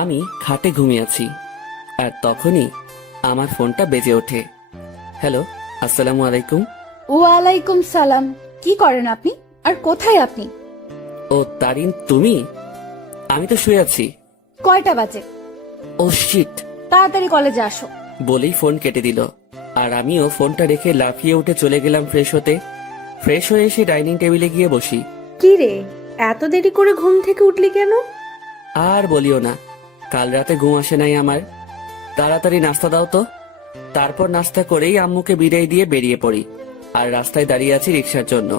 আমি খাটে ঘুমিয়ে আছি, আর তখনই আমার ফোনটা বেজে ওঠে। হ্যালো, আসসালামু আলাইকুম। ওয়ালাইকুম সালাম। কি করেন আপনি, আর কোথায় আপনি? ও তারিন, তুমি? আমি তো শুয়ে আছি। কয়টা বাজে? ও শিট! তাড়াতাড়ি কলেজে আসো। বলেই ফোন কেটে দিল, আর আমিও ফোনটা রেখে লাফিয়ে উঠে চলে গেলাম ফ্রেশ হতে। ফ্রেশ হয়ে এসে ডাইনিং টেবিলে গিয়ে বসি। কি রে, এত দেরি করে ঘুম থেকে উঠলি কেন? আর বলিও না, কাল রাতে ঘুম আসে নাই আমার। তাড়াতাড়ি নাস্তা দাও তো। তারপর নাস্তা করেই আম্মুকে বিদায় দিয়ে বেরিয়ে পড়ি, আর রাস্তায় দাঁড়িয়ে আছি রিক্সার জন্য।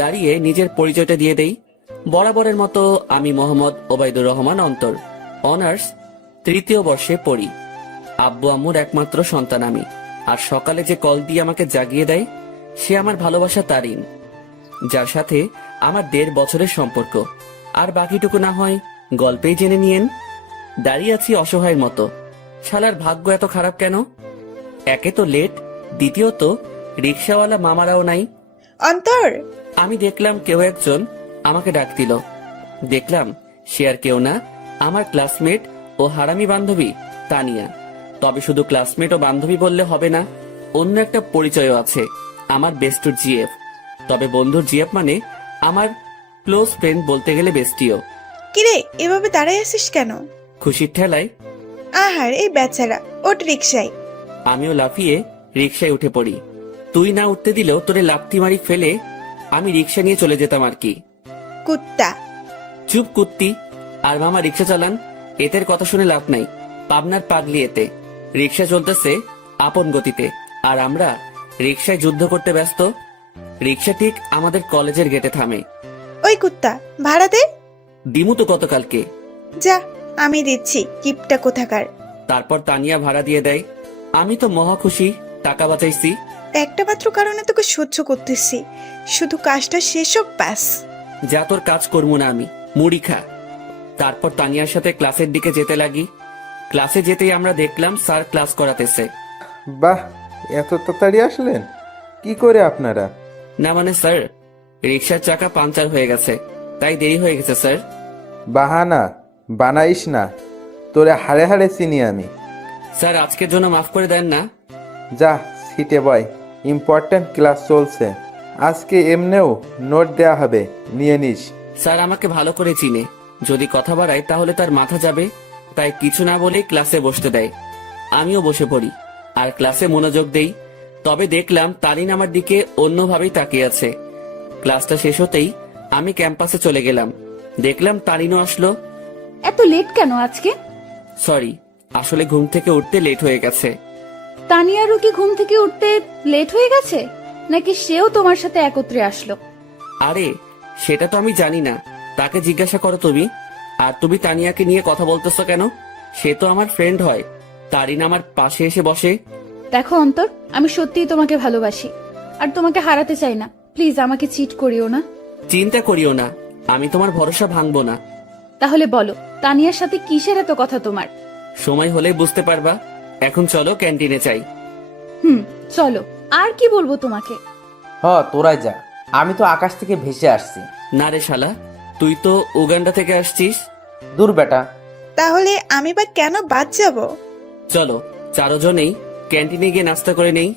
দাঁড়িয়ে নিজের পরিচয়টা দিয়ে দেই। বরাবরের মতো আমি মোহাম্মদ ওবায়দুর রহমান অন্তর, অনার্স 3য় বর্ষে পড়ি। আব্বু আম্মুর একমাত্র সন্তান আমি। আর সকালে যে কল দিয়ে আমাকে জাগিয়ে দেয় সে আমার ভালোবাসা তারিন, যার সাথে আমার 1.5 বছরের সম্পর্ক। আর বাকিটুকু না হয় গল্পেই জেনে নিয়েন। দাঁড়িয়ে আছি অসহায়ের মতো। শালার ভাগ্য এত খারাপ কেন? একে তো লেট, দ্বিতীয়ত রিক্সাওয়ালা মামারাও নাই। অন্তর, আমি দেখলাম কেউ একজন আমাকে ডাক দিল। দেখলাম সে আর কেউ না, আমার ক্লাসমেট ও হারামি বান্ধবী তানিয়া। তবে শুধু ক্লাসমেট ও বান্ধবী বললে হবে না, অন্য একটা পরিচয়ও আছে, আমার বেস্টুর জিএফ। তবে বন্ধুর জিএফ মানে আমার ক্লোজ ফ্রেন্ড, বলতে গেলে বেস্টিও। কিরে এভাবে দাঁড়াই আছিস কেন? খুশির ঠেলায় আহার, এই বেচারা, ওঠ রিক্সায়। আমিও লাফিয়ে রিক্সায় উঠে পড়ি। তুই না উঠতে দিলেও তোরে লাথি মারি ফেলে আমি রিক্সা নিয়ে চলে যেতাম আর কি। কুত্তা। চুপ কুত্তি। আর মামা রিক্সা চালান, এদের কথা শুনে লাভ নাই। পাবনার পাগলি এতে। রিক্সা চলতেছে আপন গতিতে, আর আমরা রিক্সায় যুদ্ধ করতে ব্যস্ত। রিক্সা ঠিক আমাদের কলেজের গেটে থামে। ওই কুত্তা, ভাড়া দে। দিমু তো গতকালকে। যা, আমি দিচ্ছি, কিপটা কোথাকার। তারপর তানিয়া ভাড়া দিয়ে দেয়। আমি তো মহা খুশি, টাকা বাঁচাইছি। একটা মাত্র কারণে তোকে সহ্য করতেছি, শুধু কাজটা শেষ হোক ব্যাস। যা, তোর কাজ করবো না আমি, মুড়ি খা। তারপর তানিয়ার সাথে ক্লাসের দিকে যেতে লাগি। ক্লাসে যেতেই আমরা দেখলাম স্যার ক্লাস করাতেছে। বাহ, এত তাড়াতাড়ি আসলেন? কি করে আপনারা? না মানে স্যার, রিক্সার চাকা পাঞ্চার হয়ে গেছে, তাই দেরি হয়ে গেছে স্যার। বাহানা বানাইস না, তোরে হাড়ে হাড়ে চিনি আমি। স্যার আজকের জন্য মাফ করে দেন না। যা সিটে বয়, ইম্পর্ট্যান্ট ক্লাস চলছে। আজকে এমনেও নোট দেয়া হবে, নিয়ে নিস। স্যার আমাকে ভালো করে চিনে, যদি কথা বাড়ায় তাহলে তার মাথা যাবে, তাই কিছু না বলেই ক্লাসে বসতে দেয়। আমিও বসে পড়ি আর ক্লাসে মনোযোগ দেই। তবে দেখলাম তারিন আমার দিকে অন্যভাবেই তাকিয়ে আছে। ক্লাসটা শেষ হতেই আমি ক্যাম্পাসে চলে গেলাম। দেখলাম তারিনও আসলো। এত লেট কেন আজকে? সরি, আসলে ঘুম থেকে উঠতে লেট হয়ে গেছে। তানিয়ারও কি ঘুম থেকে উঠতে লেট হয়ে গেছে, নাকি সেও তোমার সাথে একত্রে আসলো? আরে সেটা তো আমি জানি না, তাকে জিজ্ঞাসা করো তুমি। আর তুমি তানিয়াকে নিয়ে কথা বলতেছো কেন? সে তো আমার ফ্রেন্ড হয়। তারিন আমার পাশে এসে বসে। দেখো অন্তর, আমি সত্যিই তোমাকে ভালোবাসি, আর তোমাকে হারাতে চাই না। প্লিজ আমাকে চিট করিও না। চিন্তা করিও না, আমি তোমার ভরসা ভাঙবো না। তাহলে বলো, তানিয়ার সাথে কিসের এত কথা তোমার? সময় হলে বুঝতে পারবা। এখন চলো ক্যান্টিনে চাই। চলো। আর কি বলবো তোমাকে? তোরাই যা, আমি তো আকাশ থেকে ভেসে আসছি। না রে শালা, তুই তো উগান্ডা থেকে আসছিস। দূর বেটা। তাহলে আমি বা কেন বাদ যাব? চলো চারজনেই ক্যান্টিনে গিয়ে নাস্তা করে নেই।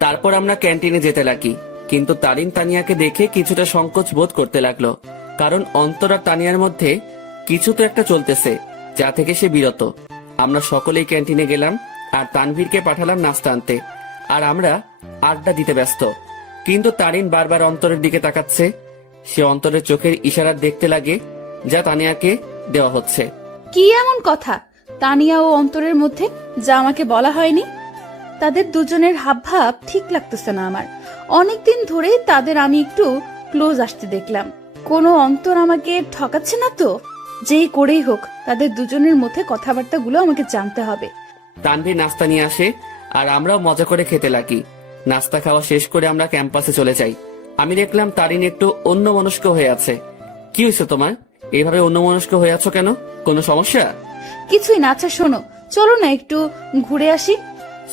তারপর আমরা ক্যান্টিনে যেতে লাগি, কিন্তু তারিন তানিয়াকে দেখে কিছুটা সংকোচ বোধ করতে লাগলো, কারণ অন্তর আর তানিয়ার মধ্যে কিছু তো একটা চলতেছে, যা থেকে সে বিরত। আমরা সকলেই ক্যান্টিনে গেলাম, আর তানভীরকে পাঠালাম নাস্তা আনতে, আর আমরা আড্ডা দিতে ব্যস্ত। কিন্তু তারিন বারবার অন্তরের দিকে তাকাচ্ছে। সে অন্তরের চোখের ইশারা দেখতে লাগে, যা তানিয়াকে দেওয়া হচ্ছে। কি এমন কথা তানিয়া ও অন্তরের মধ্যে, যা আমাকে বলা হয়নি? তাদের দুজনের হাবভাব ঠিক লাগতেছে না আমার। অনেকদিন ধরেই তাদের আমি একটু ক্লোজ আসতে দেখলাম। কোনো অন্তর আমাকে ঠকাচ্ছে না তো? যেই করেই হোক, তাদের দুজনের মধ্যে কথাবার্তাগুলো আমাকে জানতে হবে। তানভীর নাস্তা নিয়ে আসে, আর আমরাও মজা করে খেতে লাগি। নাস্তা খাওয়া শেষ করে আমরা ক্যাম্পাসে চলে যাই। আমি দেখলাম তারিন একটু অন্যমনস্ক হয়ে আছে। কি হয়েছে তোমার? এভাবে অন্যমনস্ক হয়ে আছো কেন? কোনো সমস্যা? কিছুই না। আচ্ছা শোনো, চলো না একটু ঘুরে আসি।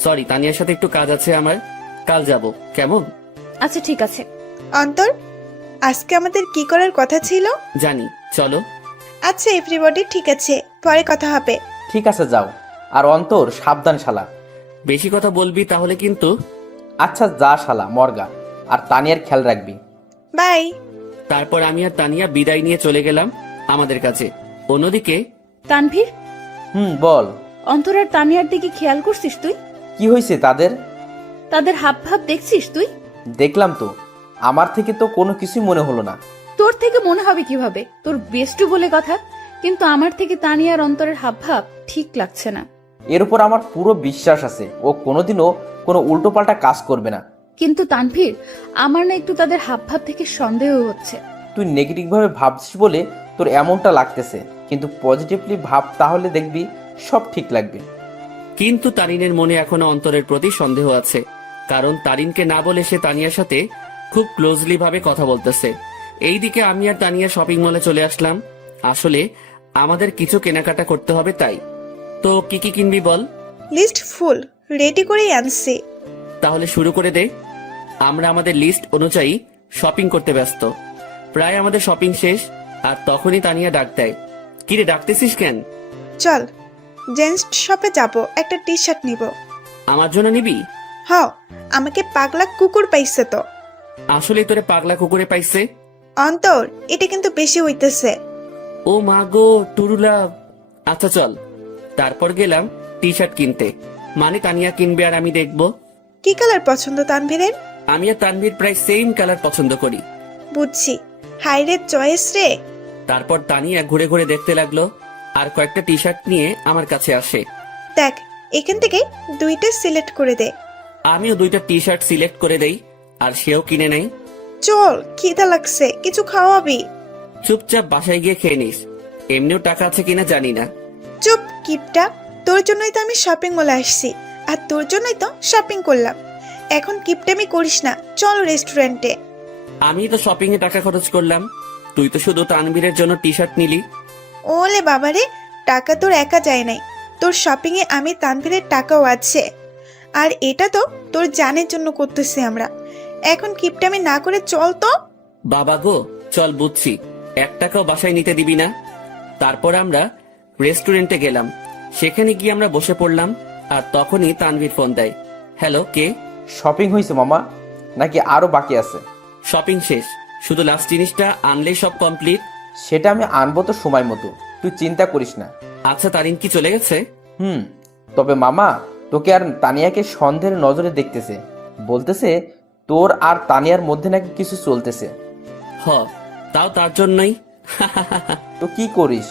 সরি, তানিয়ার সাথে একটু কাজ আছে আমার, কাল যাব, কেমন? আচ্ছা ঠিক আছে। অন্তর, আজকে আমাদের কি করার কথা ছিল? জানি, চলো। আচ্ছা এভরিবডি, ঠিক আছে, পরে কথা হবে। ঠিক আছে যাও। আর অন্তর সাবধান শালা। বেশি কথা বলবি তাহলে কিন্তু। আচ্ছা যা শালা মর্গা। আর তানিয়ার খেয়াল রাখবি। বাই। তারপর আমি আর তানিয়া বিদায় নিয়ে চলে গেলাম আমাদের কাছে। অন্যদিকে তানভীর, বল। অন্তর আর তানিয়ার দিকে খেয়াল করছিস তুই? কি হয়েছে তাদের? তাদের হাব ভাব দেখছিস তুই? দেখলাম তো। আমার থেকে তো কোনো কিছুই মনে হলো না। তোর থেকে মনে হবে কিভাবে? তোর বেস্টু বলে কথা। কিন্তু আমার থেকে তানিয়া আর অন্তরের হাব ভাব ঠিক লাগছে না। এর উপর আমার পুরো বিশ্বাস আছে ও কোনোদিনও কোনো উল্টোপাল্টা কাজ করবে না। কিন্তু তানভীর, আমার না একটু তাদের হাব ভাব থেকে সন্দেহ হচ্ছে। তুই নেগেটিভ ভাবে ভাবছিস বলে তোর এমনটা লাগতেছে, কিন্তু পজিটিভলি ভাব, তাহলে দেখবি সব ঠিক লাগবে। কিন্তু তারিনের মনে এখনো অন্তরের প্রতি সন্দেহ আছে, কারণ তারিনকে না বলে সে তানিয়ার সাথে খুব ক্লোজলি ভাবে কথা বলতেছে। এইদিকে আমি আর তানিয়া শপিং মলে চলে আসলাম। আসলে আমাদের কিছু কেনাকাটা করতে হবে, তাই। তো কি কি কিনবি বল? লিস্ট ফুল রেডি করেই আনছি। তাহলে শুরু করে দে। আমরা আমাদের লিস্ট অনুযায়ী শপিং করতে ব্যস্ত। প্রায় আমাদের শপিং শেষ, আর তখনই তানিয়া ডাক দেয়। কিরে, ডাকতেছিস কেন? চল জেন্টস শপে যাব, একটা টি শার্ট নিব। আমার জন্য নিবি? হ, আমাকে পাগলা কুকুর পাইছে তো। আসলে তোরে পাগলা কুকুরে পাইছে? অন্তর, এটা কিন্তু বেশি হইতেছে। ও মা গো, টুরুলা। আচ্ছা চল। তারপর গেলাম টি শার্ট কিনতে। মানে তানিয়া কিনবে আর আমি দেখবো। কি কালার পছন্দ তানভীরের? আমি আর তানভীর প্রায় সেম কালার পছন্দ করি। বুঝছি, হাই রে চয়েস রে। তারপর তানিয়া ঘুরে ঘুরে দেখতে লাগলো, আর কয়েকটা টি শার্ট নিয়ে আমার কাছে আসে। দেখ, এখান থেকে দুইটা সিলেক্ট করে দে। আমিও দুইটা টি শার্ট সিলেক্ট করে দেই, আর সেও কিনে নেই। চল, খিদা লাগছে, কিছু খাওয়াবি? চুপচাপ বাসায় গিয়ে খেয়ে নিস। এমনিও টাকা আছে কিনা জানি না। চুপ কিপটা, তোর জন্যই তো আমি শপিং মলে আসছি, আর তোর জন্যই তো শপিং করলাম। এখন কিপটামি করিস না, চল রেস্টুরেন্টে। আমি তো শপিং এ টাকা খরচ করলাম, তুই তো শুধু তানভীরের জন্য টি শার্ট নিলি। ওলে বাবারে, টাকা তোর একা যায় নাই, তোর শপিং এ আমি তানভীরের টাকাও আছে। আর এটা তো তোর জানের জন্য করতেছি আমরা। এখন কিপটামি না করে চল তো। বাবা গো, চল বুঝছি, 1 টাকাও বাসায় নিতে দিবি না। তারপর আমরা রেস্টুরেন্টে গেলাম। সেখানে গিয়ে আমরা বসে পড়লাম, আর তখনই তানভীর ফোন দেয়। হ্যালো, কে? শপিং হয়েছে মামা, নাকি আরো বাকি আছে? শপিং শেষ, শুধু লাস্ট জিনিসটা আনলেই সব কমপ্লিট। সেটা আমি আনবো তো সময় মতো, তুই চিন্তা করিস না। আচ্ছা, তারিন কি চলে গেছে? তবে মামা, তোকে আর তানিয়াকে সন্দেহের নজরে দেখতেছে। বলতেছে তোর আর তানিয়ার মধ্যে নাকি কিছু চলতেছে। হ, তাও তার জন্যই। তো কি করিস?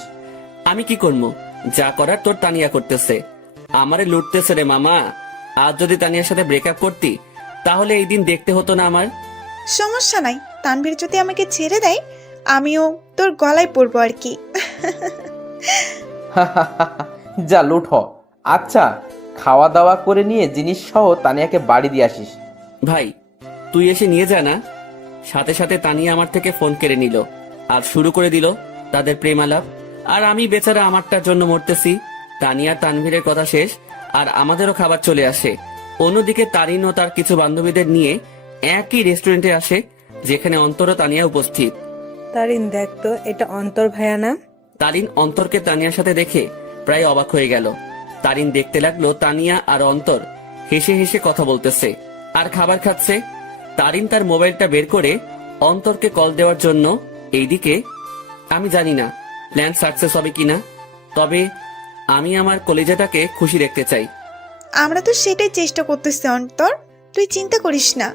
আমি কি করবো? যা করার তোর তানিয়া করতেছে। আমারে লুটতেছে রে মামা। আজ যদি তানিয়ার সাথে ব্রেকআপ করতি, তাহলে এই দিন দেখতে হতো না আমার। সমস্যা নাই, তানভীর যদি আমাকে ছেড়ে দেয়, আমিও তোর গলায় পড়বো আর কি। যা লুট হ। আচ্ছা, খাওয়া দাওয়া করে নিয়ে জিনিস সহ তানিয়াকে বাড়ি দিয়ে আসিস। ভাই, তুই এসে নিয়ে যা না। সাথে সাথে তানিয়া আমার থেকে ফোন কেড়ে নিল, আর শুরু করে দিল তাদের প্রেমালাপ। আর আমি বেচারা আমারটার জন্য মরতেছি। তানিয়া তানভীরের কথা শেষ, আর আমাদেরও খাবার চলে আসে। অন্যদিকে তারিন ও তার কিছু বান্ধবীদের নিয়ে একই রেস্টুরেন্টে আসে, যেখানে অন্তর ও তানিয়া উপস্থিত। তারিন, দেখ তো, এটা অন্তর ভাইয়া না? তারিন অন্তরকে তানিয়ার সাথে দেখে প্রায় অবাক হয়ে গেল। তারিন দেখতে লাগলো তানিয়া আর অন্তর হেসে হেসে কথা বলতেছে আর খাবার খাচ্ছে। তারিন তার মোবাইলটা বের করে অন্তরকে কল দেওয়ার জন্য। এইদিকে আমি জানি না প্ল্যান সাকসেস হবে কিনা, তবে আমি আমার কলেজাটাকে খুশি দেখতে চাই। আমরা তো সেটাই চেষ্টা করতেছি অন্তর, তুই চিন্তা করিস না।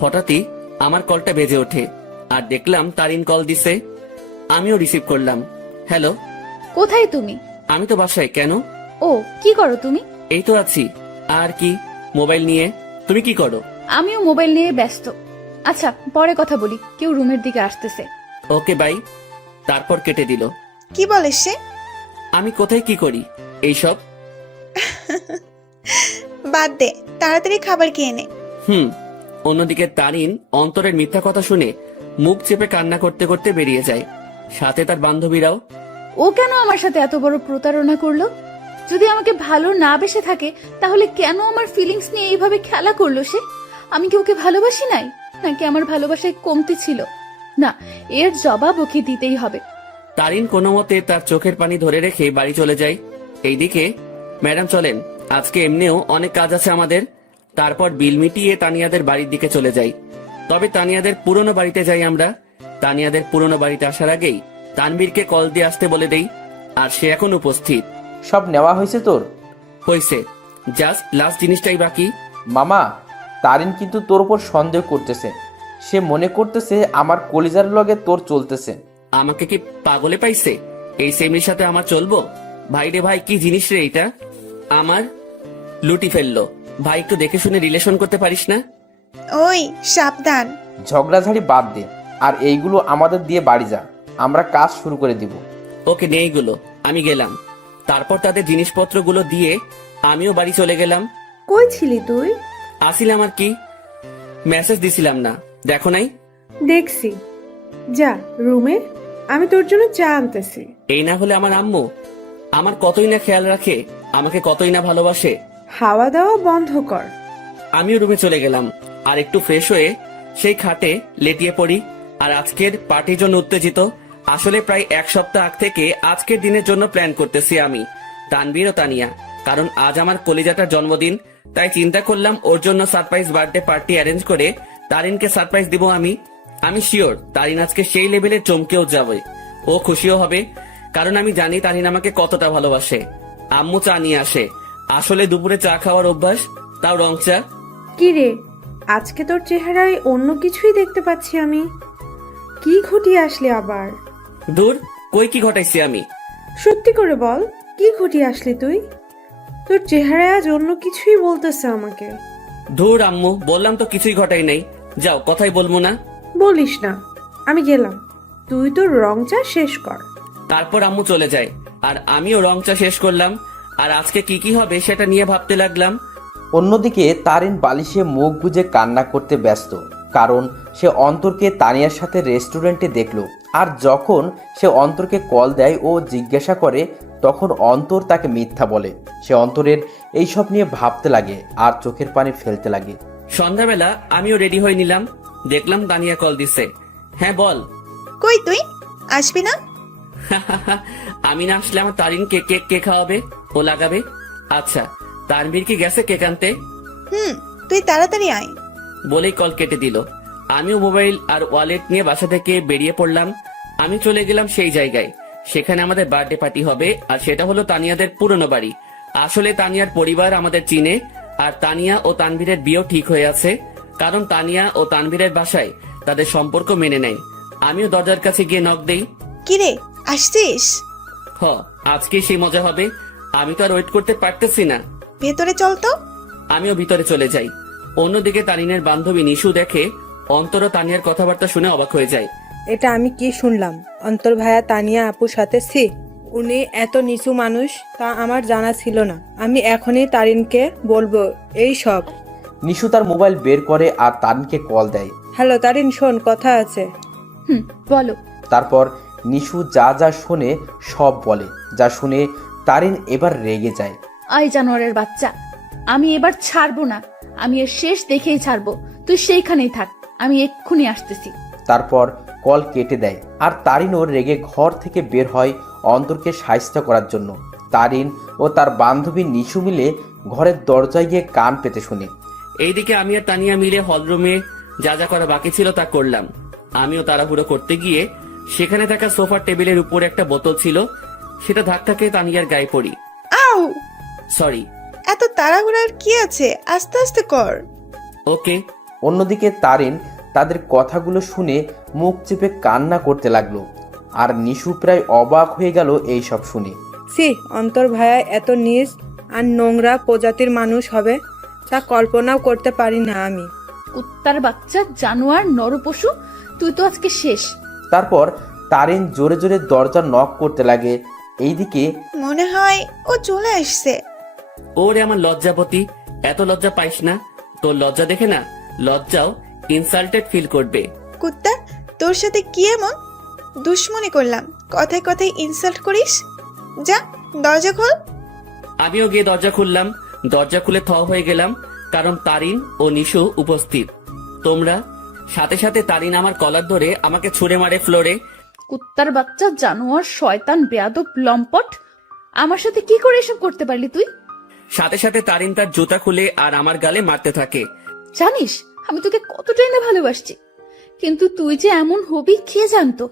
হঠাৎই আমার কলটা বেজে ওঠে, আর দেখলাম তারিন কল দিছে। আমিও রিসিভ করলাম। হ্যালো। কোথায় তুমি? আমি তো বাসায়। কেন? ও, কি করো তুমি? এই তো আছি। আর কি, মোবাইল নিয়ে। তুমি কি করো? আমিও মোবাইল নিয়ে ব্যস্ত। আচ্ছা, পরে কথা বলি, কেউ রুমের দিকে আসতেছে। Okay bye. তারপর কেটে দিল। কি বলে সে? আমি কোথায় কি করি এইসব? বাদ দে, তাড়াতাড়ি খাবার খেয়ে নে। অন্যদিকে তারিন অন্তরের মিথ্যা কথা শুনে মুখ চেপে কান্না করতে করতে বেরিয়ে যায়, সাথে তার বান্ধবীরাও। ও কেন আমার সাথে এত বড় প্রতারণা করলো? যদি আমাকে ভালো না বেসে থাকে, তাহলে কেন আমার ফিলিংস নিয়ে এইভাবে খেলা করলো সে? আমি কি ওকে ভালোবাসি নাই, নাকি আমার ভালোবাসায় কমতি ছিল? না, এর জবাব ওকে দিতেই হবে। তারিন কোনো মতে তার চোখের পানি ধরে রেখে বাড়ি চলে যায়। এইদিকে, ম্যাডাম চলেন, আজকে এমনিও অনেক কাজ আছে আমাদের। তারপর বিল মিটিয়ে তানিয়াদের বাড়ির দিকে চলে যাই। তবে তানিয়াদের পুরনো বাড়িতে যাই আমরা। তানিয়াদের পুরনো বাড়িতে আসার আগেই তানবীরকে কল দিয়ে আসতে বলে দেই, আর সে এখন উপস্থিত। সব নেওয়া হয়েছে তোর? হয়েছে, জাস্ট লাস্ট জিনিসটাই বাকি। মামা, তারিন কিন্তু তোর উপর সন্দেহ করতেছে। সে মনে করতেছে আমার কলিজার লগে তোর চলতেছে। আমাকে কি পাগলে পাইছে? এই সেমির সাথে আমার চলবো? ভাই রে ভাই, কি জিনিস রে এটা! আমার লুটি ফেললো। ভাই, একটু দেখে শুনে রিলেশন করতে পারিস না? ওই সাবধান। ঝগড়াঝাড়ি বাদ দে, আর এইগুলো আমাদের দিয়ে বাড়ি যা, আমরা কাজ শুরু করে দিব। ওকে, নেইগুলো, আমি গেলাম। তারপর তাদের জিনিসপত্রগুলো দিয়ে আমিও বাড়ি চলে গেলাম। কই ছিলি তুই? আসিলাম আর কি, মেসেজ দিছিলাম না, দেখো নাই? দেখছি। যা রুমে, আমি তোর জন্য চা আনতেছি। এই না হলে আমার আম্মু আমার কতই না খেয়াল রাখে, আমাকে কতই না ভালোবাসে। হাওয়া দাওয়া বন্ধ কর। আমিও রুমে চলে গেলাম, আর একটু ফ্রেশ হয়ে সেই খাটে লেটিয়ে পড়ি। আর আজকের পার্টির জন্য উত্তেজিত। আসলে প্রায় এক সপ্তাহ আগ থেকে আজকের দিনের জন্য প্ল্যান করতেছি আমি, তানবীর ও তানিয়া। কারণ আজ আমার কলিজাটার জন্মদিন, তাই চিন্তা করলাম ওর জন্য সারপ্রাইজ বার্থডে পার্টি অ্যারেঞ্জ করে তারিনকে সারপ্রাইজ দিব আমি। আমি শিওর তারিন আজকে সেই লেভেলে চমকেও যাবে, ও খুশিও হবে। কারণ আমি জানি তারিন আমাকে কতটা ভালোবাসে। আম্মু চা নিয়ে আসে। আসলে দুপুরে চা খাওয়ার অভ্যাস, তাও রং চা। কি রে, আজকে তোর চেহারায় অন্য কিছুই দেখতে পাচ্ছি আমি। কি ঘটিয়ে আসলি আবার? দূর, কই কি ঘটাইছি আমি? সত্যি করে বল, কি ঘটিয়ে আসলি তুই? তোর চেহারায় আজ অন্য কিছুই বলতেছে আমাকে। ধুর আম্মু, বললাম তো কিছুই ঘটাই নাই। যাও, কথাই বলবো না। বলিস না, আমি গেলাম। তুই তোর রং চা শেষ কর। তারপর আম্মু চলে যায়, আর আমিও রং চা শেষ করলাম। আর আজকে কি কি হবে সেটা নিয়ে ভাবতে লাগলাম। অন্যদিকে তারিন বালিশে মুখ গুজে কান্না করতে ব্যস্ত, কারণ সে অন্তরকে তানিয়ার সাথে রেস্টুরেন্টে দেখলো। আর যখন সে অন্তরকে কল দেয় ও জিজ্ঞাসা করে, তখন অন্তর তাকে মিথ্যা বলে। সে অন্তরের এইসব নিয়ে ভাবতে লাগে আর চোখের পানি ফেলতে লাগে। সন্ধ্যাবেলা আমিও রেডি হয়ে নিলাম, দেখলাম তানিয়া কল দিছে। হ্যাঁ বল। কই তুই আসবি না? আমি না আসলে আমার তারিনকে কেক কে খাওয়াবে, ও লাগাবে। আচ্ছা, তানবীর কি গেছে কেক আনতে? তুই তাড়াতাড়ি আয়। বলেই কল কেটে দিল। আমিও মোবাইল আর ওয়ালেট নিয়ে বাসা থেকে বেরিয়ে পড়লাম। আমি চলে গেলাম সেই জায়গায়, সেখানে আমাদের বার্থডে পার্টি হবে। আর সেটা হলো তানিয়াদের পুরনো বাড়ি। আসলে তানিয়ার পরিবার আমাদের চিনে, আর তানিয়া ও তানভীরের বিয়েও ঠিক হয়ে আছে। কারণ তানিয়া ও তানভীরের বাসায় তাদের সম্পর্ক মেনে নেয়। আমিও দরজার কাছে গিয়ে নক দেই। কিরে, আসছিস? হ, আজকে সেই মজা হবে। আমি তো আর ওয়েট করতে পারতেছি না। ভেতরে চল তো। আমিও ভিতরে চলে যাই। অন্যদিকে তানিনের বান্ধবী নিশু দেখে অন্তর ও তানিয়ার কথাবার্তা শুনে অবাক হয়ে যায়। এটা আমি কি শুনলাম? অন্তর ভাইয়া তানিয়া আপুর সাথে উনি এত নিচু মানুষ তা আমার জানা ছিল না। আমি এখনই তারিনকে বলবো এই সব। নিশু তার মোবাইল বের করে আর তারিনকে কল দেয়। হ্যালো তারিন, শোন, কথা আছে। বলো। তারপর নিশু যা যা শোনে সব বলে। যা শুনে তারিন এবার রেগে যায়। আই জানোয়ারের বাচ্চা, আমি এবার ছাড়বো না। আমি এর শেষ দেখেই ছাড়বো। তুই সেইখানেই থাক, আমি এক্ষুনি আসতেছি। তারপর কল কেটে দেয়। আর তারিনও রেগে ঘর থেকে বের হয় অন্তরকে সাহায্য করার জন্য। তারিন ও তার বান্ধবী নিশু মিলে ঘরের দরজায় গিয়ে কান পেতে শুনে। এইদিকে আমি আর তানিয়া মিলে হলরুমে যা যা করা বাকি ছিল তা করলাম। আমিও তাড়াহুড়ো করতে গিয়ে সেখানে থাকা সোফার টেবিলের উপরে একটা বোতল ছিল, সেটা ধাক্কা খেয়ে তানিয়ার গায়ে পড়ি। আউ! সরি। এত তাড়াহুড়ার কি আছে, আস্তে আস্তে কর। ওকে। অন্যদিকে তারিন তাদের কথাগুলো শুনে মুখ চেপে কান্না করতে লাগলো। আর নিশু প্রায় অবাক হয়ে গেল এই সব শুনে। অন্তর ভাইয়া এত নিজ আর নোংরা প্রজাতির মানুষ হবে তা কল্পনাও করতে পারি না আমি। কুত্তার বাচ্চা, জানোয়ার, নরপশু, তুই তো আজকে শেষ। তারপর তারিন জোরে জোরে দরজা নক করতে লাগে। এইদিকে মনে হয় ও চলে আসছে। ওরে আমার লজ্জাপতি, এত লজ্জা পাইস না। তোর লজ্জা দেখে না লজ্জাও ইনসাল্টেড ফিল করবে। কুত্তা, তোর সাথে কি এমন দুশ্মনী করলাম, কথায় কথায় ইনসাল্ট করিস? যা দরজা খোল। আমিও গিয়ে দরজা খুললাম। দরজা খুলে থ হয়ে গেলাম, কারণ তারিন ও নিশু উপস্থিত। তোমরা সাথে সাথে তারিন আমার কলার ধরে আমাকে ছুঁড়ে মারে ফ্লোরে। কুত্তার বাচ্চা, জানোয়ার, শয়তান, বেয়াদব, লম্পট। আমার সাথে কি করে এসব করতে পারলি তুই? সাথে সাথে তারিন তার জুতা খুলে আর আমার গালে মারতে থাকে। জানিস আমি তোকে কতটাই না ভালোবাসছি, কিন্তু তুই যে এমন হবি কে জানতো?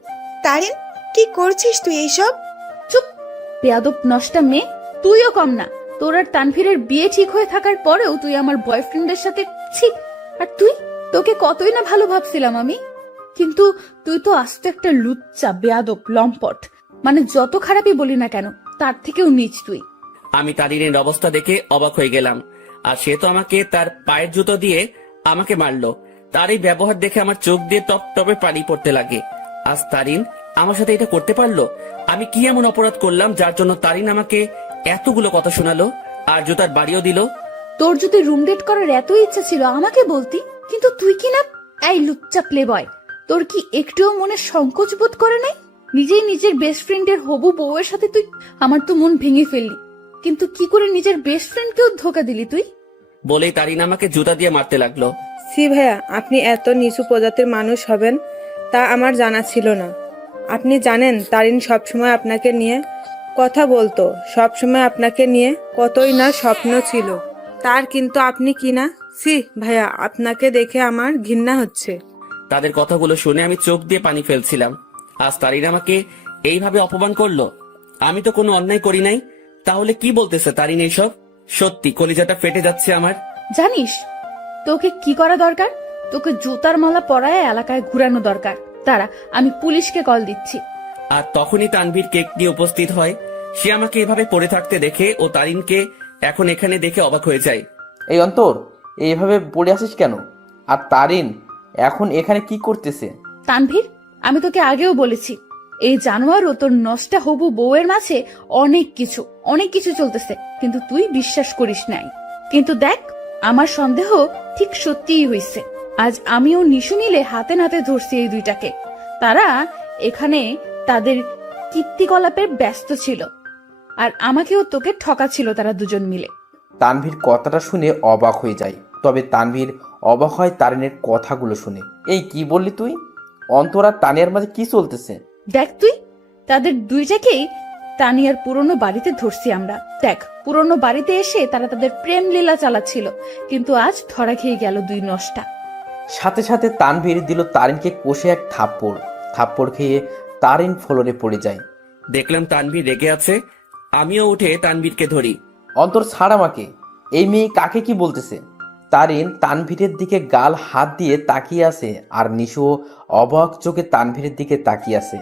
তারিন, কি করছিস তুই এইসব? চুপ, বেয়াদব নষ্টা মেয়ে। তুইও কম না। তোর আর তানভীরের বিয়ে ঠিক হয়ে থাকার পরেও তুই আমার বয়ফ্রেন্ডের সাথে ছি। আর তুই, তোকে কতই না ভালো ভাবছিলাম আমি, কিন্তু তুই তো আস্ত একটা লুচ্চা, বেয়াদব, লম্পট। মানে যত খারাপই বলি না কেন, তার থেকেও নিচ তুই। আমি তারিনের অবস্থা দেখে অবাক হয়ে গেলাম। আর সে তো আমাকে তার পায়ের জুতো দিয়ে আমাকে মারলো। তার এই ব্যবহার দেখে আমার চোখ দিয়ে টপ টপে পানি পড়তে লাগে। আজ তারিন আমার সাথে এটা করতে পারলো? আমি কি এমন অপরাধ করলাম যার জন্য তারিন আমাকে এতগুলো কথা শোনালো আর জুতার বাড়িও দিল? তোর যদি রুম ডেট করার এত ইচ্ছা ছিল আমাকে বলতি, কিন্তু তুই কি না। এই লুচ্চা প্লে বয়, তোর কি একটুও মনে সংকোচ বোধ করে নাই? নিজেই নিজের বেস্ট ফ্রেন্ডের হবু বউয়ের সাথে তুই আমার তো মন ভেঙে ফেললি, কিন্তু কি করে নিজের বেস্ট ফ্রেন্ডকেও ধোকা দিলি তুই? বলেই তারিন আমাকে জুতা দিয়ে মারতে লাগলো। সি ভাইয়া, আপনি এত নিচু প্রজাতির মানুষ হবেন তা আমার জানা ছিল না। আপনি জানেন তারিন সবসময় আপনাকে নিয়ে কথা বলতো, সবসময় আপনাকে নিয়ে কতই না স্বপ্ন ছিল তার, কিন্তু আপনি কি না। সি ভাইয়া, আপনাকে দেখে আমার ঘৃণা হচ্ছে। তাদের কথাগুলো শুনে আমি চোখ দিয়ে পানি ফেলছিলাম। আজ তারিন আমাকে এইভাবে অপমান করলো। আমি তো কোনো অন্যায় করি নাই, তাহলে কি বলতেছে তারিন এইসব? সত্যি কলিজাটা ফেটে যাচ্ছে আমার। জানিস তোকে কি করা দরকার? তোকে জুতার মালা পরায় এলাকায় ঘুরানো দরকার। তারা, আমি পুলিশকে কল দিচ্ছি। আর তখনই তানভীর কেক নিয়ে উপস্থিত হয়। সে আমাকে এভাবে পড়ে থাকতে দেখে ও তারিনকে এখন এখানে দেখে অবাক হয়ে যায়। এই অন্তর, এইভাবে পড়ে আসিস কেন? আর তারিন এখন এখানে কি করতেছে? তানভীর, আমি তোকে আগেও বলেছি এই জানোয়ার ও তোর নষ্টা হবু বউয়ের মাঝে অনেক কিছু চলতেছে, কিন্তু তুই বিশ্বাস করিস নাই। কিন্তু দেখ, আমার সন্দেহ ঠিক সত্যিই হইছে। আজ আমিও নিশু মিলে হাতে নাতে ধরছি এই দুইটাকে। তারা এখানে তাদের কীর্তিকলাপে ব্যস্ত ছিল, আর আমাকেও তোকে ঠকাছিল তারা দুজন মিলে। তানভীর কথাটা শুনে অবাক হয়ে যায়, তবে তানভীর অবাক হয় তারিনের কথাগুলো শুনে। এই কি বললি তুই? অন্তর আর তানিয়ার মাঝে কি চলতেছে? দেখ তুই, তাদের দুইটাকেই তানিয়ার পুরনো বাড়িতে ধরছি আমরা। দেখ, পুরনো বাড়িতে এসে তারা তাদের প্রেম লীলা চালাচ্ছিল, কিন্তু আজ ধরা খেয়ে গেল দুই নষ্টা। সাথে সাথে তানভীর দিল তারিনকে কষে এক থাপ্পড় খেয়ে তারিন ফ্লোরে পড়ে যায়। দেখলাম তানভীর রেগে আছে। আমিও উঠে তানভীরকে ধরি। অন্তর, ছাড় আমাকে। এই মেয়ে কাকে কি বলতেছে? তারিন তানভীরের দিকে গাল হাত দিয়ে তাকিয়ে আছে, আর নিশু অবাক চোখে তানভীরের দিকে তাকিয়ে আছে।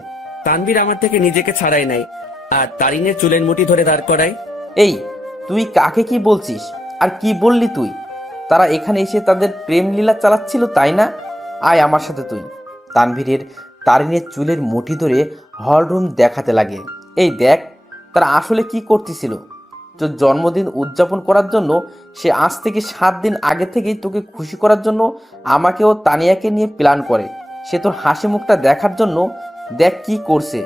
তানভীর আমার থেকে নিজেকে ছাড়াই নাই আর তারিনের চুলের মুঠি ধরে দাঁড় করায়। এই, তুই কাকে কি বলছিস? আর কি বললি তুই? তারা এখানে এসে তাদের প্রেম লীলা চালাচ্ছিল, তাই না? আয় আমার সাথে তুই। তারিনের চুলের মুঠি ধরে হলরুম দেখাতে লাগে। এই দেখ, তারা আসলে কি করতেছিল। তোর জন্মদিন উদযাপন করার জন্য সে আজ থেকে 7 দিন আগে থেকেই তোকে খুশি করার জন্য আমাকে ও তানিয়াকে নিয়ে প্ল্যান করে। সে তোর হাসি মুখটা দেখার জন্য দেখ কি করছে।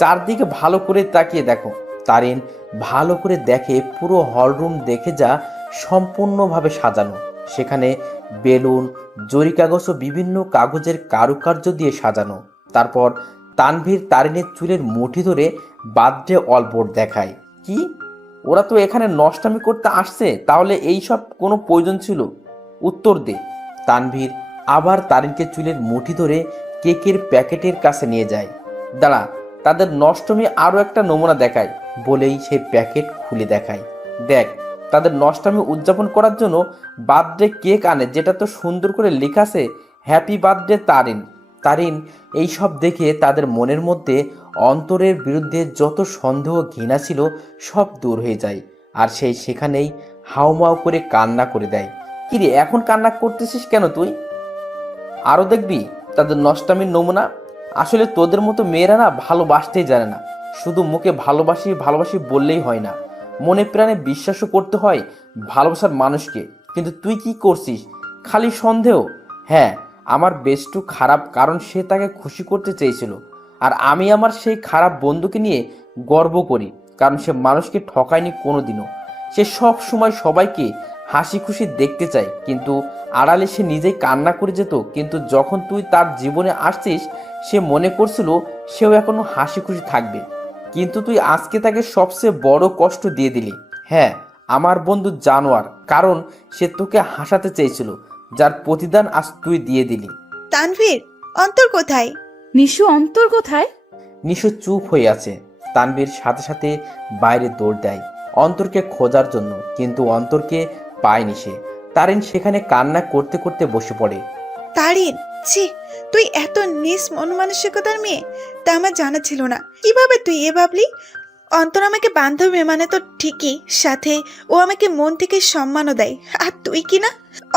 চারদিকে ভালো করে তাকিয়ে দেখো। তারিন ভালো করে দেখে পুরো হলরুম দেখে যা সম্পূর্ণভাবে সাজানো। সেখানে বেলুন, জরি কাগজ ও বিভিন্ন কাগজের কারুকার্য দিয়ে সাজানো। তারপর তানভীর তারিনের চুলের মুঠি ধরে বার্থডে অলবোর্ড দেখায়। কি, ওরা তো এখানে নষ্টামি করতে আসছে, তাহলে এই সব কোনো প্রয়োজন ছিল? উত্তর দে। তানভীর আবার তারিনকে চুলের মুঠি ধরে কেকের প্যাকেটের কাছে নিয়ে যায়। দাঁড়া, তাদের নষ্টমী আরও একটা নমুনা দেখায় বলেই সেই প্যাকেট খুলে দেখায়। দেখ, তাদের নষ্টামি উদযাপন করার জন্য বার্থডে কেক আনে, যেটা তো সুন্দর করে লেখা আছে হ্যাপি বার্থডে তারিন। তারিন এই সব দেখে তাদের মনের মধ্যে অন্তরের বিরুদ্ধে যত সন্দেহ ঘৃণা ছিল সব দূর হয়ে যায়, আর সেই সেখানেই হাউমাউ করে কান্না করে দেয়। কিরে, এখন কান্না করতেছিস কেন তুই? আরও দেখবি তাদের নষ্টামির নমুনা। আসলে তোদের মতো মেয়েরা না ভালোবাসতেই জানে না, শুধু মুখে ভালোবাসি ভালোবাসি বললেই হয় না, মনে প্রাণে বিশ্বাসও করতে হয় ভালোবাসার মানুষকে। কিন্তু তুই কি করছিস? খালি সন্দেহ। হ্যাঁ, আমার বেস্টু খারাপ, কারণ সে তাকে খুশি করতে চেয়েছিল, আর আমি আমার সেই খারাপ বন্ধুকে নিয়ে গর্ব করি, কারণ সে মানুষকে ঠকায়নি কোনো দিনও। সে সব সময় সবাইকে হাসি খুশি দেখতে চায়, কিন্তু আড়ালে সে নিজেই কান্না করে যেত। কিন্তু যখন তুই তার জীবনে আসছিস, সে মনে করছিল সেও এখনো হাসি খুশি থাকবে, কিন্তু তুই আজকে তাকে সবচেয়ে বড় কষ্ট দিয়ে দিলি। হ্যাঁ, আমার বন্ধু জানোয়ার, কারণ সে তোকে হাসাতে চেয়েছিল, যার প্রতিদান আজ তুই দিয়ে দিলি। তানভীর, অন্তর কোথায়? নিশু, অন্তর কোথায়? নিশু চুপ হয়ে আছে। তানভীর সাথে সাথে বাইরে দৌড় দেয় অন্তরকে খোঁজার জন্য, কিন্তু অন্তরকে পায়নি সে। তারিন সেখানে কান্না করতে করতে বসে পড়ে। তারিন, ছি, তুই এত নিস মন মানসিকতার মেয়ে, তা আমার জানা ছিল না। কিভাবে তুই এ ভাবলি? অন্তর আমাকে বান্ধবী মানে তো ঠিকই, সাথে ও আমাকে মন থেকে সম্মানও দেয়। আর তুই কি না,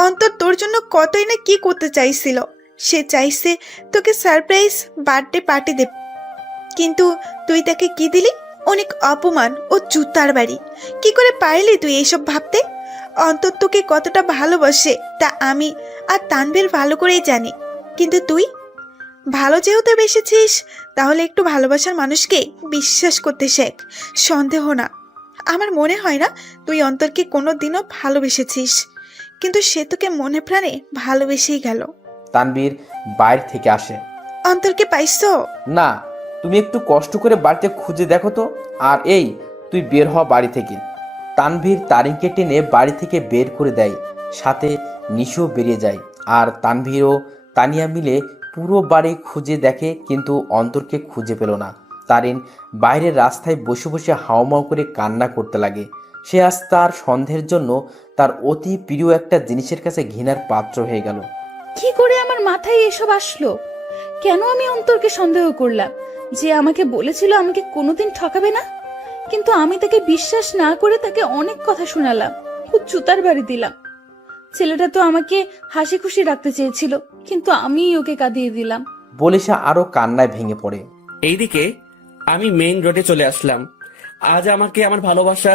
অন্তর তোর জন্য কতই না কি করতে চাইছিল। সে চাইছে তোকে সারপ্রাইজ বার্থডে পার্টি দেবে, কিন্তু তুই তাকে কি দিলি? অনেক অপমান ও জুতার বাড়ি। কি করে পারলি তুই এইসব ভাবতে? অন্তর তোকে কতটা ভালোবাসে তা আমি আর তানভীর ভালো করেই জানি, কিন্তু তুই ভালো যেহেতু বেসেছিস, তাহলে একটু ভালোবাসার মানুষকে বিশ্বাস করতে শেখ, সন্দেহ না। আমার মনে হয় না তুই অন্তরকে কোনো দিনও ভালোবেসেছিস, কিন্তু সে তোকে মনে প্রাণে ভালোবেসেই গেল। তানভীর বাইরে থেকে আসে। অন্তরকে পাইছো? না, তুমি একটু কষ্ট করে বাড়িতে খুঁজে দেখো তো। আর এই, তুই বের হ বাড়ি থেকে। তানভীর তারিনকে টেনে বাড়ি থেকে বের করে দেয়, সাথে নিশু বেরিয়ে যায়। আর তানভীর ও তানিয়া মিলে পুরো বাড়ি খুঁজে দেখে, কিন্তু অন্তরকে খুঁজে পেল না। তারিন বাইরের রাস্তায় বসে বসে হাওমাও করে কান্না করতে লাগে। সে আজ তার সন্দেহের জন্য তার অতি প্রিয় একটা জিনিসের কাছে ঘৃণার পাত্র হয়ে গেল। কি করে আমার মাথায় এসব আসলো? কেন আমি অন্তরকে সন্দেহ করলাম? যে আমাকে বলেছিল আমাকে কোনোদিন ঠকাবে না, কিন্তু আমি তাকে বিশ্বাস না করে তাকে অনেক কথা শোনালাম, খুব জুতার বাড়ি দিলাম। ছেলেটা তো আমাকে হাসি খুশি রাখতে চেয়েছিল, কিন্তু আমিই ওকে কাঁদিয়ে দিলাম। বলে সে আরো কান্নায় ভেঙে পড়ে। এইদিকে আমি মেইন রোডে চলে আসলাম। আজ আমাকে আমার ভালোবাসা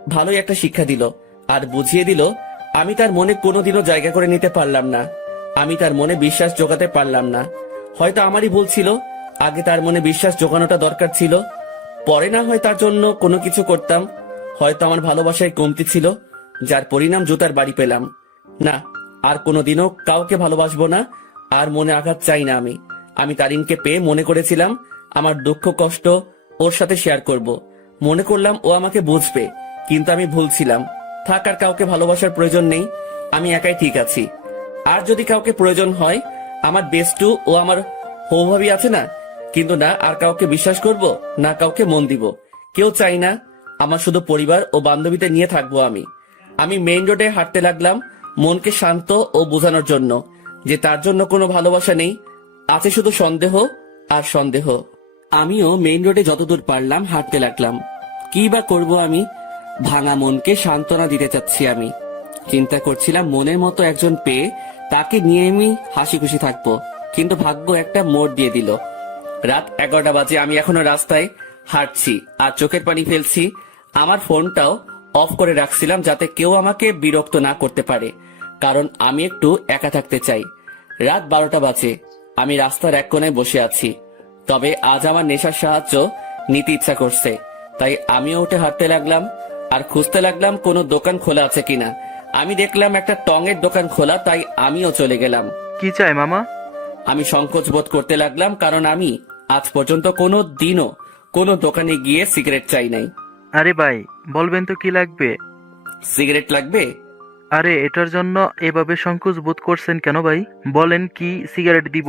ভালোই একটা শিক্ষা দিল, আর বুঝিয়ে দিল আমি তার মনে কোনোদিনও জায়গা করে নিতে পারলাম না। আমি তার মনে বিশ্বাস জোগাতে পারলাম না। হয়তো আমারই ভুল ছিল, আগে তার মনে বিশ্বাস জোগানোটা দরকার ছিল, পরে না হয় তার জন্য কোনো কিছু করতাম। হয়তো আমার ভালোবাসায় কমতি ছিল, যার পরিণাম জুতার বাড়ি পেলাম। না, আর কোনোদিনও কাউকে ভালোবাসবো না, আর মনে আঘাত চাই না। আমি তারিনকে পেয়ে মনে করেছিলাম আমার দুঃখ কষ্ট ওর সাথে শেয়ার করব। মনে করলাম ও আমাকে বুঝবে, কিন্তু আমি ভুল ছিলাম। থাক, আর কাউকে ভালোবাসার প্রয়োজন নেই, আমি একাই ঠিক আছি। আর যদি কাউকে প্রয়োজন হয়, আমার বেস্টু ও আমার হৌভাবি আছে না, কিন্তু না আর কাউকে বিশ্বাস করব, না কাউকে মন দিব। কেউ চাই না, আমার শুধু পরিবার ও বান্ধবীদের নিয়ে থাকবো আমি মেইন রোডে হাঁটতে লাগলাম, মনকে শান্ত ও বোঝানোর জন্য যে তার জন্য কোনো ভালোবাসা নেই, আছে শুধু সন্দেহ আর সন্দেহ। আমিও মেইন রোডে যতদূর পারলাম হাঁটতে লাগলাম। কি বা করব আমি? ভাঙা মনকে সান্ত্বনা দিতে চাচ্ছি। আমি চিন্তা করছিলাম মনের মতো একজন পেয়ে তাকে নিয়ে আমি হাসি খুশি থাকবো, কিন্তু ভাগ্য একটা মোড় দিয়ে দিল। রাত 11টা বাজে, আমি এখনো রাস্তায় হাঁটছি আর চোখের পানি ফেলছি। আমার ফোনটাও অফ করে রাখছিলাম যাতে কেউ আমাকে বিরক্ত না করতে পারে, কারণ আমি একটু একা থাকতে চাই। রাত 12টা বাজে, আমি রাস্তার এক কোণায় বসে আছি। তবে আজ আমার নেশার সাহায্য নিতে ইচ্ছা করছে, তাই আমিও উঠে হাঁটতে লাগলাম আর খুঁজতে লাগলাম কোনো দোকান খোলা আছে কিনা। আমি দেখলাম একটা টঙের দোকান খোলা, তাই আমিও চলে গেলাম। কি চাই মামা? আমি সংকোচ বোধ করতে লাগলাম, কারণ আমি আজ পর্যন্ত কোনো দিনও কোনো দোকানে গিয়ে সিগারেট চাই নাই। আরে ভাই, বলবেন তো কি লাগবে? সিগারেট লাগবে? আরে এটার জন্য এভাবে সংকোচ বোধ করছেন কেন ভাই? বলেন, কি সিগারেট দিব?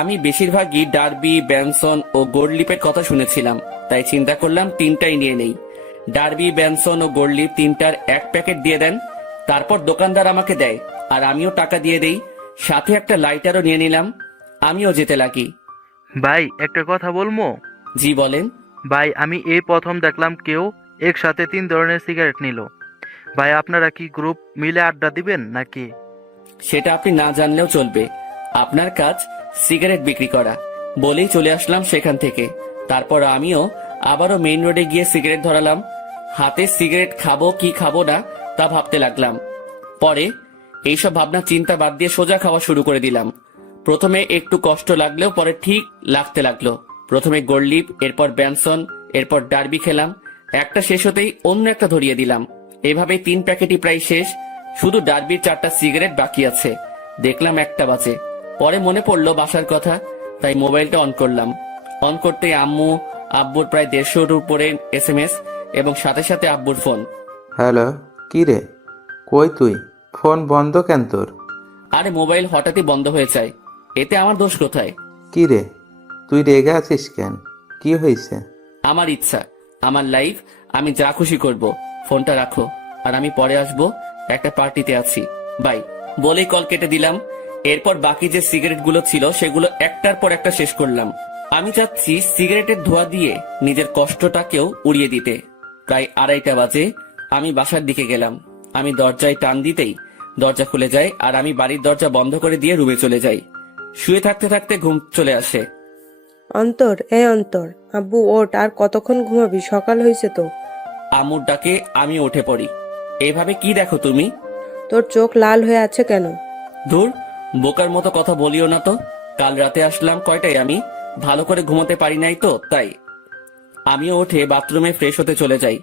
আমি বেশিরভাগই ডার্বি, ব্যানসন ও গোল্ডলিপের কথা শুনেছিলাম, তাই চিন্তা করলাম তিনটাই নিয়ে নেই। ডার্বি, ব্যানসন ও গোল্ডলিপ তিনটার এক প্যাকেট দিয়ে দেন। তারপর দোকানদার আমাকে দেয় আর আমিও টাকা দিয়ে দেই, সাথে একটা লাইটারও নিয়ে নিলাম। আমিও যেতে লাগি। ভাই একটা কথা বলবো? জি বলেন। ভাই, আমি এই প্রথম দেখলাম কেউ একসাথে 3 ধরনের সিগারেট নিল। ভাই, আপনারা কি গ্রুপ মিলে আড্ডা দিবেন নাকি? সেটা আপনি না জানলেও চলবে, আপনার কাজ সিগারেট বিক্রি করা। বলেই চলে আসলাম সেখান থেকে। তারপর আমিও আবারও মেইন রোডে গিয়ে সিগারেট ধরালাম। হাতে সিগারেট খাবো কি খাবো না তা ভাবতে লাগলাম। পরে এইসব ভাবনা চিন্তা বাদ দিয়ে সোজা খাওয়া শুরু করে দিলাম। প্রথমে একটু কষ্ট লাগলেও পরে ঠিক লাগতে লাগলো। প্রথমে গোল্ডলিপ, এরপর ব্যানসন, এরপর ডার্বি খেলাম। একটা শেষ হতেই অন্য একটা ধরিয়ে দিলাম। এভাবে 3 প্যাকেটই প্রায় শেষ। শুধু ডার্বির 4টা সিগারেট বাকি আছে। দেখলাম 1টা বাজে। পরে মনে পড়লো বাসার কথা, তাই মোবাইলটা অন করলাম। অন করতেই আব্বুর প্রায় 150-র উপরে SMS এবং সাথে সাথে আব্বুর ফোন। হ্যালো, কি রে? কই তুই? ফোন বন্ধ কেন তোর? আরে মোবাইল হঠাৎই বন্ধ হয়ে যায়, এতে আমার দোষ কোথায়? কি রে, তুই রেগে আছিস কেন? কি হয়েছে? আমার ইচ্ছা, আমার লাইফ, আমি যা খুশি করব। ফোনটা রাখো, আর আমি পরে আসবো, একটা পার্টিতে আছি, বাই বলেই কল কেটে দিলাম। এরপর বাকি যে সিগারেট গুলো ছিল সেগুলো একটার পর একটা শেষ করলাম। আমি চাচ্ছি সিগারেটের ধোঁয়া দিয়ে নিজের কষ্টটাকেও উড়িয়ে দিতে। প্রায় 2:30 বাজে আমি বাসার দিকে গেলাম। আমি দরজায় টান দিতেই দরজা খুলে যায়, আর আমি বাড়ির দরজা বন্ধ করে দিয়ে রুমে চলে যাই। শুয়ে থাকতে থাকতে ঘুম চলে আসে। অন্তর, অন্তর, আব্বু ওঠ, আর কতক্ষণ ঘুমাবি? সকাল হয়েছে তো। আম্মুর ডাকে আমি উঠে পড়ি। এভাবে কি দেখো তুমি? তোর চোখ লাল হয়ে আছে কেন? ধুর, বোকার মতো কথা বলিও না তো। কাল রাতে আসলাম কয়টায়, আমি ভালো করে ঘুমোতে পারি নাই তো, তাই। আমিও উঠে বাথরুমে ফ্রেশ হতে চলে যাই।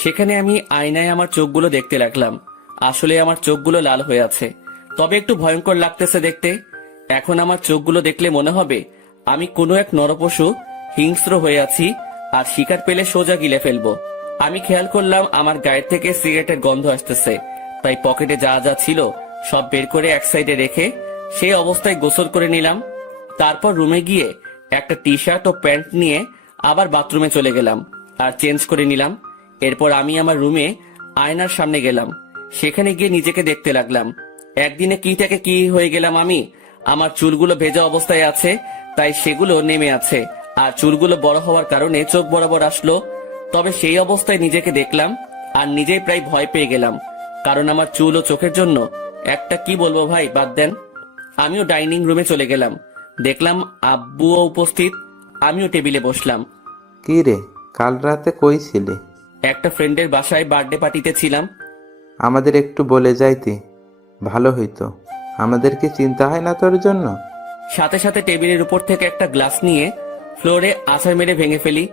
সেখানে আমি আয়নায় আমার চোখগুলো দেখতে লাগলাম। আসলে আমার চোখগুলো লাল হয়ে আছে, তবে একটু ভয়ঙ্কর লাগতেছে দেখতে। এখন আমার চোখগুলো দেখলে মনে হবে আমি কোনো এক নরপশু হিংস্র হয়ে আছি, আর শিকার পেলে সোজা গিলে ফেলবো। আমি খেয়াল করলাম আমার গায়ের থেকে সিগারেটের গন্ধ আসতেছে, তাই পকেটে যা যা ছিল সব বের করে এক সাইডে রেখে সেই অবস্থায় গোসল করে নিলাম। তারপর রুমে গিয়ে একটা টি শার্ট ও প্যান্ট নিয়ে আবার বাথরুমে চলে গেলাম আর চেঞ্জ করে নিলাম। এরপর আমি আমার রুমে আয়নার সামনে গেলাম। সেখানে গিয়ে নিজেকে দেখতে লাগলাম। একদিনে কি থেকে কি হয়ে গেলাম আমি। আমার চুলগুলো ভেজা অবস্থায় আছে, তাই সেগুলো নেমে আছে, আর চুলগুলো বড় হওয়ার কারণে চোখ বরাবর আসলো। তবে সেই অবস্থায় নিজেকে দেখলাম আর নিজেই প্রায় ভয় পেয়ে গেলাম, কারণ আমার চুল ও চোখের জন্য একটা কি বলবো ভাই, বাদ দেন। আমিও ডাইনিং রুমে চলে গেলাম। দেখলাম আব্বুও উপস্থিত। আমিও টেবিলে বসলাম। কি রে, কাল রাতে কই ছিলি? একটা ফ্রেন্ডের বাসায় বার্থডে পার্টিতে ছিলাম। আমাদের একটু বলে যাইতি, ভালো হইতো। আমাদের কি চিন্তা হয় না তোর জন্য? সাথে সাথে টেবিলের উপর থেকে একটা গ্লাস নিয়ে ফ্লোরে আছাড় মেরে ভেঙে ফেলি।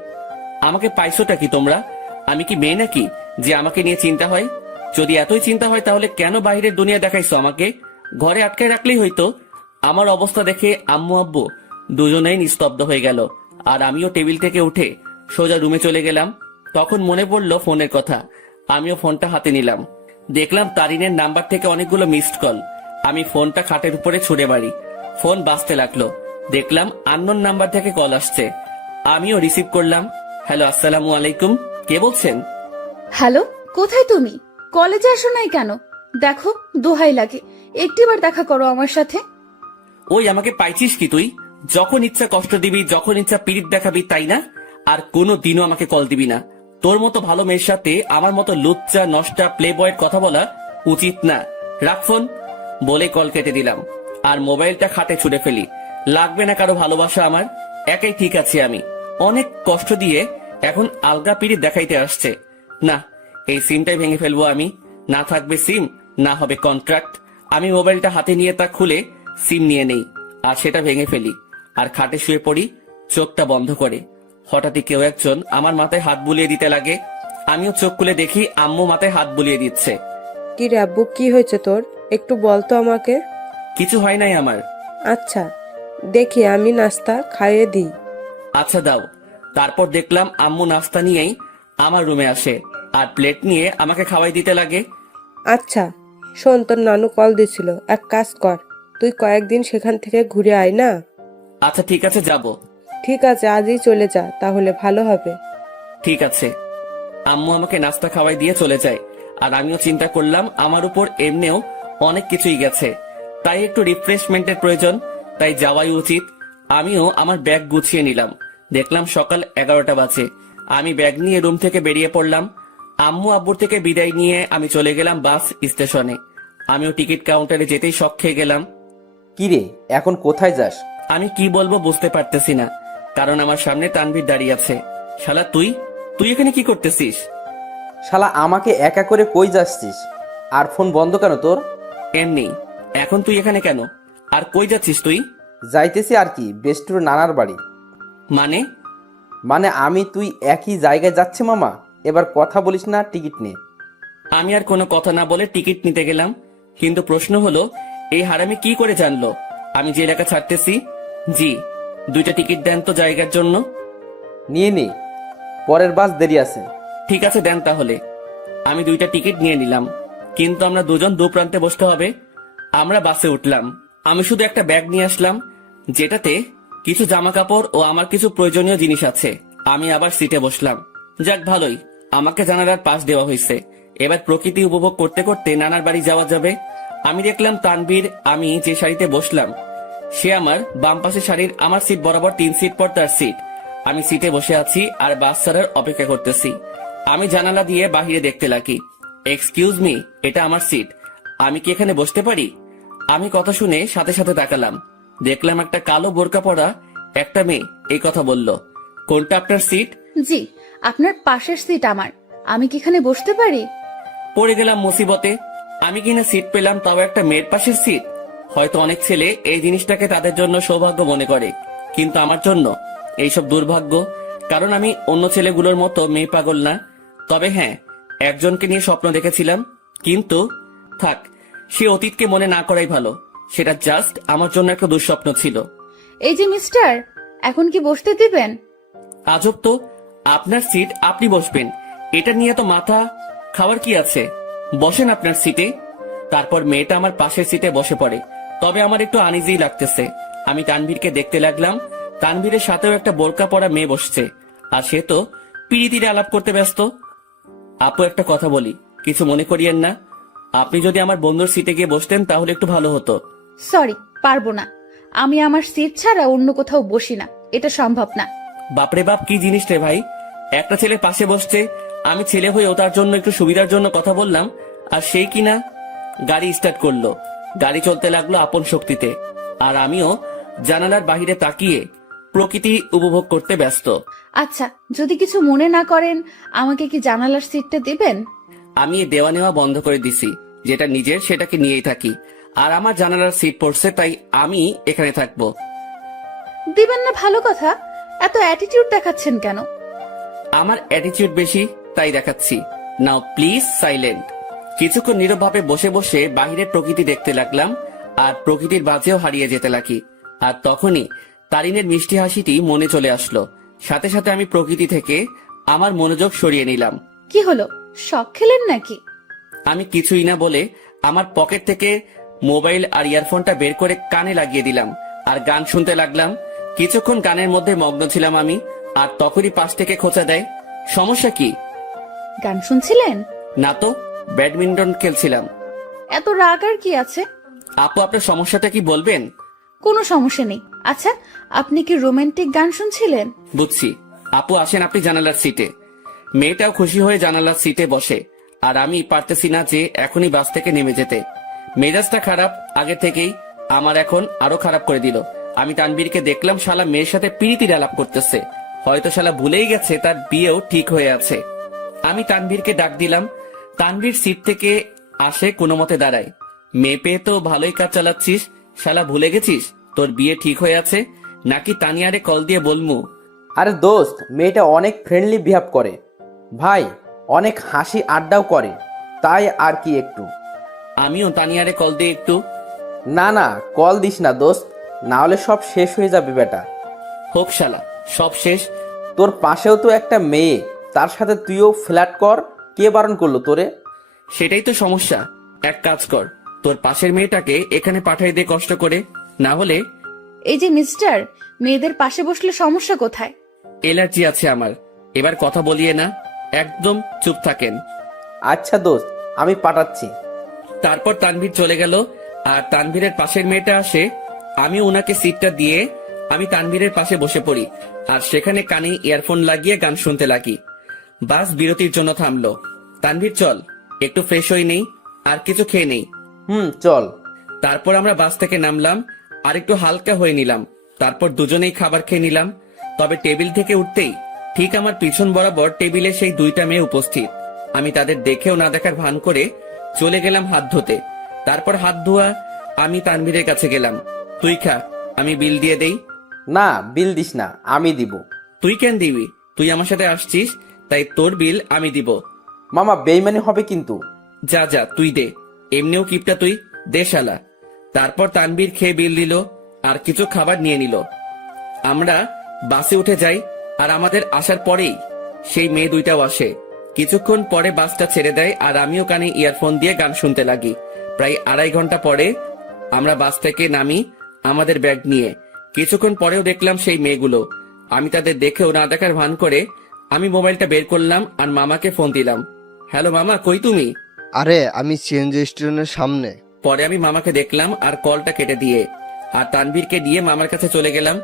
আমাকে পাইছোটা কি তোমরা? আমি কি মেয়ে নাকি যে আমাকে নিয়ে চিন্তা হয়? যদি এতই চিন্তা হয় তাহলে কেন বাইরের দুনিয়া দেখাইছো আমাকে? ঘরে আটকায় রাখলেই হইতো। আমার অবস্থা দেখে আম্মু আব্বু দুজনেই নিস্তব্ধ হয়ে গেল, আর আমিও টেবিল থেকে উঠে সোজা রুমে চলে গেলাম। তখন মনে পড়লো ফোনের কথা। আমিও ফোনটা হাতে নিলাম। দেখলাম তারিনের নাম্বার থেকে অনেকগুলো মিসড কল। আমি ফোনটা খাটের উপরে ছুড়ে মারি। ফোন বাজতে লাগলো। দেখলাম আননোন নাম্বার থেকে কল আসছে। আমিও রিসিভ করলাম। হ্যালো, আসসালামু আলাইকুম, কে বলছেন? হ্যালো, কোথায় তুমি? কলেজে আসো নাই কেন? দেখো, দোহাই লাগে, একটিবার দেখা করো আমার সাথে। ওই আমাকে পাইছিস কি তুই? যখন ইচ্ছা কষ্ট দিবি, যখন ইচ্ছা পিরিত দেখাবি, তাই না? আর কোনো দিনও আমাকে কল দিবি না। তোর মতো ভালো মেয়ের সাথে আমার মতো লুচ্চা নষ্টা প্লে বয়ের কথা বলা উচিত না। রাখ ফোন বলে কল কেটে দিলাম আর মোবাইলটা খাটে ছুড়ে ফেলি। লাগবে না কারো ভালোবাসা আমার, একাই ঠিক আছি আমি। অনেক কষ্ট দিয়ে এখন আলগা পিরিত দেখাইতে আসছে। না, এই সিমটাই ভেঙে ফেলবো আমি। না থাকবে সিম, না হবে কন্ট্রাক্ট। আমি মোবাইলটা হাতে নিয়ে তা খুলে সিম নিয়ে নেই আর সেটা ভেঙে ফেলি, আর খাটে শুয়ে পড়ি চোখটা বন্ধ করে। হঠাৎই কেউ একজন আমার মাথায় হাত বুলিয়ে দিতে লাগে। আমিও চোখ খুলে দেখি আম্মু মাথায় হাত বুলিয়ে দিচ্ছে। কি রে আব্বু, কি হয়েছে তোর? একটু বলতো আমাকে। কিছু হয় নাই আমার। আচ্ছা, দেখি আমি নাস্তা খাইয়ে দিই। আচ্ছা দাও। তারপর দেখলাম আম্মু নাস্তা নিয়েই আমার রুমে আসে আর প্লেট নিয়ে আমাকে খাওয়াই দিতে লাগে। আচ্ছা শোন, তোর নানু কল দিছিল, এক কাজ কর, তুই কয়েকদিন সেখান থেকে ঘুরে আয় না। আচ্ছা ঠিক আছে, যাব। ঠিক আছে, আজই চলে যা, তাহলে ভালো হবে। ঠিক আছে। আম্মু আমাকে নাস্তা খাওয়াই দিয়ে চলে যায়, আর আমিও চিন্তা করলাম আমার উপর এমনিও অনেক কিছুই গেছে, তাই একটু রিফ্রেশমেন্টের প্রয়োজন, তাই যাওয়াই উচিত। আমিও আমার ব্যাগ গুছিয়ে নিলাম। দেখলাম সকাল 11টা বাজে। আমি ব্যাগ নিয়ে রুম থেকে বেরিয়ে পড়লাম। আম্মু আব্বুর থেকে বিদায় নিয়ে আমি চলে গেলাম বাস স্টেশনে। আমিও টিকিট কাউন্টারে যেতেই শক খেয়ে গেলাম। কি রে, এখন কোথায় যাস? আমি কি বলবো বুঝতে পারতেছি না, কারণ আমার সামনে তানভীর দাঁড়িয়ে আছে। শালা তুই তুই এখানে কি করতেছিস? শালা আমাকে একা করে কই যাচ্ছিস? আর ফোন বন্ধ কেন তোর? এমনি। এখন তুই এখানে কেন? আর কই যাচ্ছিস তুই? যাইতেছি আর কি, বেস্টুর নানার বাড়ি। মানে? মানে আমি তুই একই জায়গায় যাচ্ছি মামা। এবার কথা বলিস না, টিকিট নে। আমি আর কোনো কথা না বলে টিকিট নিতে গেলাম, কিন্তু প্রশ্ন হলো এই হারামি কি করে জানলো আমি যে এলাকা ছাড়তেছি? জি, 2টা টিকিট দেন তো জায়গার জন্য। নিয়ে নি, পরের বাস দেরি আছে। ঠিক আছে, দেন তাহলে। আমি 2টা টিকিট নিয়ে নিলাম, কিন্তু আমরা দুজন দু প্রান্তে বসতে হবে। আমরা বাসে উঠলাম। আমি শুধু একটা ব্যাগ নিয়ে আসলাম, যেটাতে কিছু জামা কাপড় ও আমার কিছু প্রয়োজনীয় জিনিস আছে। আমি আবার সিটে বসলাম। যাক ভালোই, আমাকে জানালার পাশ দেওয়া হয়েছে। এবার প্রকৃতি উপভোগ করতে করতে নানার বাড়ি যাওয়া যাবে। আমি দেখলাম তানভীর, আমি যে শাড়িতে বসলাম সে আমার বাম পাশে শাড়ির আমার সিট বরাবর 3 সিট পর তার সিট। আমি সিটে বসে আছি আর বাস ছাড়ার অপেক্ষা করতেছি। আমি জানালা দিয়ে বাহিরে দেখতে লাগি। এক্সকিউজ মি, এটা আমার সিট, আমি কি এখানে বসতে পারি? আমি কথা শুনে সাথে সাথে তাকালাম। দেখলাম একটা কালো বোরকা পরা একটা মেয়ে এই কথা বলল। কোনটা আপনার সিট? জি, আপনার পাশের সিট আমার। আমি কি এখানে বসতে পারি? পড়ে গেলাম মুসিবতে। আমি কিনা সিট পেলাম, তাও একটা মেয়ের পাশের সিট। হয়তো অনেক ছেলে এই জিনিসটাকে তাদের জন্য সৌভাগ্য মনে করে, কিন্তু আমার জন্য এইসব দুর্ভাগ্য। কারণ আমি অন্য ছেলেগুলোর মতো মেয়ে পাগল না। তবে হ্যাঁ, একজনকে নিয়ে স্বপ্ন দেখেছিলাম, কিন্তু থাক, সে অতীতকে মনে না করাই ভালো। সেটা জাস্ট আমার জন্য একটা দুঃস্বপ্ন ছিল। এই যে মিস্টার, এখন কি বসতে দিবেন? আজব তো, আপনার সিট আপনি বসবেন, এটা নিয়ে তো মাথা খাওয়ার কি আছে? বসেন আপনার সিটে। তারপর মেয়েটা আমার পাশের সিটে বসে পড়ে। তবে আমার একটু আনইজি লাগতেছে। আমি তানভীরকে দেখতে লাগলাম। তানভীরের সাথেও একটা বোরকা পরা মেয়ে বসছে, আর সে তো পিড়িতিরে আলাপ করতে ব্যস্ত। আপু, একটা কথা বলি, কিছু মনে করিয়েন না। আপনি যদি আমার বন্ধুর সিটে গিয়ে বসতেন তাহলে একটু ভালো হতো। সরি, পারবো না। আমি আমার সিট ছাড়া অন্য কোথাও বসি না, এটা সম্ভব না। বাপরে বাপ, কি জিনিস রে ভাই! একটা ছেলে পাশে বসছে, আমি ছেলে হয়েও তার জন্য একটু সুবিধার জন্য কথা বললাম, আর সেই কিনা গাড়ি স্টার্ট করলো। গাড়ি চলতে লাগলো আপন শক্তিতে, আর আমিও জানালার বাহিরে তাকিয়ে প্রকৃতি উপভোগ করতে ব্যস্ত। আচ্ছা, যদি কিছু মনে না করেন, আমাকে কি জানালার সিটটা দিবেন? আমি এ দেওয়া নেওয়া বন্ধ করে দিছি। যেটা নিজের সেটাকে নিয়েই থাকি, আর আমার জানালার সিট পড়ছে তাই আমি এখানে থাকবো। দিবেন না ভালো কথা, এত অ্যাটিটিউড দেখাচ্ছেন কেন? আমার অ্যাটিটিউড বেশি তাই দেখাচ্ছি। নাও প্লিজ সাইলেন্ট। কিছুক্ষণ নীরবভাবে বসে বসে বাহিরের প্রকৃতি দেখতে লাগলাম, আর প্রকৃতির বাজেও হারিয়ে যেতে লাগি। আর তখনই তারিনের মিষ্টি হাসিটি মনে চলে আসলো। সাথে সাথে আমি প্রকৃতি থেকে আমার মনোযোগ সরিয়ে নিলাম। কি হলো, শখ খেলেন নাকি? আমি কিছুই না বলে আমার পকেট থেকে মোবাইল আর ইয়ারফোনটা বের করে কানে লাগিয়ে দিলাম আর গান শুনতে লাগলাম। কিছুক্ষণ গানের মধ্যে মগ্ন ছিলাম আমি, আর তখনই পাশ থেকে খোঁচা দেয়। সমস্যা কি? গান শুনছিলেন? না তো, ব্যাডমিন্টন খেলছিলাম। এত রাগ আর কি আছে? আপু, আপনার সমস্যাটা কি বলবেন? কোনো সমস্যা নেই। আচ্ছা, আপনি কি রোমান্টিক গান শুনছিলেন? বুঝছি। আপু আসেন আপনি জানালার সিটে। মেয়েটাও খুশি হয়ে জানালার সিটে বসে, আর আমি পারতেছি না যে এখনই বাস থেকে নেমে যেতে। মেজাজটা খারাপ আগে থেকেই, আমার এখন আরো খারাপ করে দিল। আমি তানবীরকে দেখলাম শালা মেয়ের সাথে পিড়িতির আলাপ করতেছে। হয়তো শালা ভুলেই গেছে তার বিয়েও ঠিক হয়ে আছে। আমি তানবীরকে ডাক দিলাম। তানবীর সিট থেকে আসে কোনো মতে দাঁড়ায়। মেয়ে পেয়ে তো ভালোই কাজ চালাচ্ছিস, শালা ভুলে গেছিস তোর বিয়ে ঠিক হয়ে আছে? নাকি তানিয়ারে কল দিয়ে বলমু? আরে দোস্ত, মেয়েটা অনেক ফ্রেন্ডলি বিহেভ করে ভাই, অনেক হাসি আড্ডাও করে, তাই আর কি একটু। আমিও তানিয়ারে কল দিয়ে একটু। না না, কল দিস না দোস্ত, না হলে সব শেষ হয়ে যাবে বেটা। হোক শালা, সব শেষ। তোর পাশেও তো একটা মেয়ে, তার সাথে তুইও ফ্ল্যাট কর, কে বারণ করলো তোরে? সেটাই তো সমস্যা। এক কাজ কর, তোর পাশের মেয়েটাকে এখানে পাঠাই দে কষ্ট করে, না হলে। এই যে মিস্টার, মেয়েদের পাশে বসলে সমস্যা কোথায়? এলার্জি আছে আমার। এবার কথা বলিয়ে না, একদম চুপ থাকেন। আচ্ছা দোস্ত, আমি পাঠাচ্ছি। তারপর তানভীর চলে গেল, আর তানভীরের পাশের মেয়েটা আসে। আমি ওনাকে সিটটা দিয়ে আমি তানভীরের পাশে বসে পড়ি, আর সেখানে কানে ইয়ারফোন লাগিয়ে গান শুনতে লাগি। বাস বিরতির জন্য থামলো। তানভীর চল একটু ফ্রেশ হয়ে নেই, আর কিছু খেয়ে নেই। চল। তারপর আমরা বাস থেকে নামলাম, আর একটু হালকা হয়ে নিলাম। তারপর দুজনেই খাবার খেয়ে নিলাম। তবে টেবিল থেকে উঠতেই ঠিক আমার পিছন বরাবর টেবিলে সেই 2টা মেয়ে উপস্থিত। আমি তাদের দেখেও না দেখার ভান করে চলে গেলাম হাত ধুতে। তারপর হাত ধোয়া আমি তানভীরের কাছে গেলাম। তুই খা, আমি বিল দিয়ে দেই। না, বিল দিস না, আমি দিব। তুই কেন দিবি? তুই আমার সাথে আসছিস, তাই তোর বিল আমি দিব। মামা বেইমানি হবে কিন্তু। যা যা তুই দে, এমনিও কিপটা তুই, দে শালা। তারপর তানবীর খেয়ে বিল দিল আর কিছু খাবার নিয়ে নিল। আমরা বাসে উঠে যাই আর আমাদের আসার পরেই সেই মেয়ে দুইটাও আসে। কিছুক্ষণ পরে বাসটা ছেড়ে দেয় আর আমিও কানে ইয়ারফোন দিয়ে গান শুনতে লাগি। প্রায় 2.5 ঘন্টা পরে আমরা বাস থেকে নামি আমাদের ব্যাগ নিয়ে। কিছুক্ষণ পরেও দেখলাম সেই মেয়েগুলো। আমি তাদের দেখেও না দেখার ভান করে আমি মোবাইলটা বের করলাম আর মামাকে ফোন দিলাম। হ্যালো মামা, কই তুমি? আরে আমি সিএনজি স্টেশনের সামনে। পরে আমি মামাকে দেখলাম আর কলটা কেটে দিয়ে আর তানভীরকে নিয়ে মামার কাছে চলে গেলাম।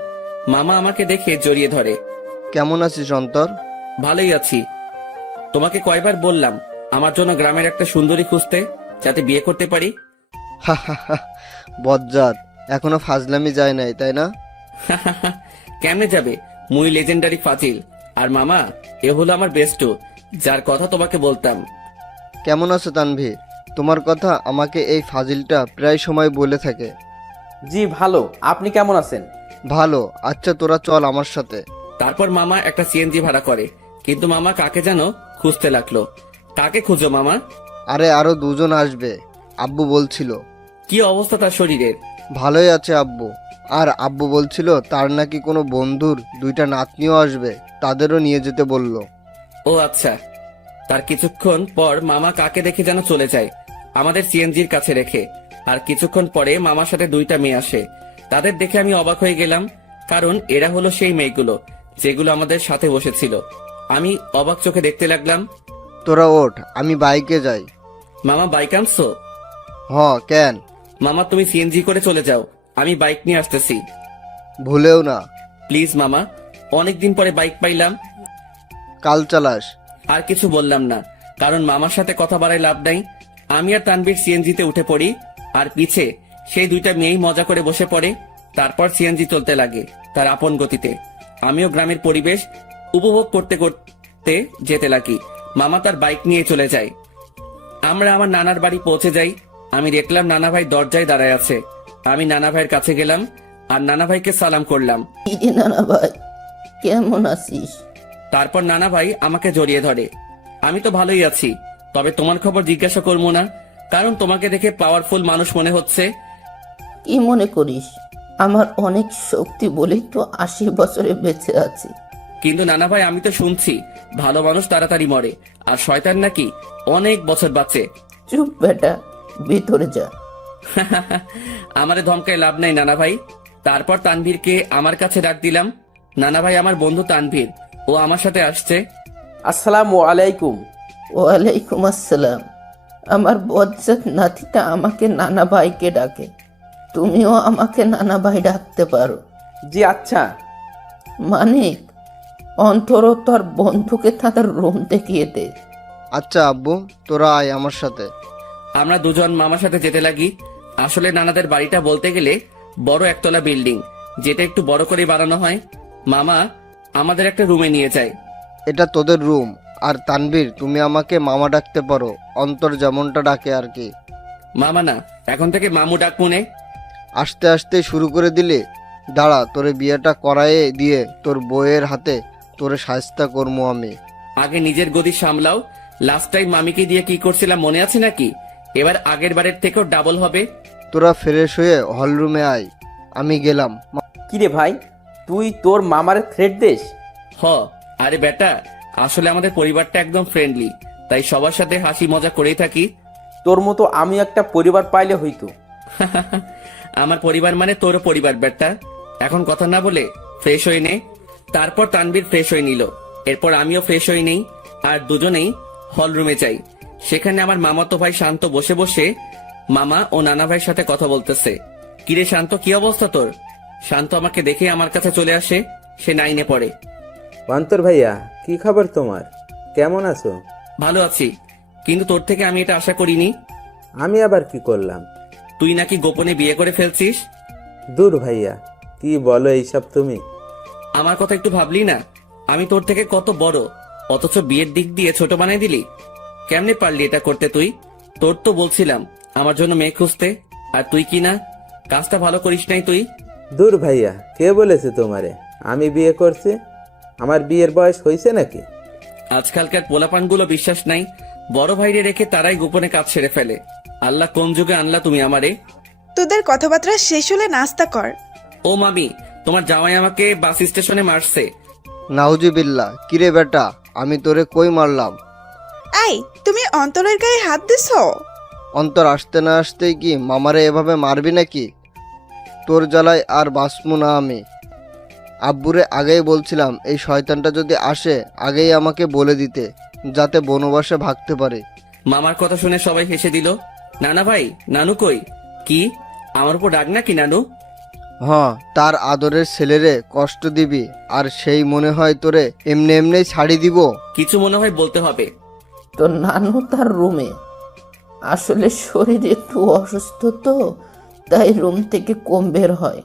মামা আমাকে দেখে জড়িয়ে ধরে। কেমন আছিস অন্তর? ভালোই আছি। তোমাকে কয়বার বললাম আমার জন্য গ্রামের একটা সুন্দরী খুঁজতে, যাতে বিয়ে করতে পারি? বজ্জাত, এখনো ফাজলামি যায় নাই তাই না? কেমনে যাবে? মুই লেজেন্ডারি ফাজিল। আর মামা, এ হলো আমার বেস্ট, যার কথা তোমাকে বলতাম। কেমন আছো তানভীর? তোমার কথা আমাকে এই ফাজিলটা প্রায় সময় বলে থাকে। জি ভালো, আপনি কেমন আছেন? ভালো। আচ্ছা তোরা চল আমার সাথে। তারপর মামা একটা সিএনজি ভাড়া করে, কিন্তু মামা কাকে যেন খুঁজতে লাগলো। কাকে খুঁজো মামা? আরে আরো 2 জন আসবে, আব্বু বলছিল। কি অবস্থা তার শরীরের? ভালোই আছে আব্বু। আর আব্বু বলছিল তার নাকি কোনো বন্ধুর 2টা নাতনিও আসবে, তাদেরও নিয়ে যেতে বলল। ও আচ্ছা। তার কিছুক্ষণ পর মামা কাকে দেখে যেন চলে যায় আমাদের সিএনজির কাছে রেখে। আর কিছুক্ষণ পরে মামার সাথে 2টা মেয়ে আসে। তাদের দেখে আমি অবাক হয়ে গেলাম, কারণ এরা হলো সেই মেয়েগুলো যেগুলো আমাদের সাথে বসেছিল। আমি অবাক চোখে দেখতে লাগলাম। তোরা ওঠ, আমি বাইকে যাই। মামা বাইক আনছো? কেন? মামা তুমি সিএনজি করে চলে যাও, আমি বাইক নিয়ে আসতেছি। ভুলেও না। প্লিজ মামা, অনেকদিন পরে বাইক পাইলাম। কাল চালাস। আর কিছু বললাম না, কারণ মামার সাথে কথা বাড়ায় লাভ নাই। আমি আর তানভীর সিএনজিতে উঠে পড়ি আর পিছে সেই 2টা মেয়েই মজা করে বসে পড়ে। তারপর সিএনজি চলতে লাগে তার আপন গতিতে। আমিও গ্রামের পরিবেশ উপভোগ করতে করতে যেতে লাগি। মামা তার বাইক নিয়ে চলে যায়। আমরা আমার নানার বাড়ি পৌঁছে যাই। আমি দেখলাম নানা ভাই দরজায় দাঁড়ায় আছে। আমি নানা ভাইয়ের কাছে গেলাম আর নানা ভাইকে সালাম করলাম। নানা ভাই, কেমন আছিস? তারপর নানা ভাই আমাকে জড়িয়ে ধরে। আমি তো ভালোই আছি, তবে তোমার খবর জিজ্ঞাসা করবো না, কারণ তোমাকে দেখে পাওয়ারফুল মানুষ মনে হচ্ছে। কি মনে করিস আমার অনেক শক্তি বলেই তো 80 বছরে বেঁচে আছি। কিন্তু নানা ভাই, আমি তো শুনছি ভালো মানুষ তাড়াতাড়ি মরে আর শয়তান নাকি অনেক বছর বাঁচে। চুপ বেটা, ভিতরে যা। আমারে ধমকায় লাভ নাই নানা ভাই। তারপর তানভীরকে আমার কাছে ডাক দিলাম। নানা ভাই, আমার বন্ধু তানভীর, ও আমার সাথে আসছে। আসসালামু আলাইকুম। ওয়ালাইকুম আসসালাম। আমার বজ্জাত নাতিটা আমাকে নানা ভাইকে ডাকে, তুমিও আমাকে নানা ভাই ডাকতে পারো। জি আচ্ছা। মানিক, অন্তর তোর বন্ধুকে তাদের রুম দেখিয়ে দে। আচ্ছা আব্বু, তোরা আয় আমার সাথে। আমরা 2 জন মামার সাথে যেতে লাগি। আসলে নানাদের বাড়িটা বলতে গেলে বড় একতলা বিল্ডিং, যেটা একটু বড় করে বানানো হয়। মামা আমাদের একটা রুমে নিয়ে যায়। এটা তোদের রুম। আর তানভীর, তুমি আমাকে মামা ডাকতে পারো, অন্তর যেমনটা ডাকে আর কি। মামা না, এখন থেকে মামু ডাক মনে। আস্তে আস্তে শুরু করে দিলে। দাঁড়া, তোরে বিয়েটা করায়ে দিয়ে তোর বউয়ের হাতে তোরে শায়েস্তা করবো আমি। আগে নিজের গদি সামলাও। লাস্ট টাইম মামিকে দিয়ে কি করছিলাম মনে আছে নাকি? এবার আগের বারের থেকেও ডাবল হবে। তোরা ফ্রেশ হয়ে হলরুমে আয়, আমি গেলাম। কিরে ভাই, তুই তোর মামার থ্রেট দেশ? আরে বেটা, আসলে আমাদের পরিবারটা একদম ফ্রেন্ডলি, তাই সবার সাথে হাসি মজা করেই থাকি। তোর মতো আমি একটা পরিবার পাইলে হইতো। আমার পরিবার মানে তোর পরিবার বেটা। এখন কথা না বলে ফ্রেশ হয়ে নে। তারপর তানভীর ফ্রেশ হয়ে নিল। এরপর আমিও ফ্রেশ হয়ে নেই আর দুজনেই হল রুমে যাই। সেখানে আমার মামাতো ভাই শান্ত বসে বসে মামা ও নানা ভাইয়ের সাথে কথা বলতেছে। কিরে শান্ত, কি অবস্থা তোর? শান্ত আমাকে দেখে আমার কাছে চলে আসে। সে 9-এ পড়ে। অন্তর ভাইয়া, কি খবর তোমার? কেমন আছো? ভালো আছি, কিন্তু তোর থেকে আমি এটা আশা করিনি। আমি আবার কি করলাম? তুই নাকি গোপনে বিয়ে করে ফেলছিস। দূর ভাইয়া, কি বলো এইসব তুমি? আমার কথা একটু ভাবলি না? আমি তোর থেকে কত বড়, অথচ বিয়ের দিক দিয়ে ছোট বানাই দিলি। কেমনে পারলি এটা করতে তুই? তোর তো বলছিলাম আমার জন্য মেয়ে খুঁজতে, আর তুই কি না, কাজটা ভালো করিস নাই তুই। দূর ভাইয়া, কে বলেছে তোমারে আমি বিয়ে করছি? আমার বিয়ের বয়স হয়েছে নাকি? আজকালকার পোলাপানগুলো বিশ্বাস নাই, বড় ভাইরে রেখে তারাই গোপনে কাজ সেরে ফেলে। আল্লাহ কোন যুগে আনলা তুমি আমারে? তোদের কথাবার্তা শেষ হলে নাস্তা কর। ও মামি, তোমার জামাই আমাকে বাস স্টেশনে মারছে। নাউজুবিল্লাহ, কিরে বেটা, আমি তোরে কই মারলাম? এই, তুমি অন্তরের গায়ে হাত দিছো? অন্তর আসতে না আসতেই কি মামারে এভাবে মারবি নাকি? তোর জ্বালায় আর বাঁচমু না আমি। আব্বুরে আগেই বলছিলাম এই শয়তানটা যদি আসে আগেই আমাকে বলে দিতে, যাতে বনবাসে ভাগতে পারে। মামার কথা শুনে সবাই হেসে দিল। নানা ভাই, নানু কই? কি আমার উপর রাগ নাকি নানু? হ্যাঁ, তার আদরের ছেলেরে কষ্ট দিবি আর সেই মনে হয় তোরে এমনি এমনি ছাড়ি দিব? কিছু মনে হয় বলতে হবে। তো নানু তার রুমে, আসলে শরীর একটু অসুস্থ তো, তাই রুম থেকে কম বের হয়।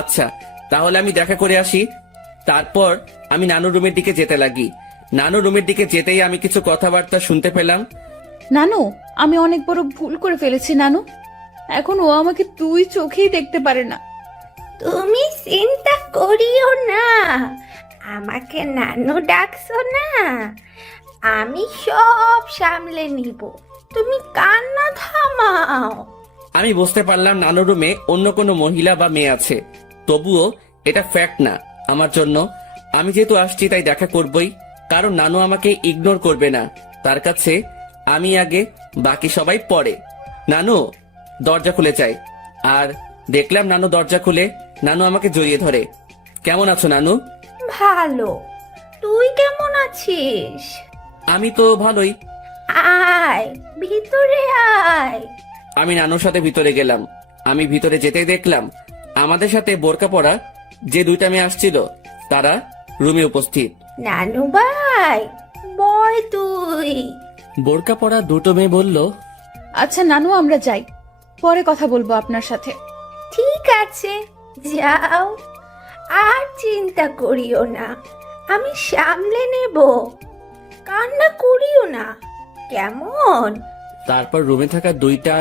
আচ্ছা, তাহলে আমি দেখা করে আসি। তারপর আমি নানু রুমের দিকে যেতে লাগি। নানু রুমের দিকে যেতেই আমি কিছু কথাবার্তা শুনতে পেলাম। নানু, আমি অনেক বড় ভুল করে ফেলেছি নানু। এখন ও আমাকে দুই চোখেই দেখতে পারে না। তুমি চিন্তা করিও না, আমাকে নানু ডাকছো না, আমি সব সামলে নিব, তুমি কান্না থামাও। আমি বুঝতে পারলাম নানু রুমে অন্য কোনো মহিলা বা মেয়ে আছে। তবুও এটা ফ্যাক্ট না আমার জন্য। আমি যেহেতু আসছি তাই দেখা করবই, কারণ নানু আমাকে ইগনোর করবে না। তার কাছে আমি আগে, বাকি সবাই পরে। নানু, দরজা খুলে যায়। আর দেখলাম নানু দরজা খুলে নানু আমাকে জড়িয়ে ধরে। কেমন আছো নানু? ভালো, তুই কেমন আছিস? আমি তো ভালোই। আয় ভিতরে আয়। আমি নানুর সাথে ভিতরে গেলাম। আমি ভিতরে যেতেই দেখলাম আমাদের সাথে বোরকা পরা যে দুইটা মেয়ে আসছিল তারা রুমে উপস্থিত। নানু ভাই, বয় তুই। বোরকা পরা দুটো মেয়ে বলল, আচ্ছা নানু, আমরা যাই, পরে কথা বলবো আপনার সাথে। ঠিক আছে, যাও, আর চিন্তা করিও না, আমি সামলে নেব, কান্না করিও না, কেমন? তারপর রুমে থাকা দুইটা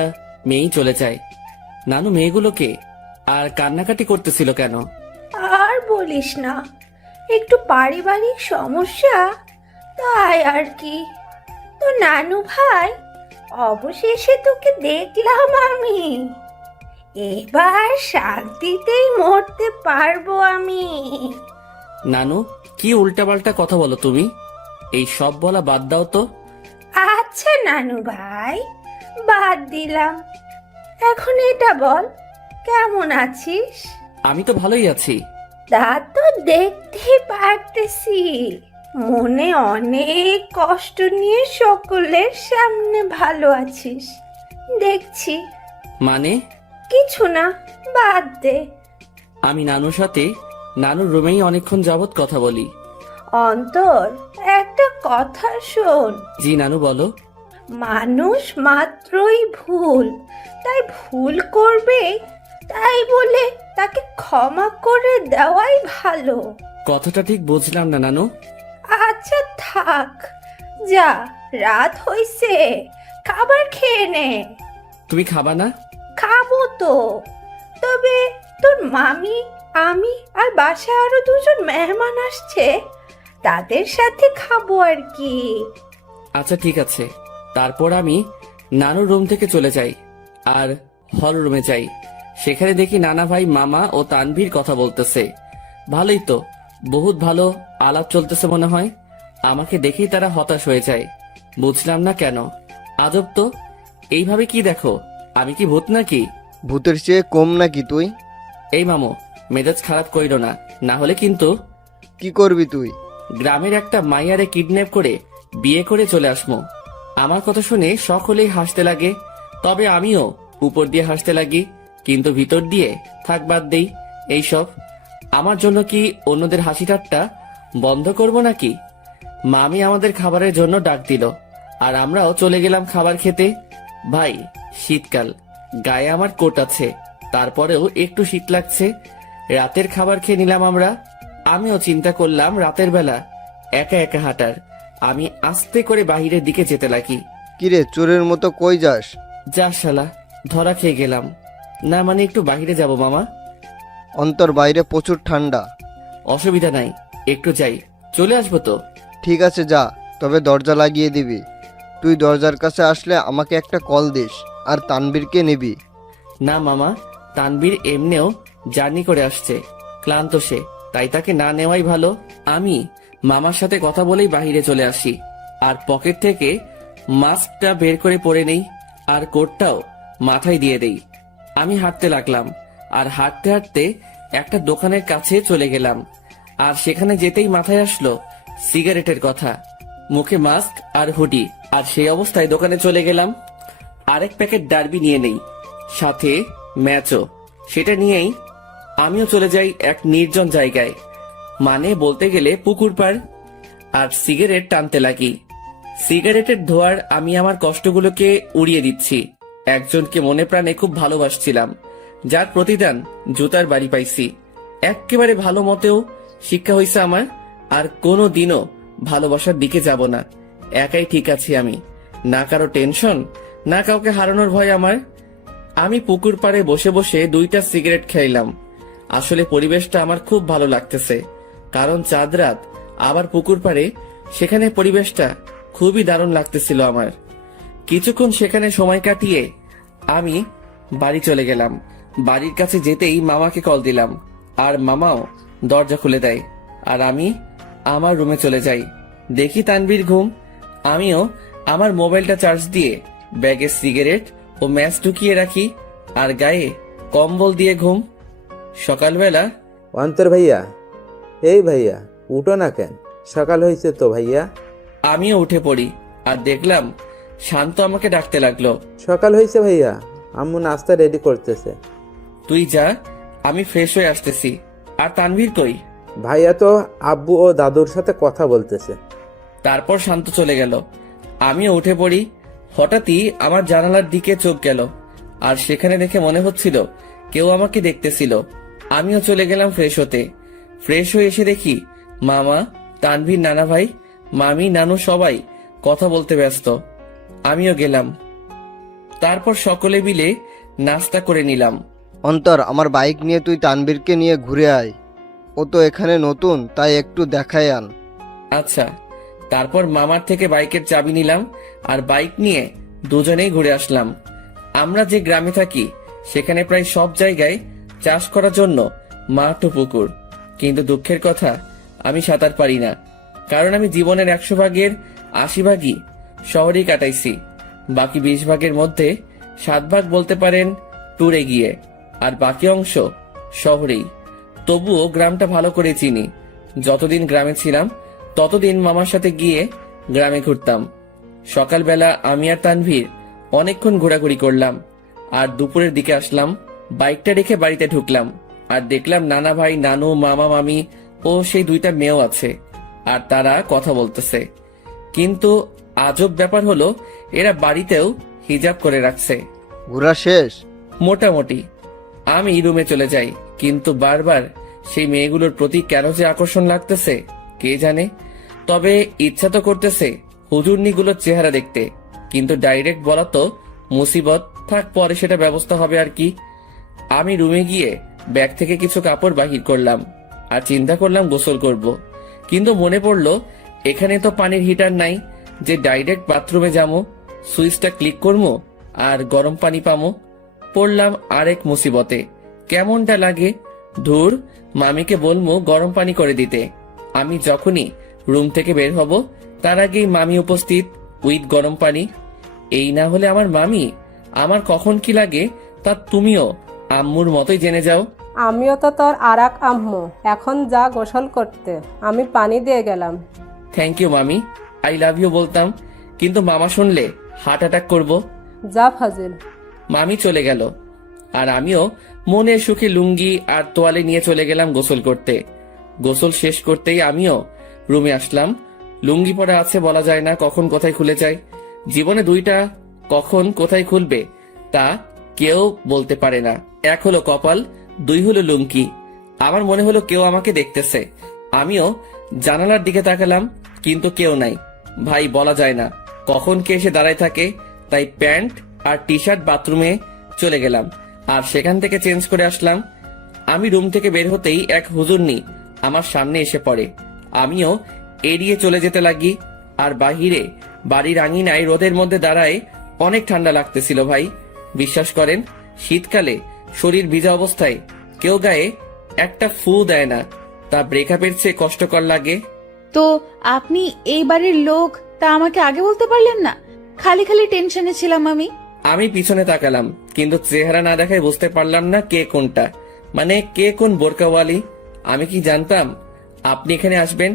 মেয়েই চলে যায়। নানু মেয়েগুলোকে আর কান্নাকাটি করতেছিল কেন? আর বলিস না, একটু পারিবারিক সমস্যা, তাই আর কি। তো নানু ভাই, অবশেষে তোকে দেখলাম আমি, এবার শান্তিতেই মরতে পারবো আমি। নানু, কি উল্টাপাল্টা কথা বলো তুমি? এই সব বলা বাদ দাও তো। আচ্ছা নানু ভাই, বাদ দিলাম, এখন এটা বল, কেমন আছিস? আমি তো ভালোই আছি। তা তো দেখতেই পারতেছি, মনে অনেক কষ্ট নিয়ে সকলের সামনে ভালো আছিস দেখছি। মানে? কিছু না, বাদ দে। আমি নানুর সাথে নানুর রুমেই অনেকক্ষণ যাবত কথা বলি। অন্তর, একটা কথা শোন। জি নানু, বলো। মানুষ মাত্রই ভুল, তাই ভুল করবে, তাই বলে তাকে ক্ষমা করে দেওয়াই ভালো। কথাটা ঠিক বুঝলাম না নানু। আচ্ছা থাক, যা, রাত হইছে, খাবার খেয়ে নে। তুমি খাবা না? খাবো তো, তবে তোর মামি, আমি আর বাসায় আরো দুজন মেহমান আসছে, তাদের সাথে খাবো আর কি। আচ্ছা ঠিক আছে। তারপর আমি নানুর রুম থেকে চলে যাই আর হল রুমে যাই। সেখানে দেখি নানা ভাই, মামা ও তানভীর কথা বলতেছে। ভালোই তো, বহুত ভালো আলাপ চলতেছে মনে হয়। আমাকে দেখেই তারা হতাশ হয়ে যায়। বুঝলাম না কেন। আজব তো, এইভাবে কি দেখো? আমি কি ভূত নাকি? ভূতের চেয়ে কম নাকি তুই? এই মামু, মেজাজ খারাপ কইরো না, না হলে কিন্তু। কি করবি তুই? গ্রামের একটা মাইয়ারে কিডন্যাপ করে বিয়ে করে চলে আসমো। আমার কথা শুনে সকলেই হাসতে লাগে, তবে আমিও উপর দিয়ে হাসতে লাগি, কিন্তু ভিতর দিয়ে থাক বাদ দেই এইসব। আমার জন্য কি অন্যদের হাসি ঠাট্টা বন্ধ করব নাকি? মামি আমাদের খাবারের জন্য ডাক দিল আর আমরাও চলে গেলাম খাবার খেতে। ভাই, শীতকাল, গায়ে আমার কোট আছে, তারপরেও একটু শীত লাগছে। রাতের খাবার খেয়ে নিলাম আমরা। আমিও চিন্তা করলাম রাতের বেলা একা একা হাঁটার। আমি আস্তে করে বাহিরের দিকে যেতে লাগি। কিরে, চোরের মতো কই যাস? যা শালা, ধরা খেয়ে গেলাম। না মানে একটু বাহিরে যাব মামা। অন্তর, বাইরে প্রচুর ঠান্ডা। অসুবিধা নাই, একটু যাই, চলে আসবো তো। ঠিক আছে যা, তবে দরজা লাগিয়ে দিবি। তুই দরজার কাছে আসলে আমাকে একটা কল দিস আর তানবীরকে নিবি। না মামা, তানবীর এমনিও জার্নি করে আসছে, ক্লান্ত সে, তাই তাকে না নেওয়াই ভালো। আমি মামার সাথে কথা বলেই বাহিরে চলে আসি আর পকেট থেকে মাস্কটা বের করে পরে নেই আর কোটটাও মাথায় দিয়ে দেই। আমি হাঁটতে লাগলাম আর হাঁটতে হাঁটতে একটা দোকানের কাছে চলে গেলাম আর সেখানে যেতেই মাথায় আসলো সিগারেটের কথা। মুখে মাস্ক আর হুডি, আর সেই অবস্থায় দোকানে চলে গেলাম। আরেক প্যাকেট ডার্বি নিয়ে নেই, সাথে ম্যাচও। সেটা নিয়েই আমিও চলে যাই এক নির্জন জায়গায়, মানে বলতে গেলে পুকুর পাড়, আর সিগারেট টানতে লাগি। সিগারেটের ধোঁয়ার আমি আমার কষ্টগুলোকে উড়িয়ে দিচ্ছি। একজনকে মনে প্রাণে খুব ভালোবাসছিলাম, যার প্রতিদান জুতার বাড়ি পাইছি। একেবারে ভালো মতেও শিক্ষা হয়েছে আমার, আর কোনো দিনও ভালোবাসার দিকে যাব না। একাই ঠিক আছি আমি, না কারো টেনশন, না কাউকে হারানোর ভয় আমার। আমি পুকুর পাড়ে বসে বসে 2টা সিগারেট খাইলাম। আসলে পরিবেশটা আমার খুব ভালো লাগতেছে, কারণ চাঁদ রাত, আবার পুকুর পাড়ে, সেখানে পরিবেশটা খুবই দারুণ লাগতেছিল আমার। কিছুক্ষণ সেখানে সময় কাটিয়ে আমি বাড়ি চলে গেলাম। বাড়ির কাছে যেতেই মামাকে কল দিলাম, আর মামাও দরজা খুলে দেয়, আর আমি আমার রুমে চলে যাই। দেখি তানবীর ঘুম। আমিও আমার মোবাইলটা চার্জ দিয়ে ব্যাগে সিগারেট ও ম্যাচ ঢুকিয়ে রাখি, আর গায়ে কম্বল দিয়ে ঘুম। সকালবেলা অন্তর ভাইয়া, এই ভাইয়া উঠো না কেন, সকাল হয়েছে তো ভাইয়া। আমিও উঠে পড়ি আর দেখলাম শান্ত আমাকে ডাকতে লাগলো। সকাল হয়েছে ভাইয়া, আম্মু নাস্তা রেডি করতেছে। তুই যা, আমি ফ্রেশ হয়ে আসতেছি। আর তানভীর কই? ভাইয়া তো আব্বু ও দাদুর সাথে কথা বলতেছে। তারপর শান্ত চলে গেল। আমিও উঠে পড়ি। হঠাৎই আমার জানালার দিকে চোখ গেল, আর সেখানে দেখে মনে হচ্ছিল কেউ আমাকে দেখতেছিল। আমিও চলে গেলাম ফ্রেশ হতে। ফ্রেশ হয়ে এসে দেখি মামা, তানভীর, নানা ভাই, মামি, নানু সবাই কথা বলতে ব্যস্ত। আমিও গেলাম। তারপর সকলে মিলে নাস্তা করে নিলাম। অন্তর, আমার বাইক নিয়ে তুই তানবীরকে নিয়ে ঘুরে আয়। ও তো এখানে নতুন, তাই একটু দেখাই আন। আচ্ছা। তারপর মামার থেকে বাইকের চাবি নিলাম আর বাইক নিয়ে দুজনেই ঘুরে আসলাম। আমরা যে গ্রামে থাকি সেখানে প্রায় সব জায়গায় চাষ করার জন্য মাঠ ও পুকুর, কিন্তু দুঃখের কথা আমি সাঁতার পারি না, কারণ আমি জীবনের 100 ভাগের 80 ভাগই শহরেই কাটাইছি। বাকি 20 ভাগের মধ্যে 7 ভাগ বলতে পারেন ট্যুরে গিয়ে, আর বাকি অংশ শহরেই। তবুও গ্রামটা ভালো করে চিনি। যতদিন গ্রামে ছিলাম ততদিন মামার সাথে গিয়ে গ্রামে ঘুরতাম। সকালবেলা আমি আর তানভীর অনেকক্ষণ ঘোরাঘুরি করলাম, আর দুপুরের দিকে আসলাম। বাইকটা রেখে বাড়িতে ঢুকলাম আর দেখলাম নানা ভাই, নানু, মামা, মামি ও সেই 2টা মেয়েও আছে, আর তারা কথা বলতেছে। কিন্তু আজব ব্যাপার হলো, এরা বাড়িতেও হিজাব করে রাখছে। ঘোরা শেষ? মোটামুটি। আমি রুমে চলে যাই, কিন্তু বারবার সেই মেয়েগুলোর প্রতি কেন যে আকর্ষণ লাগতেছে কে জানে। তবে ইচ্ছা তো করতেছে হুজুরনিগুলোর চেহারা দেখতে, কিন্তু ডাইরেক্ট বলা তো মুসিবত, থাক পরে সেটা ব্যবস্থা হবে আর কি। আমি রুমে গিয়ে ব্যাগ থেকে কিছু কাপড় বাহির করলাম আর চিন্তা করলাম গোসল করব, কিন্তু মনে পড়লো এখানে তো পানির হিটার নাই যে ডাইরেক্ট বাথরুমে যাবো, সুইচটা ক্লিক করবো আর গরম পানি পামো। পড়লাম আরেক মুসিবতে। কেমনটা লাগে, ধুর, মামিকে বলবো গরম পানি করে দিতে। আমি যখনই রুম থেকে বের হব তার আগেই মামি উপস্থিত উইথ গরম পানি। এই না হলে আমার মামি আমার কখন কি লাগে তা তুমিও আম্মুর মতোই জেনে যাও। আমিও তো তোর আরাক আম্মু, এখন যা গোসল করতে, আমি পানি দিয়ে গেলাম। থ্যাংক ইউ মামি, আই লাভ ইউ বলতাম, কিন্তু মামা শুনলে হার্ট অ্যাটাক করবো। যা ফাজিল। মামি চলে গেল আর আমিও মনের সুখে লুঙ্গি আর তোয়ালে নিয়ে চলে গেলাম গোসল করতে। গোসল শেষ করতেই আমিও রুমে আসলাম। লুঙ্গি পরে আছে, বলা যায় না কখন কোথায় খুলে যায়। জীবনে 2টা কখন কোথায় খুলবে তা কেউ বলতে পারে না। 1 হলো কপাল, 2 হলো লুঙ্গি। আমার মনে হলো কেউ আমাকে দেখতেছে। আমিও জানালার দিকে তাকালাম, কিন্তু কেউ নাই। ভাই, বলা যায় না কখন কে এসে দাঁড়ায় থাকে, তাই প্যান্ট আর টি শার্ট বাথরুমে চলে গেলাম আর সেখান থেকে চেঞ্জ করে আসলাম। আমি রুম থেকে বের হতেই এক হুজুরনি আমার সামনে এসে পড়ে। আমিও এড়িয়ে চলে যেতে লাগি, আর বাহিরে বাড়ির আঙিনায় রোদের মধ্যে দাঁড়ায় অনেক ঠান্ডা লাগতেছিল ভাই। বিশ্বাস করেন, শীতকালে শরীর ভিজা অবস্থায় কেউ গায়ে একটা ফু দেয় না, তা ব্রেকআপের চেয়ে কষ্টকর লাগে। তো আপনি এই বাড়ির লোক, তা আমাকে আগে বলতে পারলেন না? খালি খালি টেনশনে ছিলাম আমি। আমি পিছনে তাকালাম, কিন্তু চেহারা না দেখায় বুঝতে পারলাম না কে কোনটা, মানে কে কোন বোরকাওয়ালি। আমি কি জানতাম আপনি এখানে আসবেন?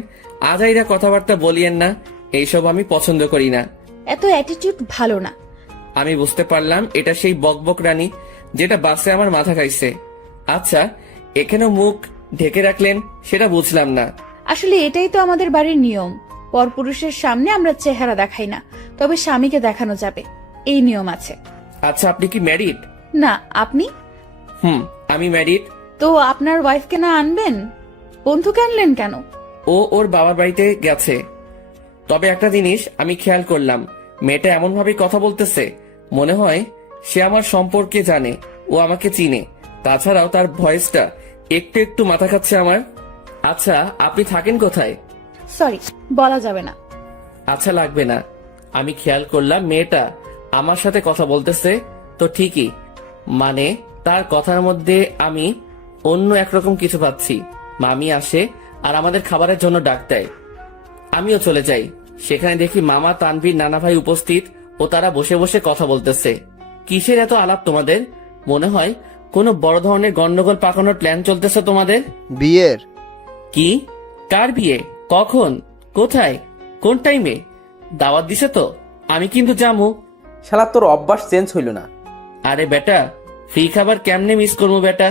আজাইরা কথাবার্তা বলিয়েন না, এইসব আমি পছন্দ করি না। এত অ্যাটিটিউড ভালো না। আমি বুঝতে পারলাম এটা সেই বকবক রানী যেটা বাসে আমার মাথা খাইছে। আচ্ছা, এখানেও মুখ ঢেকে রাখলেন সেটা বুঝলাম না। আসলে এটাই তো আমাদের বাড়ির নিয়ম। পরপুরুষের সামনে আমরা চেহারা দেখাই না, তবে স্বামীকে দেখানো যাবে, এই নিয়ম আছে। আচ্ছা, আপনি কি ম্যারিড? না, আপনি? আমি ম্যারিড। তো আপনার ওয়াইফকে না আনবেন? বন্ধুকে আনলেন কেন? ও ওর বাবার বাড়িতে গেছে। তবে একটা জিনিস আমি খেয়াল করলাম, মেয়েটা এমন ভাবে কথা বলতেছে মনে হয় সে আমার সম্পর্কে জানে, ও আমাকে চিনে। তাছাড়াও তার ভয়েসটা একটু একটু মাথা খাচ্ছে আমার। আচ্ছা, আপনি থাকেন কোথায়? সরি, বলা যাবে না। আচ্ছা, লাগবে না। আমি খেয়াল করলাম মেয়েটা আমার সাথে কথা বলতেছে তো ঠিকই, মানে তার কথার মধ্যে আমি অন্য একরকম কিছু পাচ্ছি। মামি আসে আর আমাদের খাবারের জন্য ডাক দেয়। আমিও চলে যাই। সেখানে দেখি মামা, তানভীর, নানা ভাই উপস্থিত ও তারা বসে বসে কথা বলতেছে। কিসের এত আলাপ তোমাদের? মনে হয় কোনো বড় ধরনের গন্ডগোল পাকানোর প্ল্যান চলতেছে তোমাদের। বিয়ের? কি? কার বিয়ে? কখন? কোথায়? কোন টাইমে? দাওয়াত দিছে তো? আমি কিন্তু যাবো। শালা তোর অভ্যাস চেঞ্জ হইল না। আরে বেটা, ফ্রি খাবার কেমনে মিস করবো বেটা?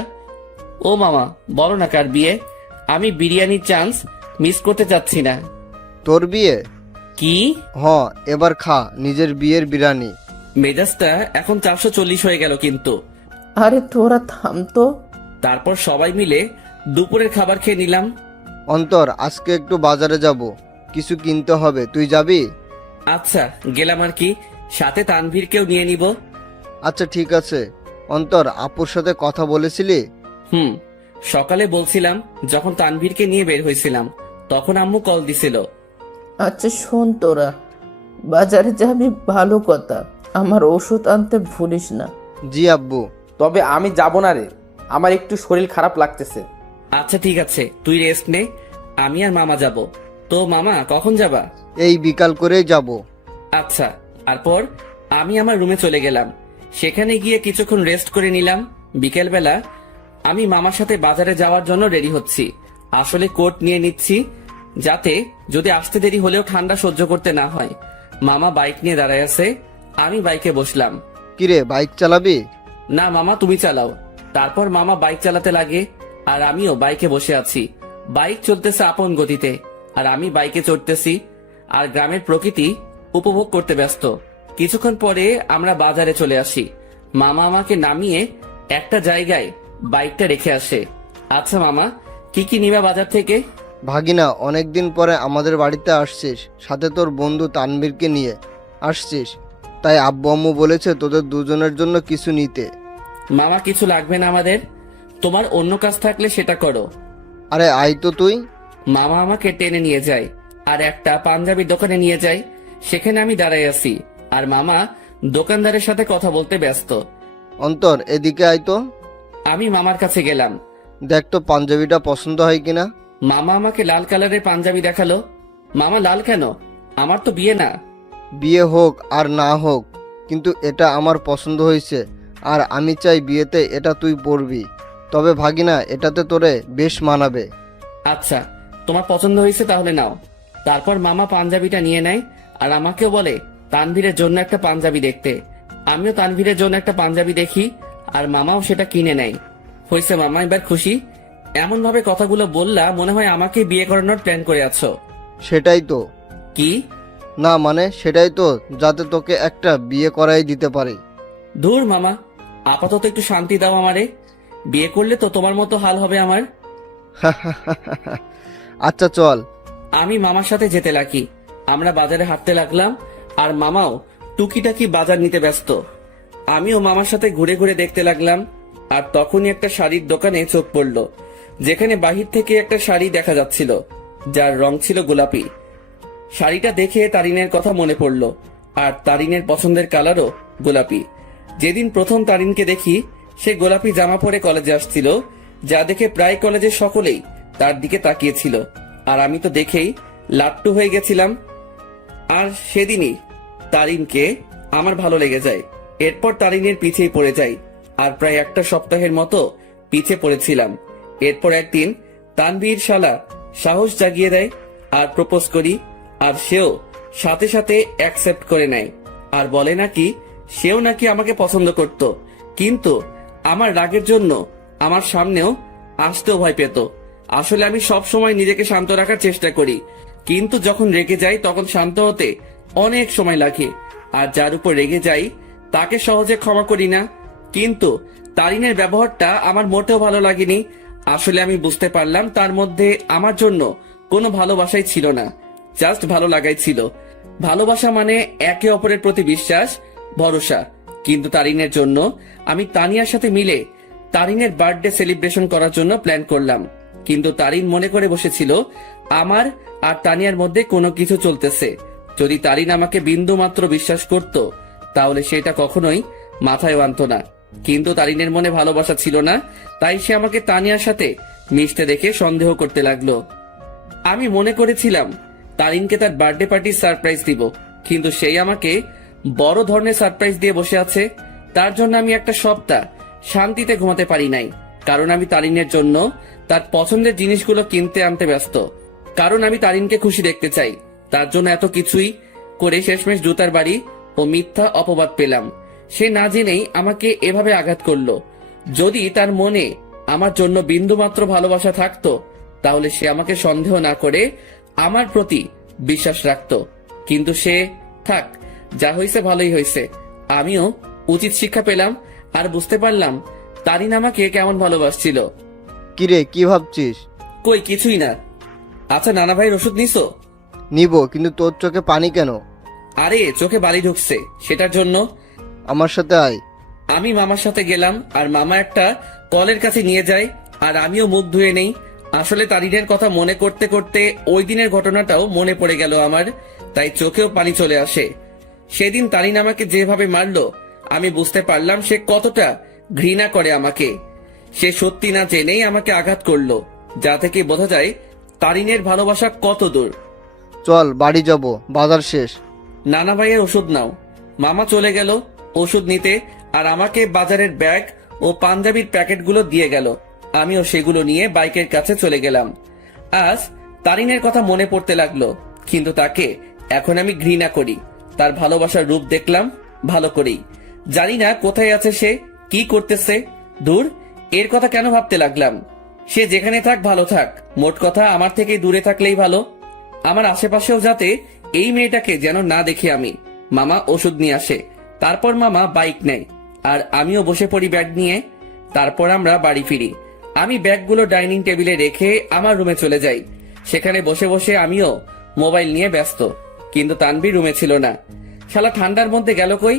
ও মামা, বলো না কার বিয়ে? আমি বিরিয়ানির চান্স মিস করতে চাচ্ছি না। তোর বিয়ে? কি? এবার খা নিজের বিয়ের বিরিয়ানি। মেজাজটা এখন 440 হয়ে গেল কিন্তু। আরে তোরা থাম তো। তারপর সবাই মিলে দুপুরের খাবার খেয়ে নিলাম। অন্তর, আজকে একটু বাজারে যাব, কিছু কিনতে হবে, তুই যাবি? আচ্ছা, গেলাম আর কি, সাথে তানভীরকেও নিয়ে নিব। আচ্ছা ঠিক আছে। অন্তর, আপুর সাথে কথা বলেছিলি? সকালে বলছিলাম, যখন তানভীরকে নিয়ে বের হয়েছিলাম তখন আম্মু কল দিছিল। আচ্ছা শোন, তোরা বাজারে যাবি ভালো কথা, আমার ওষুধ আনতে ভুলিস না। জি আব্বু। তবে আমি যাব না রে, আমার একটু শরীর খারাপ লাগতেছে। আচ্ছা ঠিক আছে, তুই রেস্ট নে, আমি আর মামা যাব। তো মামা কখন যাবা? এই বিকাল করেই যাব। আচ্ছা। তারপর আমি আমার রুমে চলে গেলাম। সেখানে গিয়ে কিছুক্ষণ রেস্ট করে নিলাম। বিকেলবেলা আমি মামার সাথে বাজারে যাওয়ার জন্য রেডি হচ্ছি। আসলে কোট নিয়ে নিচ্ছি, যাতে যদি আসতে দেরি হলেও ঠান্ডা সহ্য করতে না হয়। মামা বাইক নিয়ে দাঁড়ায় আছে, আমি বাইকে বসলাম। কিরে, বাইক চালাবি? না মামা, তুমি চালাও। তারপর মামা বাইক চালাতে লাগে আর আমিও বাইকে বসে আছি। বাইক চলতেছে আপন গতিতে আর আমি বাইকে চড়তেছি আর গ্রামের প্রকৃতি উপভোগ করতে ব্যস্ত। কিছুক্ষণ পরে আমরা বাজারে চলে আসি। মামা আমাকে নামিয়ে একটা জায়গায় বাইকটা রেখে আসে। আচ্ছা মামা, কি কি নিবা বাজার থেকে? ভাগিনা, অনেকদিন পরে আমাদের বাড়িতে আসছিস, সাথে তোর বন্ধু তানভীরকে নিয়ে আসছিস, তাই আব্বু আম্মু বলেছে তোদের দুজনের জন্য কিছু নিতে। মামা, কিছু লাগবে না আমাদের, তোমার অন্য কাজ থাকলে সেটা করো। আরে আয় তো তুই। মামা আমাকে টেনে নিয়ে যায় আর একটা পাঞ্জাবির দোকানে নিয়ে যায়। সেখানে আমি দাঁড়াই আছি আর মামা দোকানদারের সাথে কথা বলতে ব্যস্ত। অন্তর, এদিকে আয় তো। আমি মামার কাছে গেলাম। দেখ তো পাঞ্জাবিটা পছন্দ হয় কিনা। মামা আমাকে লাল কালারের পাঞ্জাবি দেখালো। মামা, লাল কেন? আমার তো বিয়ে না। বিয়ে হোক আর না হোক, কিন্তু এটা আমার পছন্দ হয়েছে আর আমি চাই বিয়েতে এটা তুই পরবি। তবে ভাগিনা, এটাতে তোরে বেশ মানাবে। আচ্ছা, তোমার পছন্দ হয়েছে তাহলে নাও। তারপর মামা পাঞ্জাবিটা নিয়ে নেয় আর আমাকেও বলে তানভীরের জন্য একটা পাঞ্জাবি দেখতে। আমিও তানভীরের জন্য একটা পাঞ্জাবি দেখি আর মামাও সেটা কিনে নেয়। হয়েছে মামা, এবার খুশি? এমন ভাবে কথাগুলো বললা মনে হয় আমাকে বিয়ে করানোর প্ল্যান করে আছো। সেটাই তো। কি? না মানে সেটাই তো, যাতে তোকে একটা বিয়ে করাই দিতে পারি। ধুর মামা, আপাতত একটু শান্তি দাও আমারে। বিয়ে করলে তো তোমার মতো হাল হবে আমার। আচ্ছা চল। আমি মামার সাথে যেতে লাগি। আমরা বাজারে হাঁটতে লাগলাম আর মামাও টুকিটাকি বাজার নিতে ব্যস্ত। আমিও মামার সাথে ঘুরে ঘুরে দেখতে লাগলাম। আর তখনই একটা শাড়ির দোকানে চোখ পড়লো, যেখানে বাহির থেকে একটা শাড়ি দেখা যাচ্ছিল যার রং ছিল গোলাপি। শাড়িটা দেখে তারিনের কথা মনে পড়লো, আর তারিনের পছন্দের কালারও গোলাপি। যেদিন প্রথম তারিনকে দেখি সে গোলাপি জামা পরে কলেজে আসছিল, যা দেখে প্রায় কলেজের সকলেই তার দিকে তাকিয়েছিল, আর আমি তো দেখেই লাট্টু হয়ে গেছিলাম। আর সেদিনই তারিনকে আমার ভালো লেগে যায়। এরপর তারিনের পিছেই পড়ে যাই, আর প্রায় একটা সপ্তাহের মতো পিছে পড়েছিলাম। এরপর একদিন তানভীর শালা সাহস জাগিয়ে দেয় আর প্রপোজ করি, আর সেও সাথে সাথে অ্যাকসেপ্ট করে নেয় আর বলে নাকি সেও নাকি আমাকে পছন্দ করত, কিন্তু আমার রাগের জন্য আমার সামনেও আসতেও ভয় পেত। আসলে আমি সব সময় নিজেকে শান্ত রাখার চেষ্টা করি, কিন্তু যখন রেগে যাই তখন শান্ত হতে অনেক সময় লাগে। আর যার উপর রেগে যাই তাকে সহজে ক্ষমা করি না। কিন্তু তারিনের ব্যবহারটা আমার মোটেও ভালো লাগেনি। আসলে আমি বুঝতে পারলাম তার মধ্যে আমার জন্য কোনো ভালোবাসাই ছিল না, জাস্ট ভালো লাগাই ছিল। ভালোবাসা মানে একে অপরের প্রতি বিশ্বাস, ভরসা। কিন্তু তারিনের জন্য আমি তানিয়ার সাথে মিলে তারিনের বার্থডে সেলিব্রেশন করার জন্য প্ল্যান করলাম, কিন্তু তারিন মনে করে বসেছিল আমার আর তানিয়ার মধ্যে কোনো কিছু চলতেছে। যদি তারিন আমাকে বিন্দু মাত্র বিশ্বাস করত তাহলে সেটা কখনোই মাথায় আনত না। কিন্তু তারিনের মনে ভালোবাসা ছিল না, তাই সে আমাকে তানিয়ার সাথে মিশতে দেখে সন্দেহ করতে লাগলো। আমি মনে করেছিলাম তারিনকে তার বার্থডে পার্টির সারপ্রাইজ দিব, কিন্তু সেই আমাকে বড় ধরনের সারপ্রাইজ দিয়ে বসে আছে। তার জন্য আমি একটা সপ্তাহ শান্তিতে ঘুমাতে পারি নাই, কারণ আমি তারিনের জন্য তার পছন্দের জিনিসগুলো কিনতে আনতে ব্যস্ত। কারণ আমি তারিনকে খুশি দেখতে চাই। তার জন্য এত কিছুই করে শেষমেশ জুতার বাড়ি ও মিথ্যা অপবাদ পেলাম। সে না জেনেই আমাকে এভাবে আঘাত করলো। যদি তার মনে আমার জন্য বিন্দুমাত্র ভালোবাসা থাকতো তাহলে সে আমাকে সন্দেহ না করে আমার প্রতি বিশ্বাস রাখতো। কিন্তু সে থাক, যা হয়েছে ভালোই হয়েছে। আমিও উচিত শিক্ষা পেলাম আর বুঝতে পারলাম তারিন আমাকে কেমন ভালোবাসছিল। কিরে, কি ভাবছিস? কই কিছুই না। আচ্ছা, নানা ভাইয়ের ওষুধ নিছো? নিব, কিন্তু তোর চোখে পানি কেন? আরে চোখে বালি ঢুকছে, সেটার জন্য। আমার সাথে আয়। আমি মামার সাথে গেলাম, আর মামা একটা কলের কাছে নিয়ে যায়, আর আমিও মুখ ধুয়ে নেই। আসলে তারিনের কথা মনে করতে করতে ওই দিনের ঘটনাটাও মনে পড়ে গেল আমার, তাই চোখেও পানি চলে আসে। সেদিন তারিন আমাকে যেভাবে মারলো আমি বুঝতে পারলাম সে কতটা ঘৃণা করে আমাকে। সে সত্যি না জেনেই আমাকে আঘাত করলো, যা থেকে বোঝা যায় তারিনের ভালোবাসা কত দূর। চল বাড়ি যাব, বাজার শেষ। নানা ভাইয়ের ওষুধ নাও। মামা চলে গেল ওষুধ নিতে, আর আমাকে বাজারের ব্যাগ ও পাঞ্জাবির প্যাকেটগুলো দিয়ে গেল। আমিও সেগুলো নিয়ে বাইকের কাছে চলে গেলাম। আজ তারিনের কথা মনে পড়তে লাগলো, কিন্তু তাকে এখন আমি ঘৃণা করি। তার ভালোবাসার রূপ দেখলাম ভালো করেই। জানি না কোথায় আছে সে, কি করতেছে। দূর, এর কথা কেন ভাবতে লাগলাম? সে যেখানে থাক ভালো থাক, মোট কথা আমার থেকে দূরে থাকলেই ভালো। আমার আশেপাশেও যাতে এই মেয়েটাকে যেন না দেখি আমি। মামা ওষুধ নিয়ে আসে, তারপর মামা বাইক নেয়, আর আমিও বসে পড়ি ব্যাগ নিয়ে। তারপর আমরা বাড়ি ফিরি। আমি ব্যাগগুলো ডাইনিং টেবিলে রেখে আমার রুমে চলে যাই। সেখানে বসে বসে আমিও মোবাইল নিয়ে ব্যস্ত, কিন্তু তানভীর রুমে ছিল না। শালা ঠান্ডার মধ্যে গেল কই?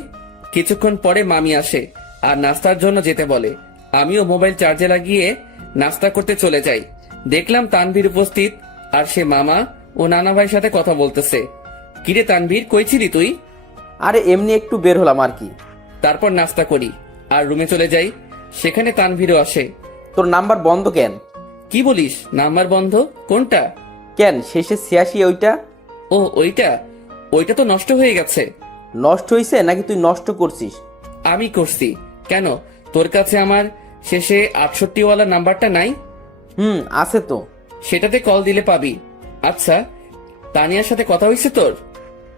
কিছুক্ষণ পরে মামি আসে আর নাস্তার জন্য যেতে বলে। আমিও মোবাইল চার্জে লাগিয়ে নাস্তা করতে চলে যাই। দেখলাম তানভীর উপস্থিত, আর সে মামা ও নানা ভাইয়ের সাথে কথা বলতেছে। কিরে তানভীর, কই ছিলি তুই? আরে এমনি একটু বের হলাম আর কি। তারপর নাস্তা করি আর রুমে চলে যাই। সেখানে তানভীরও আসে। তোর নাম্বার বন্ধ কেন? কি বলিস? নাম্বার বন্ধ? কোনটা? কেন, শেষে 86 ওইটা? ও ওইটা? ওইটা তো নষ্ট হয়ে গেছে। নষ্ট হয়েছে নাকি তুই নষ্ট করছিস? আমি করছি। কেন, তোর কাছে আমার শেষে 68 ওয়ালা নাম্বারটা নাই? আছে তো। সেটাতে কল দিলে পাবি। আচ্ছা, তানিয়ার সাথে কথা হয়েছে তোর?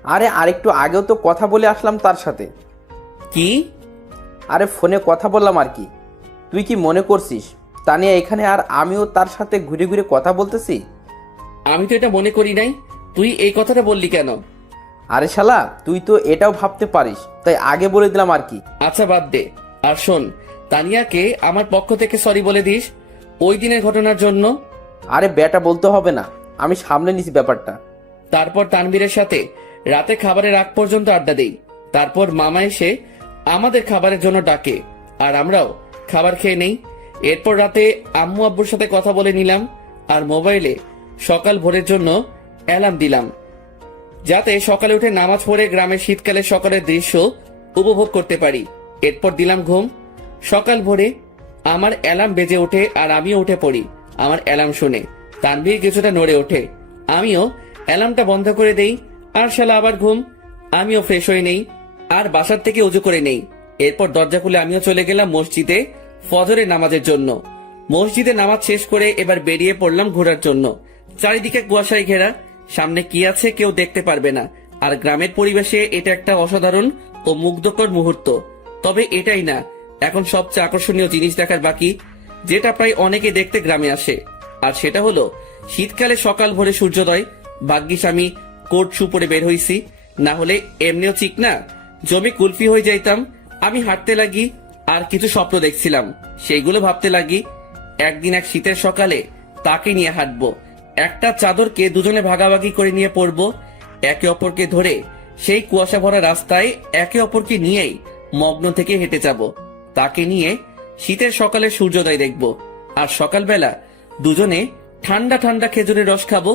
আরে আরেকটু আগেও তো কথা বলে আসলাম তার সাথে। কি? আরে ফোনে কথা বললাম আর কি। তুই কি মনে করছিস তানিয়া এখানে আর আমিও তার সাথে ঘুরে ঘুরে কথা বলতেছি? আমি তো এটা মনে করি নাই। তুই এই কথাটা বললি কেন? আরে শালা, তুই তো এটাও ভাবতে পারিস, তাই আগে বলে দিলাম আর কি। আচ্ছা বাদ দে। আর শোন, তানিয়াকে আমার পক্ষ থেকে সরি বলে দিস ওই দিনের ঘটনার জন্য। আরে বেটা বলতে হবে না, আমি সামলে নিছি ব্যাপারটা। তারপর তানভীরের সাথে রাতে খাবারের আগ পর্যন্ত আড্ডা দেই। তারপর মামা এসে আমাদের খাবারের জন্য ডাকে, আর আমরাও খাবার খেয়ে নেই। এরপর রাতে আম্মু আব্বুর সাথে কথা বলে নিলাম, আর মোবাইলে সকাল ভোরের জন্য অ্যালার্ম দিলাম। যাতে সকালে উঠে নামাজ পড়ে গ্রামের শীতকালের সকালের দৃশ্য উপভোগ করতে পারি। এরপর দিলাম ঘুম। সকাল ভোরে আমার অ্যালার্ম বেজে ওঠে আর আমিও উঠে পড়ি। আমার অ্যালার্ম শুনে তানভীর কিছুটা নড়ে ওঠে। আমিও অ্যালার্মটা বন্ধ করে দেই আর শালা আবার ঘুম। আমিও ফ্রেশ হয়ে নেই আর বাসার থেকে উজু করে নেই। এরপর দরজা খুলে আমিও চলে গেলাম মসজিদে ফজরের নামাজের জন্য। মসজিদে নামাজ শেষ করে এবার বেরিয়ে পড়লাম ঘোরার জন্য। চারিদিকে কুয়াশায় ঘেরা, সামনে কি আছে কেউ দেখতে পারবে না। আর গ্রামের পরিবেশে এটা একটা অসাধারণ ও মুগ্ধকর মুহূর্ত। তবে এটাই না, এখন সবচেয়ে আকর্ষণীয় জিনিস দেখার বাকি, যেটা প্রায় অনেকে দেখতে গ্রামে আসে। আর সেটা হলো শীতকালে সকাল ভোরে সূর্যোদয়। ভাগ্যিস আমি কোট শু পরে বের হইছি, না হলে এমনিও ঠিক না জমি কুলফি হয়ে যাইতাম। আমি হাঁটতে লাগি আর কিছু স্বপ্ন দেখছিলাম, সেইগুলো ভাবতে লাগি। একদিন এক শীতের সকালে তাকে নিয়ে হাঁটবো, একটা চাদরকে দুজনে ভাগাভাগি করে নিয়ে পড়বো, একে অপরকে ধরে সেই কুয়াশা ভরা রাস্তায় একে অপরকে নিয়েই মগ্ন থেকে হেঁটে যাব। তাকে নিয়ে শীতের সকালে সূর্যোদয় দেখব, আর সকালবেলা দুজনে ঠান্ডা ঠান্ডা খেজুরের রস খাবো।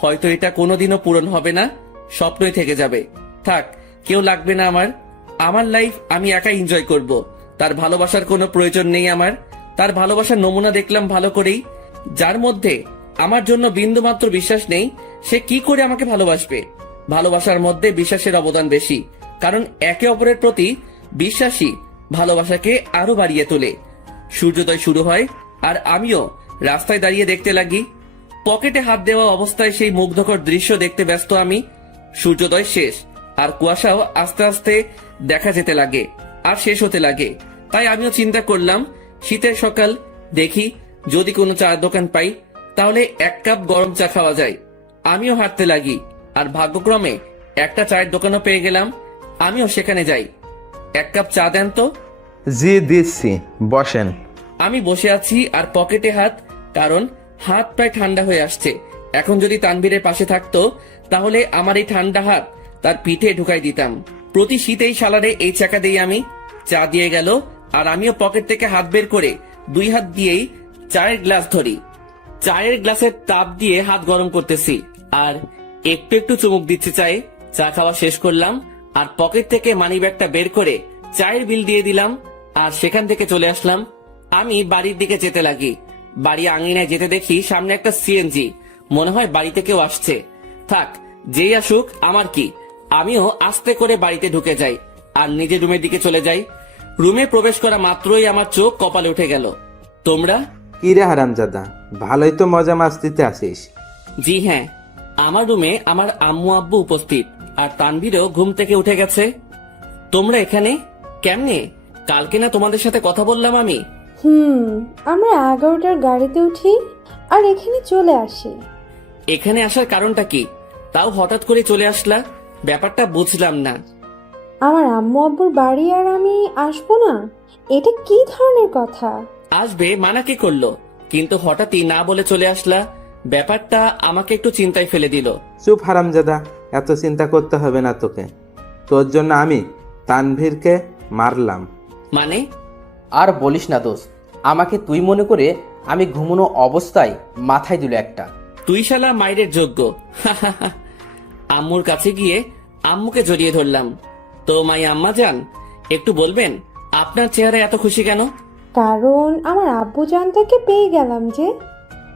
হয়তো এটা কোনোদিনও পূরণ হবে না, স্বপ্নই থেকে যাবে। থাক, কেউ লাগবে না আমার। আমার লাইফ আমি একাই এনজয় করব। তার ভালোবাসার কোনো প্রয়োজন নেই আমার। তার ভালোবাসার নমুনা দেখলাম ভালো করেই। যার মধ্যে আমার জন্য বিন্দুমাত্র বিশ্বাস নেই, সে কি করে আমাকে ভালোবাসবে? ভালোবাসার মধ্যে বিশ্বাসের অবদান বেশি, কারণ একে অপরের প্রতি বিশ্বাসী ভালোবাসাকে আরো বাড়িয়ে তোলে। সূর্যোদয় শুরু হয় আর আমিও রাস্তায় দাঁড়িয়ে দেখতে লাগি। পকেটে হাত দেওয়া অবস্থায় সেই মুগ্ধকর দৃশ্য দেখতে ব্যস্ত আমি। সূর্যোদয় শেষ আর কুয়াশাও আস্তে আস্তে দেখা যেতে লাগে আর শেষ হতে লাগে। তাই আমিও চিন্তা করলাম, শীতের সকাল, দেখি যদি কোনো চায়ের দোকান পাই তাহলে এক কাপ গরম চা খাওয়া যায়। আমিও হাঁটতে লাগি আর ভাগ্যক্রমে একটা চায়ের দোকানও পেয়ে গেলাম। আমিও সেখানে যাই। এক কাপ চা দেন তো। জি দিচ্ছি, বসেন। আমি বসে আছি আর পকেটে হাত, কারণ হাত প্রায় ঠান্ডা হয়ে আসছে। এখন যদি তানভীরের পাশে থাকতো তাহলে আমার এই ঠান্ডা হাত তার পিঠে ঢুকাই দিতাম। প্রতি শীতেই শালারে এই চাকা দিয়ে আমি। চা দিয়ে গেল আর আমিও পকেট থেকে হাত বের করে দুই হাত দিয়েই চায়ের গ্লাস ধরি। চায়ের গ্লাসের তাপ দিয়ে হাত গরম করতেছি আর একটু একটু চুমুক দিচ্ছি চায়ে। চা খাওয়া শেষ করলাম আর পকেট থেকে মানি ব্যাগটা বের করে চায়ের বিল দিয়ে দিলাম আর সেখান থেকে চলে আসলাম। আমি বাড়ির দিকে যেতে লাগি। বাড়ি আঙিনায় যেতে দেখি সামনে একটা সিএনজি। মনে হয় বাড়িতে কেউ আসছে। থাক, যেই আসুক আমার কি। আমিও আস্তে করে বাড়িতে ঢুকে যাই আর নিজের রুমের দিকে চলে যাই। রুমে প্রবেশ করা মাত্রই আমার চোখ কপালে উঠে গেল। তোমরা? কি রে হারামজাদা, ভালোই তো মজা মাস্তিতে আসিস। জি হ্যাঁ, আমার রুমে আমার আম্মু আব্বু উপস্থিত আর তানভীরও ঘুম থেকে উঠে গেছে। তোমরা এখানে কেমনে? কালকে না তোমাদের সাথে কথা বললাম আমি? আমরা 11টার গাড়িতে উঠি আর এখানে চলে আসি। এখানে আসার কারণটা কি? তাও হঠাৎ করে চলে আসলা, ব্যাপারটা বুঝলাম না। আমার আম্মু আব্বুর বাড়ি আর আমি আসবো না, এটা কি ধরনের কথা? আসবে মানা কি করলো, কিন্তু হঠাৎই না বলে চলে আসলা, ব্যাপারটা আমাকে একটু চিন্তায় ফেলে দিল। চুপ হারামজাদা, এত চিন্তা করতে হবে না তোকে। তোর জন্য আমি তানভীরকে মারলাম। মানে? আর বলিস না দোস্ত, আমাকে তুই মনে করে আমি ঘুমানো অবস্থায় মাথায় দিল একটা। তুই শালা মাইরের যোগ্য। আম্মুর কাছে গিয়ে আম্মুকে জড়িয়ে ধরলাম। তো মাই আম্মা যান, একটু বলবেন আপনার চেহারা এত খুশি কেন? কারণ আমার আব্বু জানটাকে পেয়ে গেলাম যে।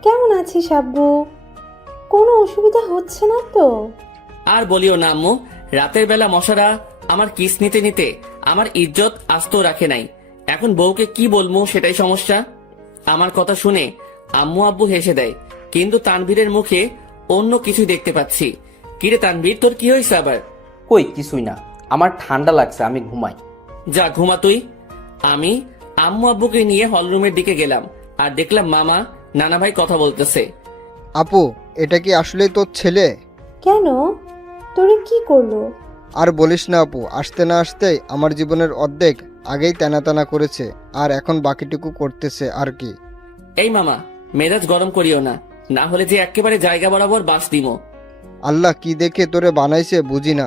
কেমন আছিস আব্বু? কোনো অসুবিধা হচ্ছে না তো? আর বলিও না আম্মু, রাতের বেলা মশারা আমার কিস নিতে নিতে আমার ইজ্জত আস্ত রাখে নাই। এখন বউকে কি বলবো সেটাই সমস্যা। আমার কথা শুনে আম্মু আব্বু হেসে দেয়, কিন্তু তানভীরের মুখে অন্য কিছু দেখতে পাচ্ছি। কিরে তানভীর, তোর কি হয়েছে আবার? কই কিছুই না, আমার ঠান্ডা লাগছে, আমি ঘুমাই। যা ঘুমা তুই। আমি আম্মু আব্বুকে নিয়ে হলরুমের দিকে গেলাম আর দেখলাম মামা নানা ভাই কথা বলতেছে। আপু, এটা কি আসলেই তোর ছেলে? কেন? তোরে কি করলো? আর বলিস না আপু, আসতে না আসতেই আমার জীবনের অর্ধেক আগেই টানা টানা করেছে, আর এখন বাকিটুকু করতেছে আর কি। এই মামা, মেজাজ গরম করিও না, না হলে যে একেবারে জায়গা বরাবর বাস দিমো। আল্লাহ কি দেখে তোরে বানাইছে বুঝি না,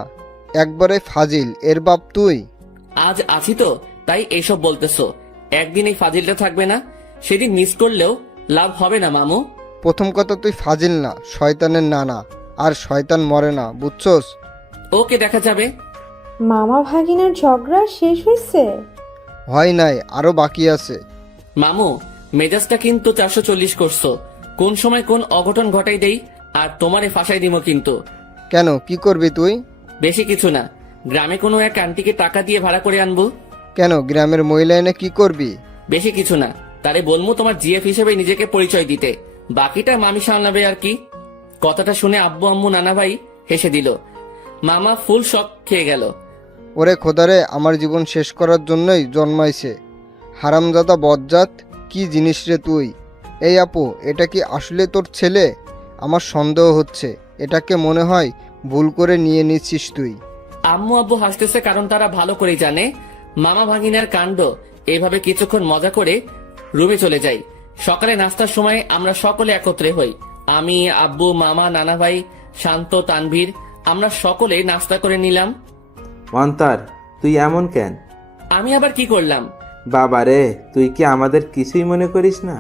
একবারে ফাজিল, এর বাপ তুই। আজ আছি তো তাই এইসব বলতেছো, একদিন এই ফাজিলটা থাকবে না, সেদিন মিস করলেও লাভ হবে না মামু। প্রথম কথা, তুই ফাজিল না, শয়তানের নানা, আর শয়তান মরে না, বুঝছস? ওকে, দেখা যাবে। মামা ভাগিনার ঝগড়া শেষ হয়েছে? হয় নাই, আরো বাকি আছে। মামু, মেজাজটা কিন্তু 440 করছো। কোন সময় কোন অঘটন ঘটাই দেই আর তোমারে ফাঁসাই দিব কিন্তু। কেন, কি করবি তুই? বেশি কিছু না, গ্রামে কোনো এক আন্টিকে টাকা দিয়ে ভাড়া করে আনবো। কেন, গ্রামের মহিলা এনে কি করবি? বেশি কিছু না, তারে বলবো তোমার জিএফ হিসেবে নিজেকে পরিচয় দিতে, বাকিটা মামি সামলাবে আর কি। কথাটা শুনে আব্বু আম্মু নানা ভাই হেসে দিল। মামা ফুল শক খেয়ে গেল। ওরে খোদারে, আমার জীবন শেষ করার জন্যই জন্মাইছে। হারামজাদা বজ্জাত, কি জিনিস রে তুই? এই আপু, এটা কি আসলে তোর ছেলে? আমার সন্দেহ হচ্ছে, এটাকে মনে হয় ভুল করে নিয়ে নিচ্ছিস তুই। আম্মু আব্বু হাসতেছে কারণ তারা ভালো করেই জানে মামা ভাগিনার কাণ্ড। এভাবে কিছুক্ষণ মজা করে রুমে চলে যাই। সকালে নাস্তার সময় আমরা সকলে একত্রে হই। আমি, আব্বু, মামা, নানা ভাই, শান্ত, তানভীর, আমরা সকলে নাস্তা করে নিলাম। অন্তর, তুই এমন কেন? আমি আবার কি করলাম? বাবা রে, তুই কি আমাদের কিছুই মনে করিস না?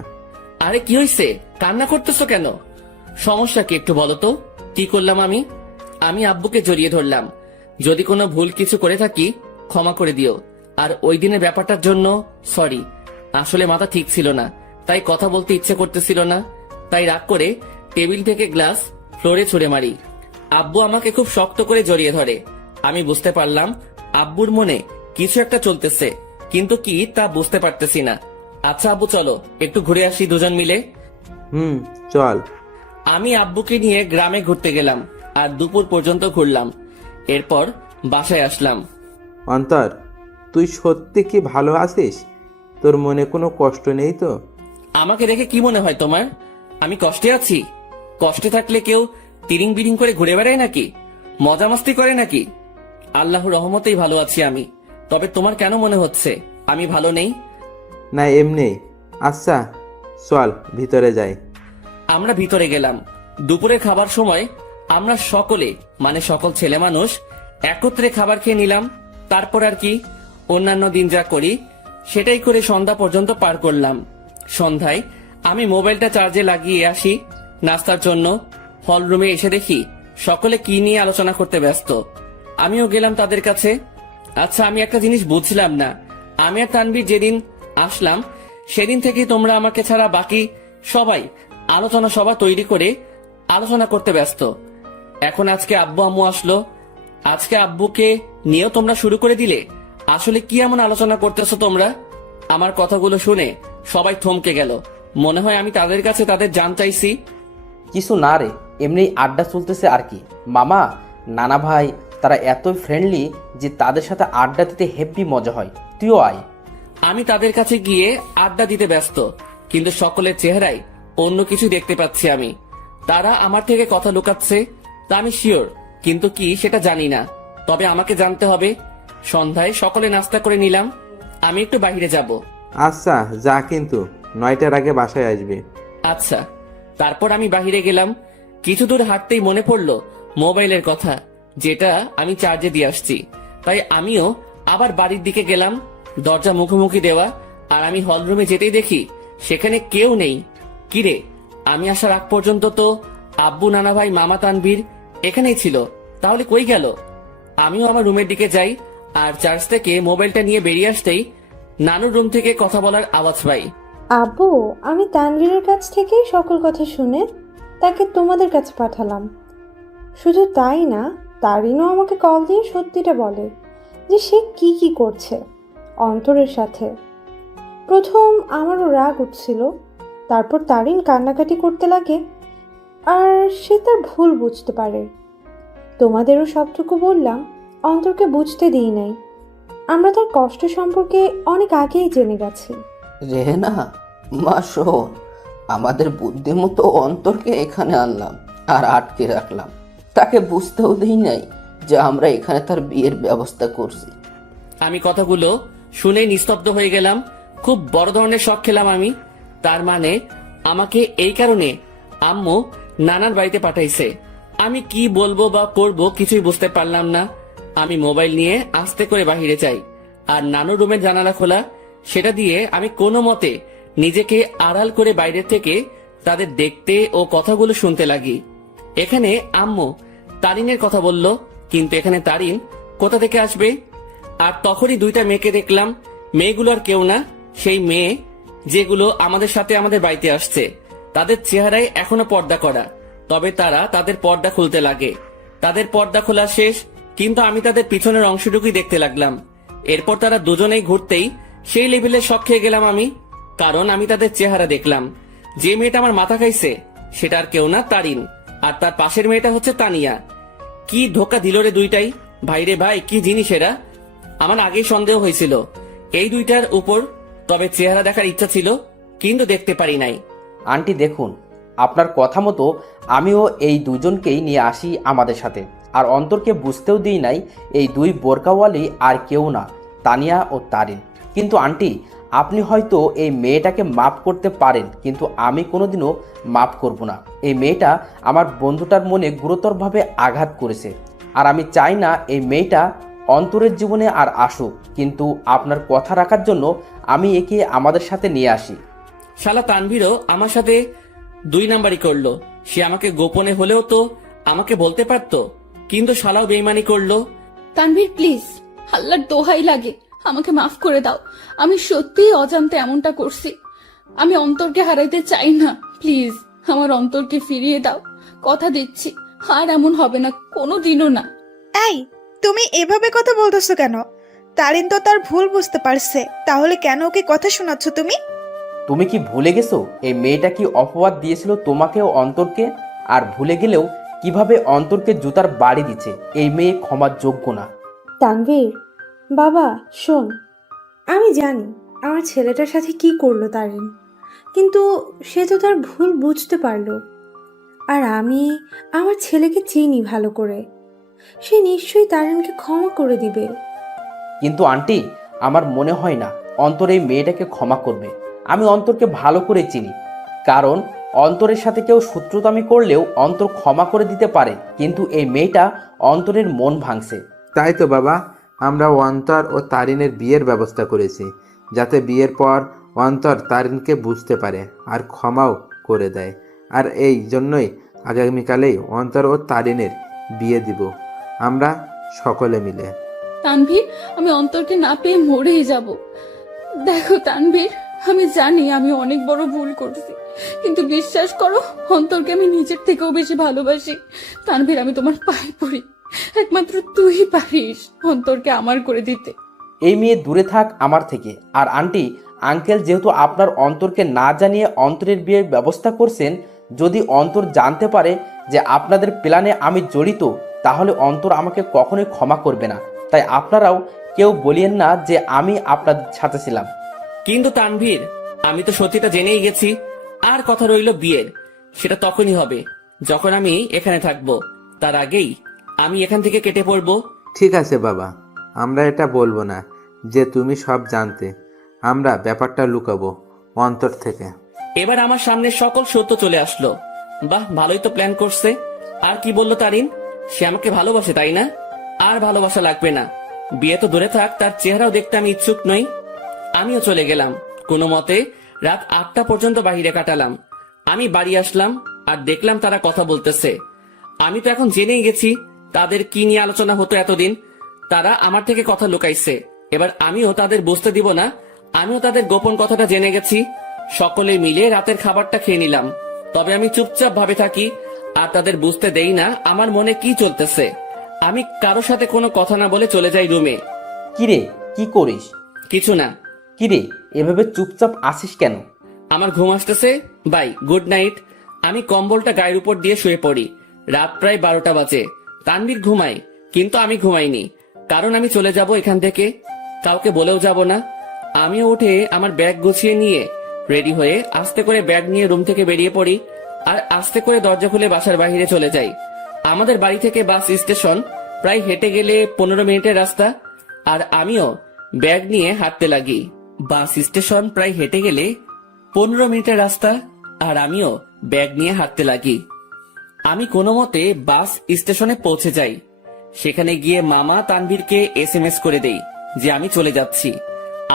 আরে কি হইছে, কান্না করতেছো কেন? সমস্যা কি একটু বলো তো, কি করলাম আমি? আমি আব্বুকে জড়িয়ে ধরলাম। যদি কোনো ভুল কিছু করে থাকি ক্ষমা করে দিও। আর ওই দিনের ব্যাপারটার জন্য সরি। আসলে মাথা ঠিক ছিল না, তাই কথা বলতে ইচ্ছে করতেছিল না। তাই রাগ করে টেবিল থেকে গ্লাস ফ্লোরে ছুঁড়ে মারি। আব্বু আমাকে খুব শক্ত করে জড়িয়ে ধরে। আমি বুঝতে পারলাম আব্বুর মনে কিছু একটা চলতেছে, কিন্তু কি তা বুঝতে পারতেছি না। আচ্ছা আব্বু, চলো একটু ঘুরে আসি দুজন মিলে। চল। আমি আব্বুকে নিয়ে গ্রামে ঘুরতে গেলাম আর দুপুর পর্যন্ত ঘুরলাম। এরপর বাসায় আসলাম। অন্তর, তুই সত্যি কি ভালো আছিস? তোর মনে কোনো কষ্ট নেই তো? আমাকে দেখে কি মনে হয় তোমার আমি কষ্টে আছি? কষ্টে থাকলে কেউ তিরিং বিরিং করে ঘুরে বেড়ায় নাকি? মজা মাস্তি করে নাকি? আল্লাহর রহমতেই ভালো আছি আমি। তবে তোমার কেন মনে হচ্ছে আমি ভালো নেই? না, এমনি। আচ্ছা চল ভিতরে যাই। আমরা ভিতরে গেলাম। দুপুরে খাবার সময় আমরা সকলে মানে সকল ছেলে মানুষ একত্রে খাবার খেয়ে নিলাম। তারপর আর কি, অন্যান্য দিন যা করি সেটাই করে সন্ধ্যা পর্যন্ত পার করলাম। সন্ধ্যায় আমি মোবাইলটা চার্জে লাগিয়ে আসি নাস্তার জন্য। হল রুমে এসে দেখি সকলে কি নিয়ে আলোচনা করতে ব্যস্ত। আমিও গেলাম তাদের কাছে। আচ্ছা, আমি একটা জিনিস বুঝলাম না। আমি আর তানভীর যেদিন আসলাম সেদিন থেকে তোমরা আমাকে ছাড়া বাকি সবাই আলোচনা সভা তৈরি করে আলোচনা করতে ব্যস্ত। এখন আজকে আব্বু আম্মু আসলো, আজকে আব্বুকে নিয়েও তোমরা শুরু করে দিলে। আসলে কি এমন আলোচনা করতেছো তোমরা? আমার কথাগুলো শুনে সবাই থমকে গেল। মনে হয় আমি তাদের কাছে তাদের জান চাইছি। কিছু না রে, এমনি আড্ডা চলতেছে আর কি। মামা, নানা ভাই তারা এতই ফ্রেন্ডলি যে তাদের সাথে আড্ডা দিতে হেব্বি মজা হয়। তুইও আয়। আমি তাদের কাছে গিয়ে আড্ডা দিতে ব্যস্ত, কিন্তু সকলের চেহারায় অন্য কিছু দেখতে পাচ্ছি আমি। তারা আমার থেকে কথা লুকাচ্ছে তা আমি শিওর, কিন্তু কি সেটা জানি না। তবে আমাকে জানতে হবে। সন্ধ্যায় সকলে নাস্তা করে নিলাম। আমি একটু বাইরে যাব। আচ্ছা যা, কিন্তু 9টার আগে বাসায় আসবি। আচ্ছা। তারপর আমি বাইরে গেলাম। কিছু দূর হাঁটতেই মনে পড়লো মোবাইলের কথা, যেটা আমি চার্জে দিয়ে আসছি। তাই আমিও আবার বাড়ির দিকে গেলাম। দরজা মুখোমুখি দেওয়া, আর আমি হলরুমে যেতেই দেখি সেখানে কেউ নেই। কিরে, আমি আসার আগ পর্যন্ত তো আব্বু, নানা ভাই, মামা, তানভীর এখানেই ছিল, তাহলে কই গেল? আমিও আমার রুমের দিকে যাই আর চার্জ থেকে মোবাইলটা নিয়ে বেরিয়ে আসতেই নানুর রুম থেকে কথা বলার আওয়াজ পাই। আব্বু, আমি তানভীরের কাছ থেকেই সকল কথা শুনে তাকে তোমাদের কাছে পাঠালাম। শুধু তাই না, তারিনও আমাকে কল দিয়ে সত্যিটা বলে যে সে কি কি করছে অন্তরের সাথে। প্রথম আমারও রাগ উঠছিল, তারপর তারিন কান্নাকাটি করতে লাগে আর সে তার ভুল বুঝতে পারে। তোমাদেরও সবটুকু বললাম, অন্তরকে বুঝতে দিই নাই। আমরা তার কষ্ট সম্পর্কে অনেক আগেই জেনে গেছি। রেহেনা, মা শোন, আমাদের বুদ্ধিমতো অন্তরকে এখানে আনলাম আর আটকে রাখলাম। তাকে বুঝতেও দিই নাই যে আমরা এখানে তার বিয়ের ব্যবস্থা করছি। আমি কথাগুলো শুনে নিস্তব্ধ হয়ে গেলাম। খুব বড় ধরনের শখ খেলাম আমি। তার মানে আমাকে এই কারণে আম্মু নানার বাড়িতে পাঠাইছে। আমি কি বলবো বা করবো কিছুই বুঝতে পারলাম না। আমি মোবাইল নিয়ে আস্তে করে বাহিরে যাই, আর নানুর রুমের জানালা খোলা, সেটা দিয়ে আমি কোনো মতে নিজেকে আড়াল করে বাইরে থেকে তাদের দেখতে ও কথাগুলো শুনতে লাগি। এখানে আম্মু তারিনের কথা বলল, কিন্তু এখানে তারিন কোথা থেকে আসবে? আর তখনই দুইটা মেয়েকে দেখলাম। মেয়েগুলো আর কেউ না, সেই মেয়ে যেগুলো আমাদের সাথে আমাদের বাড়িতে আসছে। তাদের চেহারায় এখনো পর্দা করা, তবে তারা তাদের পর্দা খুলতে লাগে। তাদের পর্দা খোলা শেষ, কিন্তু আমি তাদের পিছনের অংশটুকুই দেখতে লাগলাম। এরপর তারা দুজনেই ঘুরতেই সেই লেভেলে শক খেয়ে গেলাম আমি, কারণ আমি তাদের চেহারা দেখলাম। যে মেয়েটা আমার মাথা খাইছে সেটা আর কেউ না, তারিন। আর তার পাশের মেয়েটা হচ্ছে তানিয়া। কি ধোকা দিল রে দুইটাই! ভাইরে ভাই, কি জিনিস এরা! আমার আগেই সন্দেহ হয়েছিল এই দুইটার উপর, তবে চেহারা দেখার ইচ্ছা ছিল, কিন্তু দেখতে পারি নাই। আন্টি দেখুন, আপনার কথা মতো আমিও এই দুজনকেই নিয়ে আসি আমাদের সাথে, আর অন্তরকে বুঝতেও দিই নাই এই দুই বোরকাওয়ালি আর কেউ না, তানিয়া ও তারিন। কিন্তু আন্টি, আপনি হয়তো এই মেয়েটাকে মাফ করতে পারেন, কিন্তু আমি কোনোদিনও মাফ করব না। এই মেয়েটা আমার বন্ধুটার মনে গুরুতরভাবে আঘাত করেছে, আর আমি চাই না এই মেয়েটা অন্তরের জীবনে আর আসুক। কিন্তু আপনার কথা রাখার জন্য আমি একে আমাদের সাথে নিয়ে আসি। শালা তানভীরও আমার সাথে 2 নাম্বারই করলো। সে আমাকে গোপনে হলেও তো আমাকে বলতে পারতো, কিন্তু শালাও বেইমানি করলো। তানভীর প্লিজ, আল্লাহর দোহাই লাগে, আমাকে মাফ করে দাও। আমি সত্যিই অজান্তে এমনটা করছি। আমি অন্তরকে হারাইতে চাই না। প্লিজ আমার অন্তরকে ফিরিয়ে দাও। কথা দিচ্ছি আর এমন হবে না, কোনোদিনও না। এই, তুমি এভাবে কথা বলতেছো কেন? তারিন তো তার ভুল বুঝতে পারছে, তাহলে কেন ওকে কথা শোনাচ্ছ তুমি? তুমি কি ভুলে গেছো এই মেয়েটা কি অপবাদ দিয়েছিল তোমাকে ও অন্তরকে? আর ভুলে গেলেও কিভাবে অন্তরকে জুতার বাড়ি দিচ্ছে। এই মেয়ে ক্ষমার যোগ্য না। তানভীর বাবা শোন, আমি জানি আমার ছেলেটার সাথে কি করলো তারিন, কিন্তু সে তো তার ভুল বুঝতে পারলো। আর আমি আমার ছেলেকে চিনি ভালো করে, সে নিশ্চয়ই তারিনকে ক্ষমা করে দিবে। কিন্তু আন্টি, আমার মনে হয় না অন্তর এই মেয়েটাকে ক্ষমা করবে। আমি অন্তরকে ভালো করে চিনি, কারণ অন্তরের সাথে কেউ শত্রুতামি করলেও অন্তর ক্ষমা করে দিতে পারে, কিন্তু এই মেয়েটা অন্তরের মন ভাঙছে। তাই তো বাবা, আমরা অন্তর ও তারিনের বিয়ের ব্যবস্থা করেছি, যাতে বিয়ের পর অন্তর তারিনকে বুঝতে পারে আর ক্ষমাও করে দেয়। আর এই জন্যই আগামীকালেই অন্তর ও তারিনের বিয়ে দিব আমরা সকলে মিলে। তানভীর, আমি অন্তরকে না পেয়ে মরেই যাব। দেখো তানভীর, আমি জানি আমি অনেক বড় ভুল করছি, কিন্তু বিশ্বাস করো অন্তরকে আমি নিজের থেকেও বেশি ভালোবাসি। তানভীর, আমি তোমার পায়ে পড়ি, একমাত্র তুই পারিস অন্তরকে আমার করে দিতে। এই মেয়ে দূরে থাক আমার থেকে। আর আন্টি আঙ্কেল যেহেতু আপনার অন্তরকে না জানিয়ে অন্তরের বিয়ের ব্যবস্থা করছেন, যদি অন্তর জানতে পারে যে আপনাদের প্ল্যানে আমি জড়িত, তাহলে অন্তর আমাকে কখনোই ক্ষমা করবে না। তাই আপনারাও কেউ বলিয়েন না যে আমি আপনাদের সাথে ছিলাম। কিন্তু তানভীর, আমি তো সত্যিটা জেনেই গেছি। আর কথা রইল বিয়ের, সেটা তখনই হবে যখন আমি এখানে থাকবো। তার আগেই আমি এখান থেকে কেটে পড়বো। ঠিক আছে বাবা, আমরা এটা বলবো না যে তুমি সব জানতে। আমরা ব্যাপারটা লুকাবো অন্তর থেকে। এবার আমার সামনে সকল সত্য চলে আসলো। বাহ, ভালোই তো প্ল্যান করছে। আর কি বললো তারিন? সে আমাকে ভালোবাসে, তাই না? আর ভালোবাসা লাগবে না, বিয়ে তো দূরে থাক, তার চেহারাও দেখতে আমি ইচ্ছুক নই। আমিও চলে গেলাম। কোনো মতে রাত 8টা পর্যন্ত বাইরে কাটালাম। আমি বাড়ি আসলাম আর দেখলাম তারা কথা বলতেছে। আমি তো এখন জেনেই গেছি তাদের কি নিয়ে আলোচনা হতো এতদিন। তারা আমার থেকে কথা লুকাইছে, এবার আমিও তাদের বুঝতে দিব না আমিও তাদের গোপন কথাটা জেনে গেছি। সকলে মিলে রাতের খাবারটা খেয়ে নিলাম, তবে আমি চুপচাপ ভাবে থাকি আর তাদের বুঝতে দেই না আমার মনে কি চলতেছে। আমি কারোর সাথে কোনো কথা না বলে চলে যাই রুমে। কিরে, কি করিস? কিছু না। কিরে, এভাবে চুপচাপ আসিস কেন? আমার ঘুম আসতেছে। Bye, good night. আমি কম্বলটা গায়ের উপর দিয়ে শুয়ে পড়ি। রাত প্রায় 12টা বাজে। তানভীর ঘুমায়, কিন্তু আমি ঘুমাইনি, কারণ আমি চলে যাব এখান থেকে, কাউকে বলেও যাব না। আমিও উঠে আমার ব্যাগ গুছিয়ে নিয়ে রেডি হয়ে আস্তে করে ব্যাগ নিয়ে রুম থেকে বেরিয়ে পড়ি আর আস্তে করে দরজা খুলে বাসার বাইরে চলে যাই। আমাদের বাড়ি থেকে বাস স্টেশন প্রায় হেঁটে গেলে 15 মিনিটের রাস্তা, আর আমিও ব্যাগ নিয়ে হাঁটতে লাগি। বাস স্টেশন প্রায় হেঁটে গেলে 15 মিনিটের রাস্তা, আর আমিও ব্যাগ নিয়ে হাঁটতে লাগি। আমি কোনো মতে বাস স্টেশনে পৌঁছে যাই। সেখানে গিয়ে মামা তানভীরকে SMS করে দেই যে আমি চলে যাচ্ছি,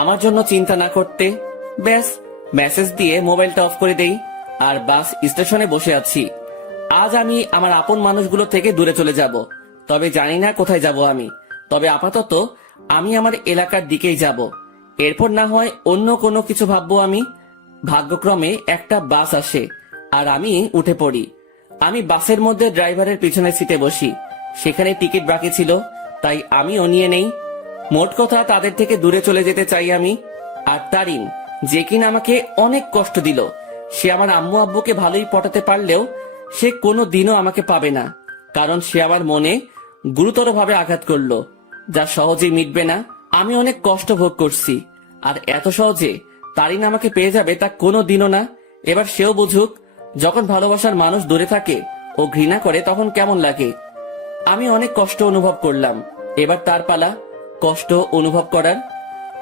আমার জন্য চিন্তা না করতে। ব্যাস, মেসেজ দিয়ে মোবাইলটা অফ করে দেই আর বাস স্টেশনে বসে আছি। আজ আমি আমার আপন মানুষগুলো থেকে দূরে চলে যাব, তবে জানি না কোথায় যাব আমি। তবে আপাতত আমি আমার এলাকার দিকেই যাব। এরপর না হয় অন্য কোনো কিছু ভাববো আমি। ভাগ্যক্রমে একটা বাস আসে আর আমি উঠে পড়ি। আমি বাসের মধ্যে ড্রাইভারের পিছনের সিটে বসি। সেখানে টিকিট বাকি ছিল, তাই আমিও নিয়ে নেই। মোট কথা তাদের থেকে দূরে চলে যেতে চাই আমি। আর তারিন, যে কিনা আমাকে অনেক কষ্ট দিল, সে আমার আম্মু আব্বুকে ভালোই পটাতে পারলেও সে কোনো দিনও আমাকে পাবে না, কারণ সে আমার মনে গুরুতরভাবে আঘাত করলো, যা সহজেই মিটবে না। আমি অনেক কষ্ট ভোগ করছি, আর এত সহজে তারিন আমাকে পেয়ে যাবে তা কোনো দিনও না। এবার সেও বুঝুক, যখন ভালোবাসার মানুষ দূরে থাকে ও ঘৃণা করে তখন কেমন লাগে। আমি অনেক কষ্ট অনুভব করলাম, এবার তার পালা কষ্ট অনুভব করার।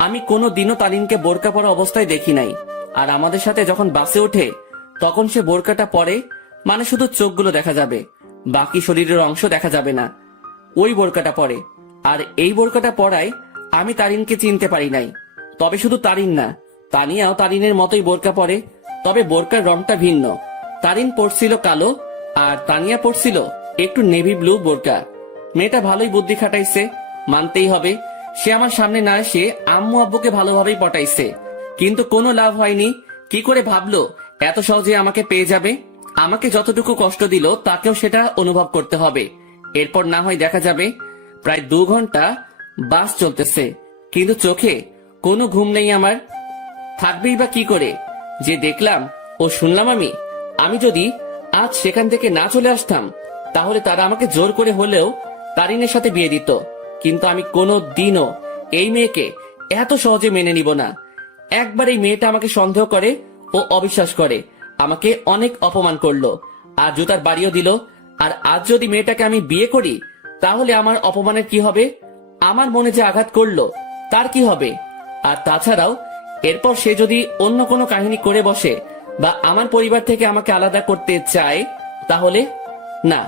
আমি কোনো দিনও তারিনকে বোরকা পরা অবস্থায় দেখি নাই, আর আমাদের সাথে যখন বাসে ওঠে তখন সে বোরকাটা পরে, মানে শুধু চোখগুলো দেখা যাবে, বাকি শরীরের অংশ দেখা যাবে না। ওই বোরকাটা পরে, আর এই বোরকাটা পরায় আমি তারিনকে চিনতে পারি নাই। তবে শুধু তারিন না, তানিয়াও তারিনের মতোই বোরকা পরে, তবে বোরকার রংটা ভিন্ন। তারিন পরছিল কালো আর তানিয়া পরছিল একটু নেভি ব্লু বোরকা। মেয়েটা ভালোই বুদ্ধি খাটাইছে, মানতেই হবে। সে আমার সামনে না এসে আম্মু আব্বুকে ভালোভাবেই পটাইছে, কিন্তু কোনো লাভ হয়নি। কি করে ভাবলো এত সহজে আমাকে পেয়ে যাবে? আমাকে যতটুকু কষ্ট দিল তাকেও সেটা অনুভব করতে হবে। এরপর না হয় দেখা যাবে। প্রায় 2 ঘন্টা বাস চলতেছে, কিন্তু চোখে কোনো ঘুম নেই আমার। থাকবেই বা কি করে? যে দেখলাম ও শুনলাম আমি যদি আজ সেখান থেকে না চলে আসতাম, তাহলে তারা আমাকে জোর করে হলেও তারিনের সাথে বিয়ে দিত। কিন্তু আমি কোনো দিনও এই মেয়েকে এত সহজে মেনে নিব না। একবার এই মেয়েটা আমাকে সন্দেহ করে ও অবিশ্বাস করে, আমাকে অনেক অপমান করলো আর জুতার বাড়িও দিল। আর আজ যদি মেয়েটাকে আমি বিয়ে করি, তাহলে আমার অপমানের কি হবে? আমার মনে যে আঘাত করলো তার কি হবে? আর তাছাড়াও এরপর সে যদি অন্য কোনো কাহিনী করে বসে বা আমার পরিবার থেকে আমাকে আলাদা করতে চায়, তাহলে না,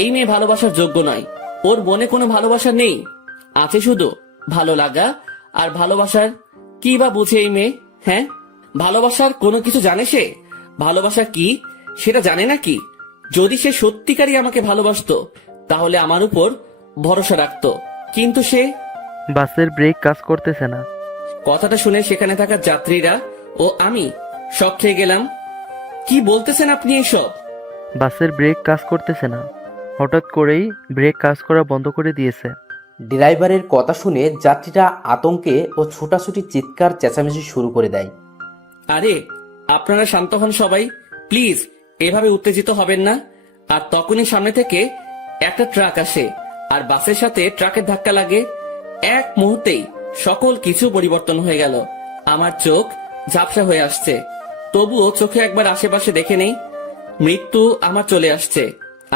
এই মেয়ে ভালোবাসার যোগ্য নয়। ওর মনে কোনো ভালোবাসা নেই, আছে শুধু ভালো লাগা। আর ভালোবাসার কি বা বুঝে এই মেয়ে? হ্যাঁ, ভালোবাসার কোনো কিছু জানে সে? ভালোবাসা কি সেটা জানে নাকি? যদি সে সত্যিকারই আমাকে ভালোবাসতো তাহলে আমার উপর ভরসা রাখতো, কিন্তু সে। বাসের ব্রেক কাজ করতেছে না। কথাটা শুনে সেখানে থাকা যাত্রীরা ও আমি শক খেয়ে গেলাম। কি বলতেছেন আপনি এসব? বাসের ব্রেক কাজ করতেছে না, হঠাৎ করেই ব্রেক কাজ করা বন্ধ করে দিয়েছে। ড্রাইভারের কথা শুনে যাত্রীরা আতঙ্কে ও ছোটাছুটি চিৎকার চেঁচামেচি শুরু করে দেয়। আরে আপনারা শান্ত হন সবাই, প্লিজ এভাবে উত্তেজিত হবেন না। আর তখনই সামনে থেকে একটা ট্রাক আসে আর বাসের সাথে ট্রাকের ধাক্কা লাগে। এক মুহূর্তেই সকল কিছু পরিবর্তন হয়ে গেল। আমার চোখ ঝাপসা হয়ে আসছে, তবুও চোখে একবার আশেপাশে দেখে নেই। মৃত্যু আমার চলে আসছে,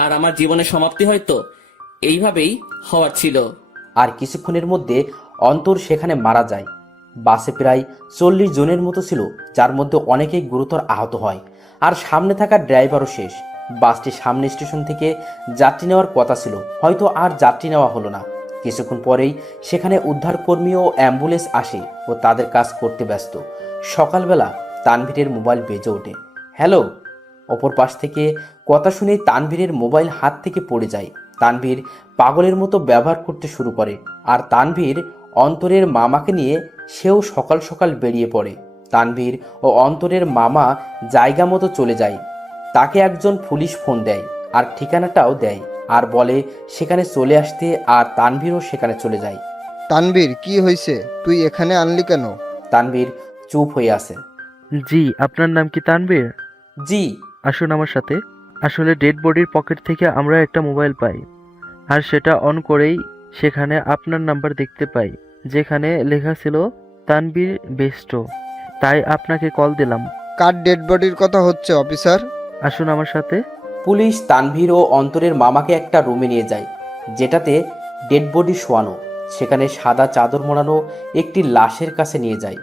আর আমার জীবনের সমাপ্তি হয়তো এইভাবেই হওয়ার ছিল। আর কিছুক্ষণের মধ্যে অন্তর সেখানে মারা যায়। বাসে প্রায় 40 জনের মতো ছিল, যার মধ্যে অনেকেই গুরুতর আহত হয়। আর সামনে থাকা ড্রাইভারও শেষ। বাসটি সামনে স্টেশন থেকে যাত্রী নেওয়ার কথা ছিল, হয়তো আর যাত্রী নেওয়া হলো না। কিছুক্ষণ পরেই সেখানে উদ্ধারকর্মী ও অ্যাম্বুলেন্স আসে ও তাদের কাজ করতে ব্যস্ত। সকালবেলা তানভীরের মোবাইল বেজে ওঠে। হ্যালো। অপর পাশ থেকে কথা শুনে তানভীরের মোবাইল হাত থেকে পড়ে যায়। তানভীর পাগলের মতো ব্যবহার করতে শুরু করে, আর তানভীর অন্তরের মামাকে নিয়ে সেও সকাল সকাল বেরিয়ে পড়ে। তানভীর ও অন্তরের মামা জায়গা মতো চলে যায়। তাকে একজন পুলিশ ফোন দেয় আর ঠিকানাটাও দেয়, আর বলে সেখানে চলে আসতে, আর তানভীরও সেখানে চলে যায়। তানভীর, কি হয়েছে? তুই এখানে আনলি কেন? তানভীর চুপ হয়ে আছে। জি, আপনার নাম কি তানভীর? জি। আসুন আমার সাথে। আসলে ডেড বডির পকেট থেকে আমরা একটা মোবাইল পাই, আর সেটা অন করেই সেখানে আপনার নাম্বার দেখতে পাই, যেখানে লেখা ছিল তানভীর বেস্টো। তাই আপনাকে কল দিলাম। কার ডেড বডির কথা হচ্ছে অফিসার? আসুন আমার সাথে। পুলিশ তানভীর ও অন্তরের মামাকে একটা রুমে নিয়ে যায়, যেটাতে ডেড বডি শোয়ানো। সেখানে সাদা চাদর মোড়ানো একটি লাশের কাছে নিয়ে যায়।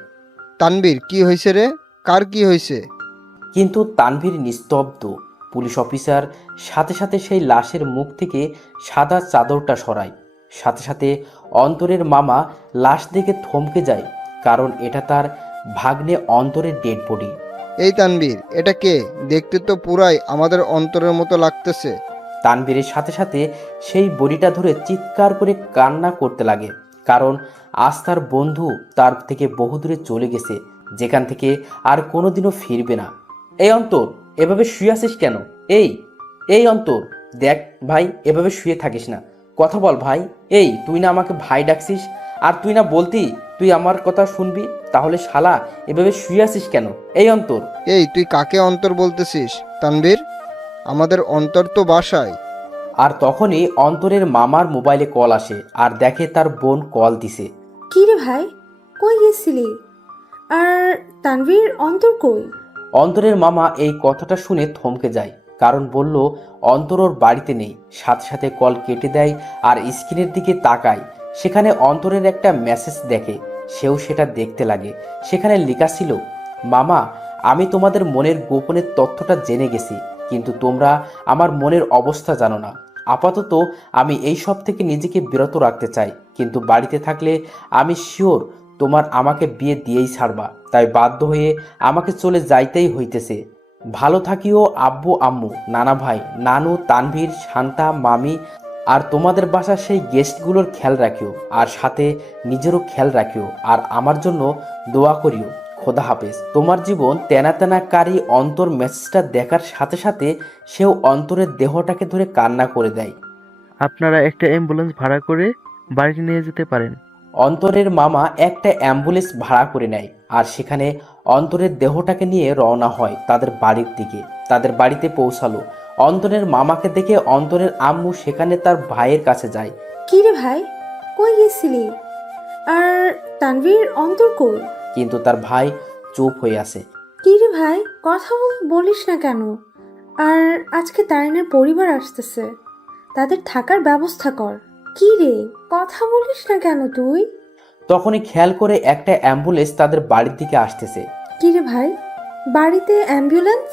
তানভীর, কি হয়েছে রে? কার কি হয়েছে? কিন্তু তানভীর নিস্তব্ধ। পুলিশ অফিসার সাথে সাথে সেই লাশের মুখ থেকে সাদা চাদরটা সরায়। সাথে সাথে অন্তরের মামা লাশ দেখে থমকে যায়, কারণ এটা তার ভাগ্নে অন্তরের ডেড বডি। এই তানভীর, এটা কে? দেখতে তো পুরাই আমাদের অন্তরের মতো লাগতেছে। তানভীরের সাথে সাথে সেই বড়িটা ধরে চিৎকার করে কান্না করতে লাগে, কারণ আজ তার বন্ধু তার থেকে বহুদূরে চলে গেছে, যেখান থেকে আর কোনোদিনও ফিরবে না। এই অন্তর, এভাবে শুয়ে আছিস কেন? এই অন্তর, দেখ ভাই, এভাবে শুয়ে থাকিস না, কথা বল ভাই। তুই না আমাকে ভাই ডাকছিস, আর তুই না বলতি তুই আমার কথা শুনবি, তাহলে শালা এভাবে শুয়ে আছিস কেন? এই অন্তর। এই তুই কাকে অন্তর বলতেছিস তানভীর? আমাদের অন্তর তো বাসায়। আর তখনই অন্তরের মামার মোবাইলে কল আসে আর দেখে তার বোন কল দিছে। কি রে ভাই, কই গেছিলি? আর তানভীর, অন্তর কই? অন্তরের মামা এই কথাটা শুনে থমকে যায়, কারণ বলল অন্তর ওর বাড়িতে নেই। সাথে সাথে কল কেটে দেয় আর স্ক্রিনের দিকে তাকায়। সেখানে অন্তরের একটা মেসেজ দেখে, সেও সেটা দেখতে লাগে। সেখানে লেখা ছিল, মামা, আমি তোমাদের মনের গোপনের তথ্যটা জেনে গেছি, কিন্তু তোমরা আমার মনের অবস্থা জানো না। আপাতত আমি এই সব থেকে নিজেকে বিরত রাখতে চাই, কিন্তু বাড়িতে থাকলে আমি শিওর তোমার আমাকে বিয়ে দিয়েই ছাড়বা, তাই বাধ্য হয়ে আমাকে চলে যাইতেই হইতেছে। ভালো থাকিও আব্বু আম্মু, নানা ভাই, নানু, তানভীর, শান্তা, মামি, আর তোমাদের বাসার সেই গেস্টগুলোর খেয়াল রাখিও, আর সাথে নিজেরও খেয়াল রাখিও, আর আমার জন্য দোয়া করিও। খোদা হাফেজ। তোমার জীবন তেনা তেনা কারি। অন্তর মেসেজটা দেখার সাথে সাথে সেও অন্তরের দেহটাকে ধরে কান্না করে দেয়। আপনারা একটা অ্যাম্বুলেন্স ভাড়া করে বাড়িতে নিয়ে যেতে পারেন। অন্তরের মামা একটা অ্যাম্বুলেন্স ভাড়া করে নেয় আর সেখানে অন্তরের দেহটাকে নিয়ে রওনা হয় তাদের বাড়ির দিকে। তাদের বাড়িতে পৌঁছালো। অন্তরের মামাকে দেখে অন্তরের আম্মু সেখানে তার ভাইয়ের কাছে যায়। কি রে ভাই, কই গেছিলি? আর তানভীর, অন্তর কই? কিন্তু তার ভাই চুপ হয়ে আছে। কি রে ভাই, কথা বলিস না কেন? আর আজকে তারিনের পরিবার আসতেছে, তাদের থাকার ব্যবস্থা কর। কি রে, কথা বলিস না কেন তুই? তখনই খেয়াল করে একটা অ্যাম্বুলেন্স তাদের বাড়ির দিকে আসতেছে। কি রে ভাই, বাড়িতে অ্যাম্বুলেন্স?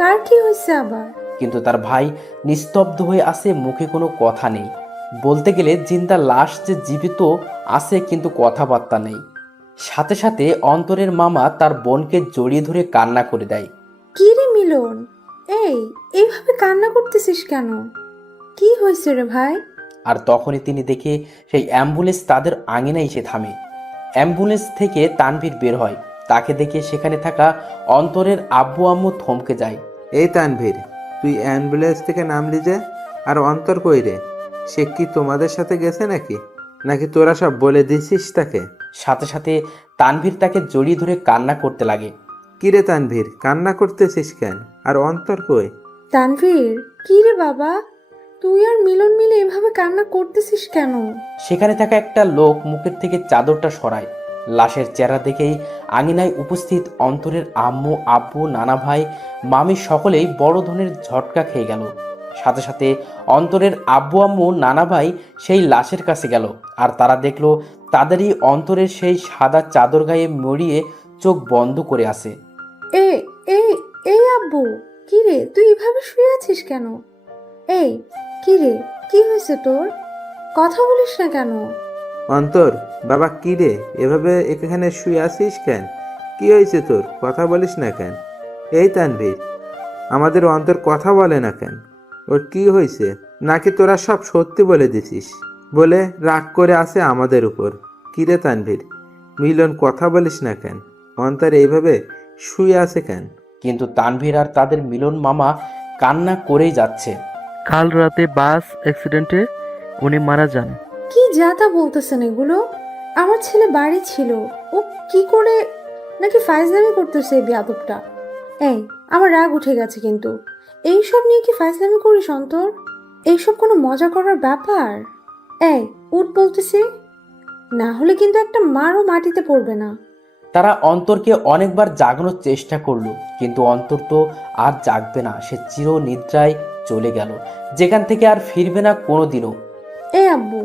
কার কি হয়েছে আবার? কিন্তু তার ভাই নিস্তব্ধ হয়ে আছে, মুখে কোনো কথা নেই। বলতে গেলে জিন্দা লাশ যে জীবিত আছে, কিন্তু কথাবার্তা নেই। সাথে সাথে অন্তরের মামা তার বোনকে জড়িয়ে ধরে কান্না করে দেয়। কি রে মিলন, এইভাবে কান্না করতেছিস কেন? কি হয়েছে রে ভাই? আর তখনই তিনি দেখে সেই অ্যাম্বুলেন্স তাদের আঙিনায় এসে থামে। অ্যাম্বুলেন্স থেকে তানভীর বের হয়। তাকে দেখে সেখানে থাকা অন্তরের আব্বু আম্মু থমকে যায়। এই তানভীর, তুই অ্যাম্বুলেন্স থেকে নামলি যে? আর অন্তর কই রে? সে কি তোমাদের সাথে গেছে নাকি তোরা সব বলে দিছিস তাকে? সাথে সাথে তানভীর তাকে জড়িয়ে ধরে কান্না করতে লাগে। কি রে তানভীর, কান্না করতেছিস কেন? আর অন্তর কই? তানভীর, কি রে বাবা, তুই আর মিলন মিলে এভাবে কান্না করতেছিস কেন? সেখানে থাকা একটা লোক মুখের থেকে চাদরটা সরায়। লাশের চেহারা দেখেই আঙিনায় উপস্থিত অন্তরের আম্মু, আব্বু, নানা ভাই, মামি সকলেই বড় ধরনের ঝটকা খেয়ে গেল। সাথে সাথে অন্তরের আব্বু আম্মু, নানা ভাই সেই লাশের কাছে গেল, আর তারা দেখলো তাদেরই অন্তরের সেই সাদা চাদর গায়ে মরিয়ে চোখ বন্ধ করে আছে। এই এই আব্বু, কি রে, তুই এভাবে শুয়ে আছিস কেন? কি রে, কি হয়েছে তোর? কথা বলিস না কেন? অন্তর, বাবা, কি রে, এভাবে এখানে শুয়ে আছিস কেন? কি হয়েছে তোর? কথা বলিস না কেন? এই তানভীর, আমাদের অন্তর কথা বলে না কেন? ওর কি হয়েছে? নাকি তোরা সব সত্যি বলে দিছিস বলে রাগ করে আছে আমাদের উপর? কি রে তানভীর, মিলন, কথা বলিস না কেন? অন্তর এইভাবে শুয়ে আছে কেন? কিন্তু তানভীর আর তাদের মিলন মামা কান্না করেই যাচ্ছে। কাল রাতে বাস অ্যাক্সিডেন্টে উনি মারা যান। কি যাতা বলতেছেন এগুলো? আমার ছেলে বাড়ি ছিল, ও কি করে নাকি ফাইজলামি করতেছে এই বেয়াদবটা? আমার রাগ উঠে গেছে, কিন্তু এইসব নিয়ে কি ফাইজলামি করিস অন্তর? এইসব কোনো মজা করার ব্যাপার? উঠ বলতেছি, না হলে কিন্তু একটা মারও মাটিতে পড়বে না। তারা অন্তরকে অনেকবার জাগানোর চেষ্টা করলো, কিন্তু অন্তর তো আর জাগবে না। সে চির নিদ্রায় চলে গেল, যেখান থেকে আর ফিরবে না কোনোদিনও। আব্বু,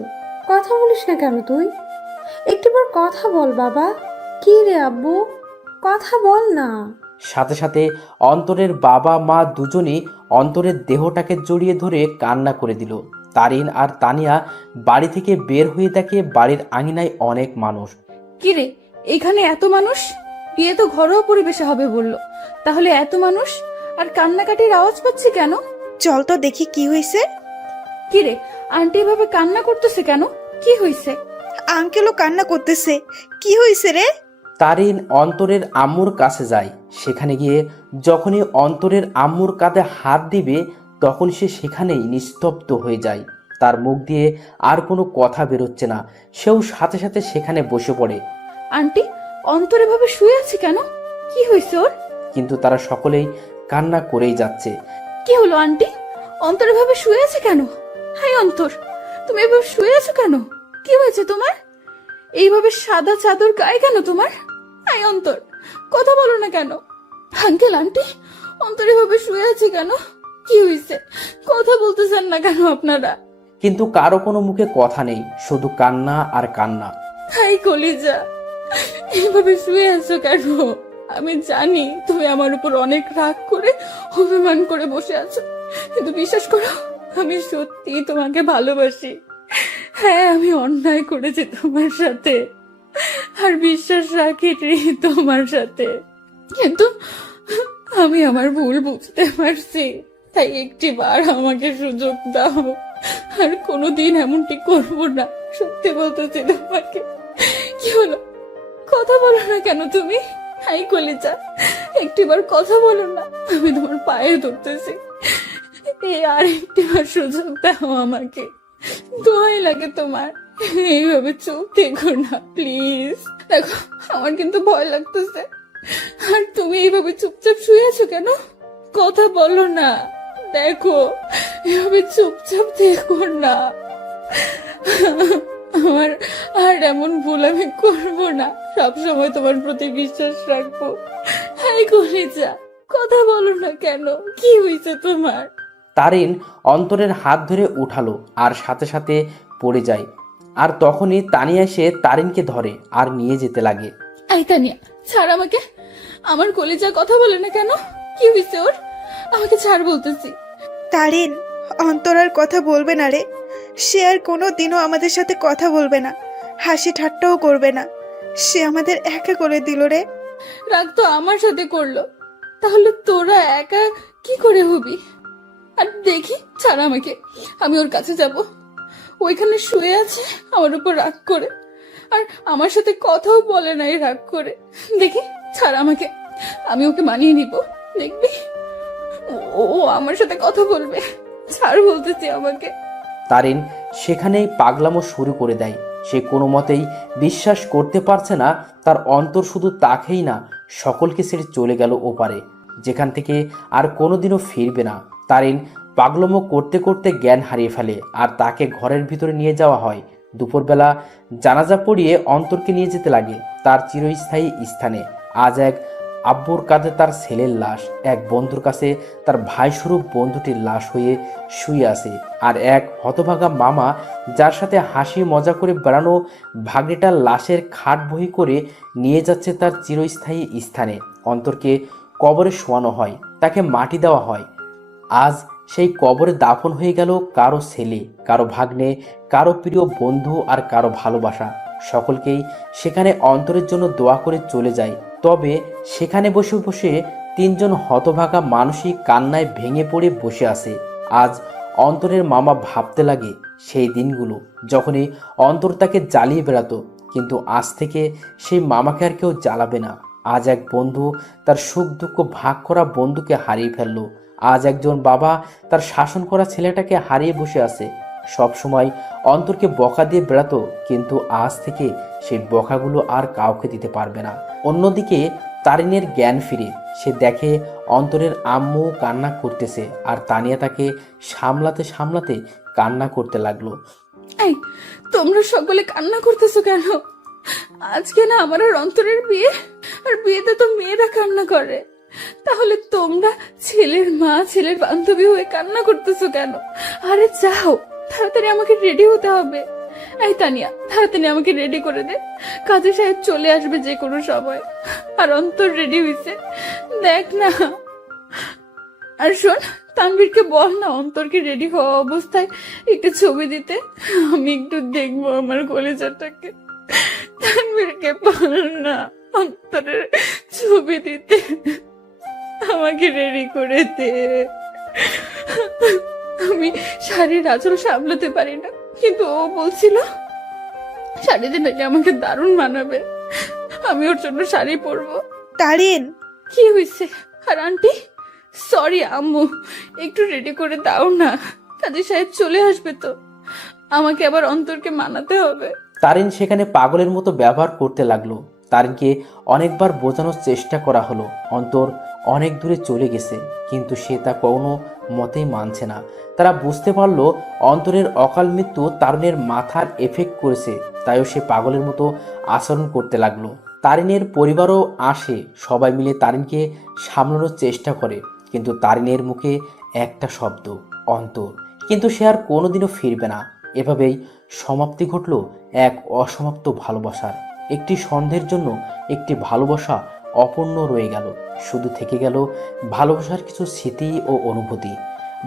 কথা বলিস না কেন তুই? একটিবার কথা বল বাবা। কি রে আব্বু, কথা বল না। সাথে সাথে অন্তরের বাবা মা দুজনেই অন্তরের দেহটাকে জড়িয়ে ধরে কান্না করে দিল। তারিন আর তানিয়া বাড়ি থেকে বের হয়ে দেখে বাড়ির আঙিনায় অনেক মানুষ। কি রে, এখানে এত মানুষ? বিয়ে তো ঘরোয়া পরিবেশে হবে বললো, তাহলে এত মানুষ আর কান্নাকাটির আওয়াজ পাচ্ছি কেন? চল তো দেখি কি হয়েছে। কিরে, আন্টি এভাবে কান্না করতেছে কেন? কি হয়েছে? আঙ্কেলও কান্না করতেছে। কি হয়েছে রে? তারিন অন্তরের আম্মুর কাছে যায়। সেখানে গিয়ে যখনই অন্তরের আম্মুর কাঁধে হাত দিবে তখন সে সেখানেই নিস্তব্ধ হয়ে যায়। তার মুখ দিয়ে আর কোনো কথা বেরোচ্ছে না। সেও সাথে সাথে সেখানে বসে পড়ে। আন্টি, অন্তর এভাবে শুয়ে আছে কেন? কি হয়েছে ওর? কিন্তু তারা সকলেই কান্না করেই যাচ্ছে। কি হলো আন্টি? অন্তর এভাবে শুয়ে আছে কেন? হাই অন্তর, তুমি এভাবে শুয়ে আছো কেন? কি হয়েছে তোমার? এইভাবে সাদা চাদর গায়ে কেন তোমার? হাই অন্তর, কথা বলো না কেন? আঙ্কেল আন্টি, অন্তর এভাবে শুয়ে আছে কেন? কি হয়েছে? কথা বলতেছেন না কেন আপনারা? কিন্তু কারো কোনো মুখে কথা নেই, শুধু কান্না আর কান্না। হাই কলিজা, এভাবে শুয়ে আছো কেন? আমি জানি তুমি আমার উপর অনেক রাগ করে অভিমান করে বসে আছো, কিন্তু বিশ্বাস করো, আমি সত্যি তোমাকে ভালোবাসি। হ্যাঁ, আমি অন্যায় করেছি তোমার সাথে, আর বিশ্বাস রাখি তোমার সাথে, কিন্তু আমি আমার ভুল বুঝতে পারছি। তাই একটিবার আমাকে সুযোগ দাও, আর কোনোদিন এমনটি করব না। সত্যি বলতেছি তোমাকে। কি হলো, কথা বলো না কেন তুমি? হাই কলিজা, একটিবার কথা বলো না, আমি তোমার পায়ে ধরতেছি। এই আর একটিবার সুযোগ দাও আমাকে, দোয়াই লাগে তোমার। এইভাবে চুপ থেকো না প্লিজ। দেখো, আমার কিন্তু ভয় লাগতেছে। আর তুমি এইভাবে চুপচাপ শুয়ে আছো কেন? কথা বলো না। দেখো, এভাবে চুপচাপ থেকো না। আমার আর এমন ভুল আমি করবো না। সবসময় তোমার প্রতি বিশ্বাস রাখবো। হাই কলিজা, কথা বলো না কেন? কি হয়েছে তোমার? তারিন অন্তরের হাত ধরে উঠালো আর সাথে সাথে পড়ে যায়। আর তখনই তানিয়া এসে তারিনকে ধরে আর নিয়ে যেতে লাগে। আই তানিয়া, ছাড় আমাকে। আমার কলিজা কথা বলে না কেন? কি হয়েছে ওর? আমাকে ছাড় বলতেছি। তারিন, অন্তর আর কথা বলবে না রে। সে আর কোনো দিনও আমাদের সাথে কথা বলবে না, হাসি ঠাট্টাও করবে না। সে আমাদের একা করে দিল রে। রাগ তো আমার সাথে করলো, তাহলে তোরা একা কি করে হবি? আর দেখি, ছাড় আমাকে, আমি ওর কাছে যাব। ওইখানে শুয়ে আছে আমার উপর রাগ করে, আর আমার সাথে কথাও বলে নাই রাগ করে। দেখি, ছাড় আমাকে, আমি ওকে মানিয়ে নিব। দেখবি, ও ও আমার সাথে কথা বলবে। ছাড় বলতেছি আমাকে। তারিন সেখানেই পাগলামো শুরু করে দেয়। সে কোনো মতেই বিশ্বাস করতে পারছে না তার অন্তর শুধু তাকেই না, সকলকে ছেড়ে চলে গেল ওপারে, যেখান থেকে আর কোনোদিনও ফিরবে না। তারিন পাগলামো করতে করতে জ্ঞান হারিয়ে ফেলে আর তাকে ঘরের ভিতরে নিয়ে যাওয়া হয়। দুপুরবেলা জানাজা পড়িয়ে অন্তরকে নিয়ে যেতে লাগে তার চিরস্থায়ী স্থানে। আজ এক আব্বুর কাঁধে তার ছেলের লাশ, এক বন্ধুর কাছে তার ভাইস্বরূপ বন্ধুটির লাশ হয়ে শুয়ে আছে, আর এক হতভাগা মামা যার সাথে হাসি মজা করে বেড়ানো ভাগ্নিটার লাশের খাট বহি করে নিয়ে যাচ্ছে তার চিরস্থায়ী স্থানে। অন্তরকে কবরে শোয়ানো হয়, তাকে মাটি দেওয়া হয়। আজ সেই কবরে দাফন হয়ে গেল কারো ছেলে, কারো ভাগ্নে, কারো প্রিয় বন্ধু আর কারো ভালোবাসা। সকলকেই সেখানে অন্তরের জন্য দোয়া করে চলে যায়। তবে সেখানে বসে বসে তিনজন হতভাগা মানসিক কান্নায় ভেঙে পড়ে বসে আছে। আজ অন্তরের মামা ভাবতে লাগে সেই দিনগুলো যখনই অন্তর তাকে জ্বালিয়ে বেড়াতো, কিন্তু আজ থেকে সেই মামাকে আর কেউ জ্বালাবে না। আজ এক বন্ধু তার সুখ দুঃখ ভাগ করা বন্ধুকে হারিয়ে ফেললো। আজ একজন বাবা তার শাসন করা ছেলেটাকে হারিয়ে বসে আছে। সব সময় অন্তরকে বকা দিয়ে বেড়াতো, কিন্তু আজ থেকে সেই বকাগুলো আর কাউকে দিতে পারবে না। অন্যদিকে তারিনের জ্ঞান ফিরে সে দেখে অন্তরের আম্মু কান্না করতেছে, আর তানিয়া তাকে সামলাতে সামলাতে কান্না করতে লাগলো। এই, তোমরা সকলে কান্না করতেছো কেন? আজকে না আমার আর অন্তরের বিয়ে, আর বিয়েতে তো মেয়েরা কান্না করে। তাহলে তোমরা ছেলের মা, ছেলের বান্ধবী হয়ে কান্না করতেছো কেন? আরে যাও, তাড়াতাড়ি আমাকে রেডি হতে হবে। এই তানিয়া, তাড়াতাড়ি আমাকে রেডি করে দে। কাজী সাহেব চলে আসবে যে কোনো সময়। আর অন্তর রেডি হইছে, দেখ না। আর শোন, তানভীরকে বল না অন্তরকে রেডি হওয়া অবস্থায় একটু ছবি দিতে। আমি একটু দেখবো আমার কলেজাটাকে। তানভীরকে বল না অন্তরের ছবি দিতে, আমাকে রেডি করে দে। আমি শাড়ির আঁচল সামলাতে পারি না, কিন্তু ও বলছিল শাড়িতে নাকি আমাকে দারুণ মানাবে, আমি ওর জন্য শাড়ি পরবো। তারিন, কি হয়েছে? আর আন্টি, সরি আম্মু, একটু রেডি করে দাও না, কাজী সাহেব চলে আসবে তো, আমাকে আবার অন্তরকে মানাতে হবে। তারিন সেখানে পাগলের মতো ব্যবহার করতে লাগলো। তারিনকে অনেকবার বোঝানোর চেষ্টা করা হলো অন্তর অনেক দূরে চলে গেছে, কিন্তু সে তা কোনো মতেই মানছে না। তারা বুঝতে পারলো অন্তরের অকাল মৃত্যু তারুণের মাথার এফেক্ট করেছে, তাইও সে পাগলের মতো আচরণ করতে লাগলো। তারিনের পরিবারও আসে, সবাই মিলে তারিনকে সামলানোর চেষ্টা করে, কিন্তু তারিনের মুখে একটা শব্দ, অন্তর। কিন্তু সে আর কোনোদিনও ফিরবে না। এভাবেই সমাপ্তি ঘটল এক অসমাপ্ত ভালোবাসার। একটি সন্ধ্যের জন্য একটি ভালোবাসা অপূর্ণ রয়ে গেল, শুধু থেকে গেল ভালোবাসার কিছু স্মৃতি ও অনুভূতি।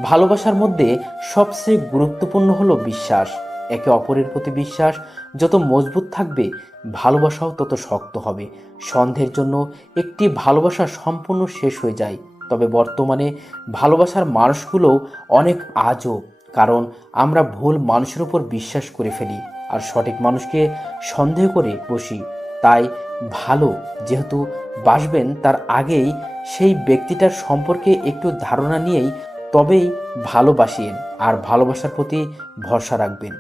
ভালোবাসার মধ্যে সবচেয়ে গুরুত্বপূর্ণ হলো বিশ্বাস। একে অপরের প্রতি বিশ্বাস যত মজবুত থাকবে, ভালোবাসাও তত শক্ত হবে। সন্ধ্যের জন্য একটি ভালোবাসা সম্পূর্ণ শেষ হয়ে যায়, তবে বর্তমানে ভালোবাসার মানুষগুলোও অনেক আজব, কারণ আমরা ভুল মানুষের উপর বিশ্বাস করে ফেলি আর সঠিক মানুষকে সন্দেহ করে বসি। তাই ভালো যেহেতু বাসবেন, তার আগেই সেই ব্যক্তিটার সম্পর্কে একটু ধারণা নিয়েই তবেই ভালোবাসেন আর ভালোবাসার প্রতি ভরসা রাখবেন।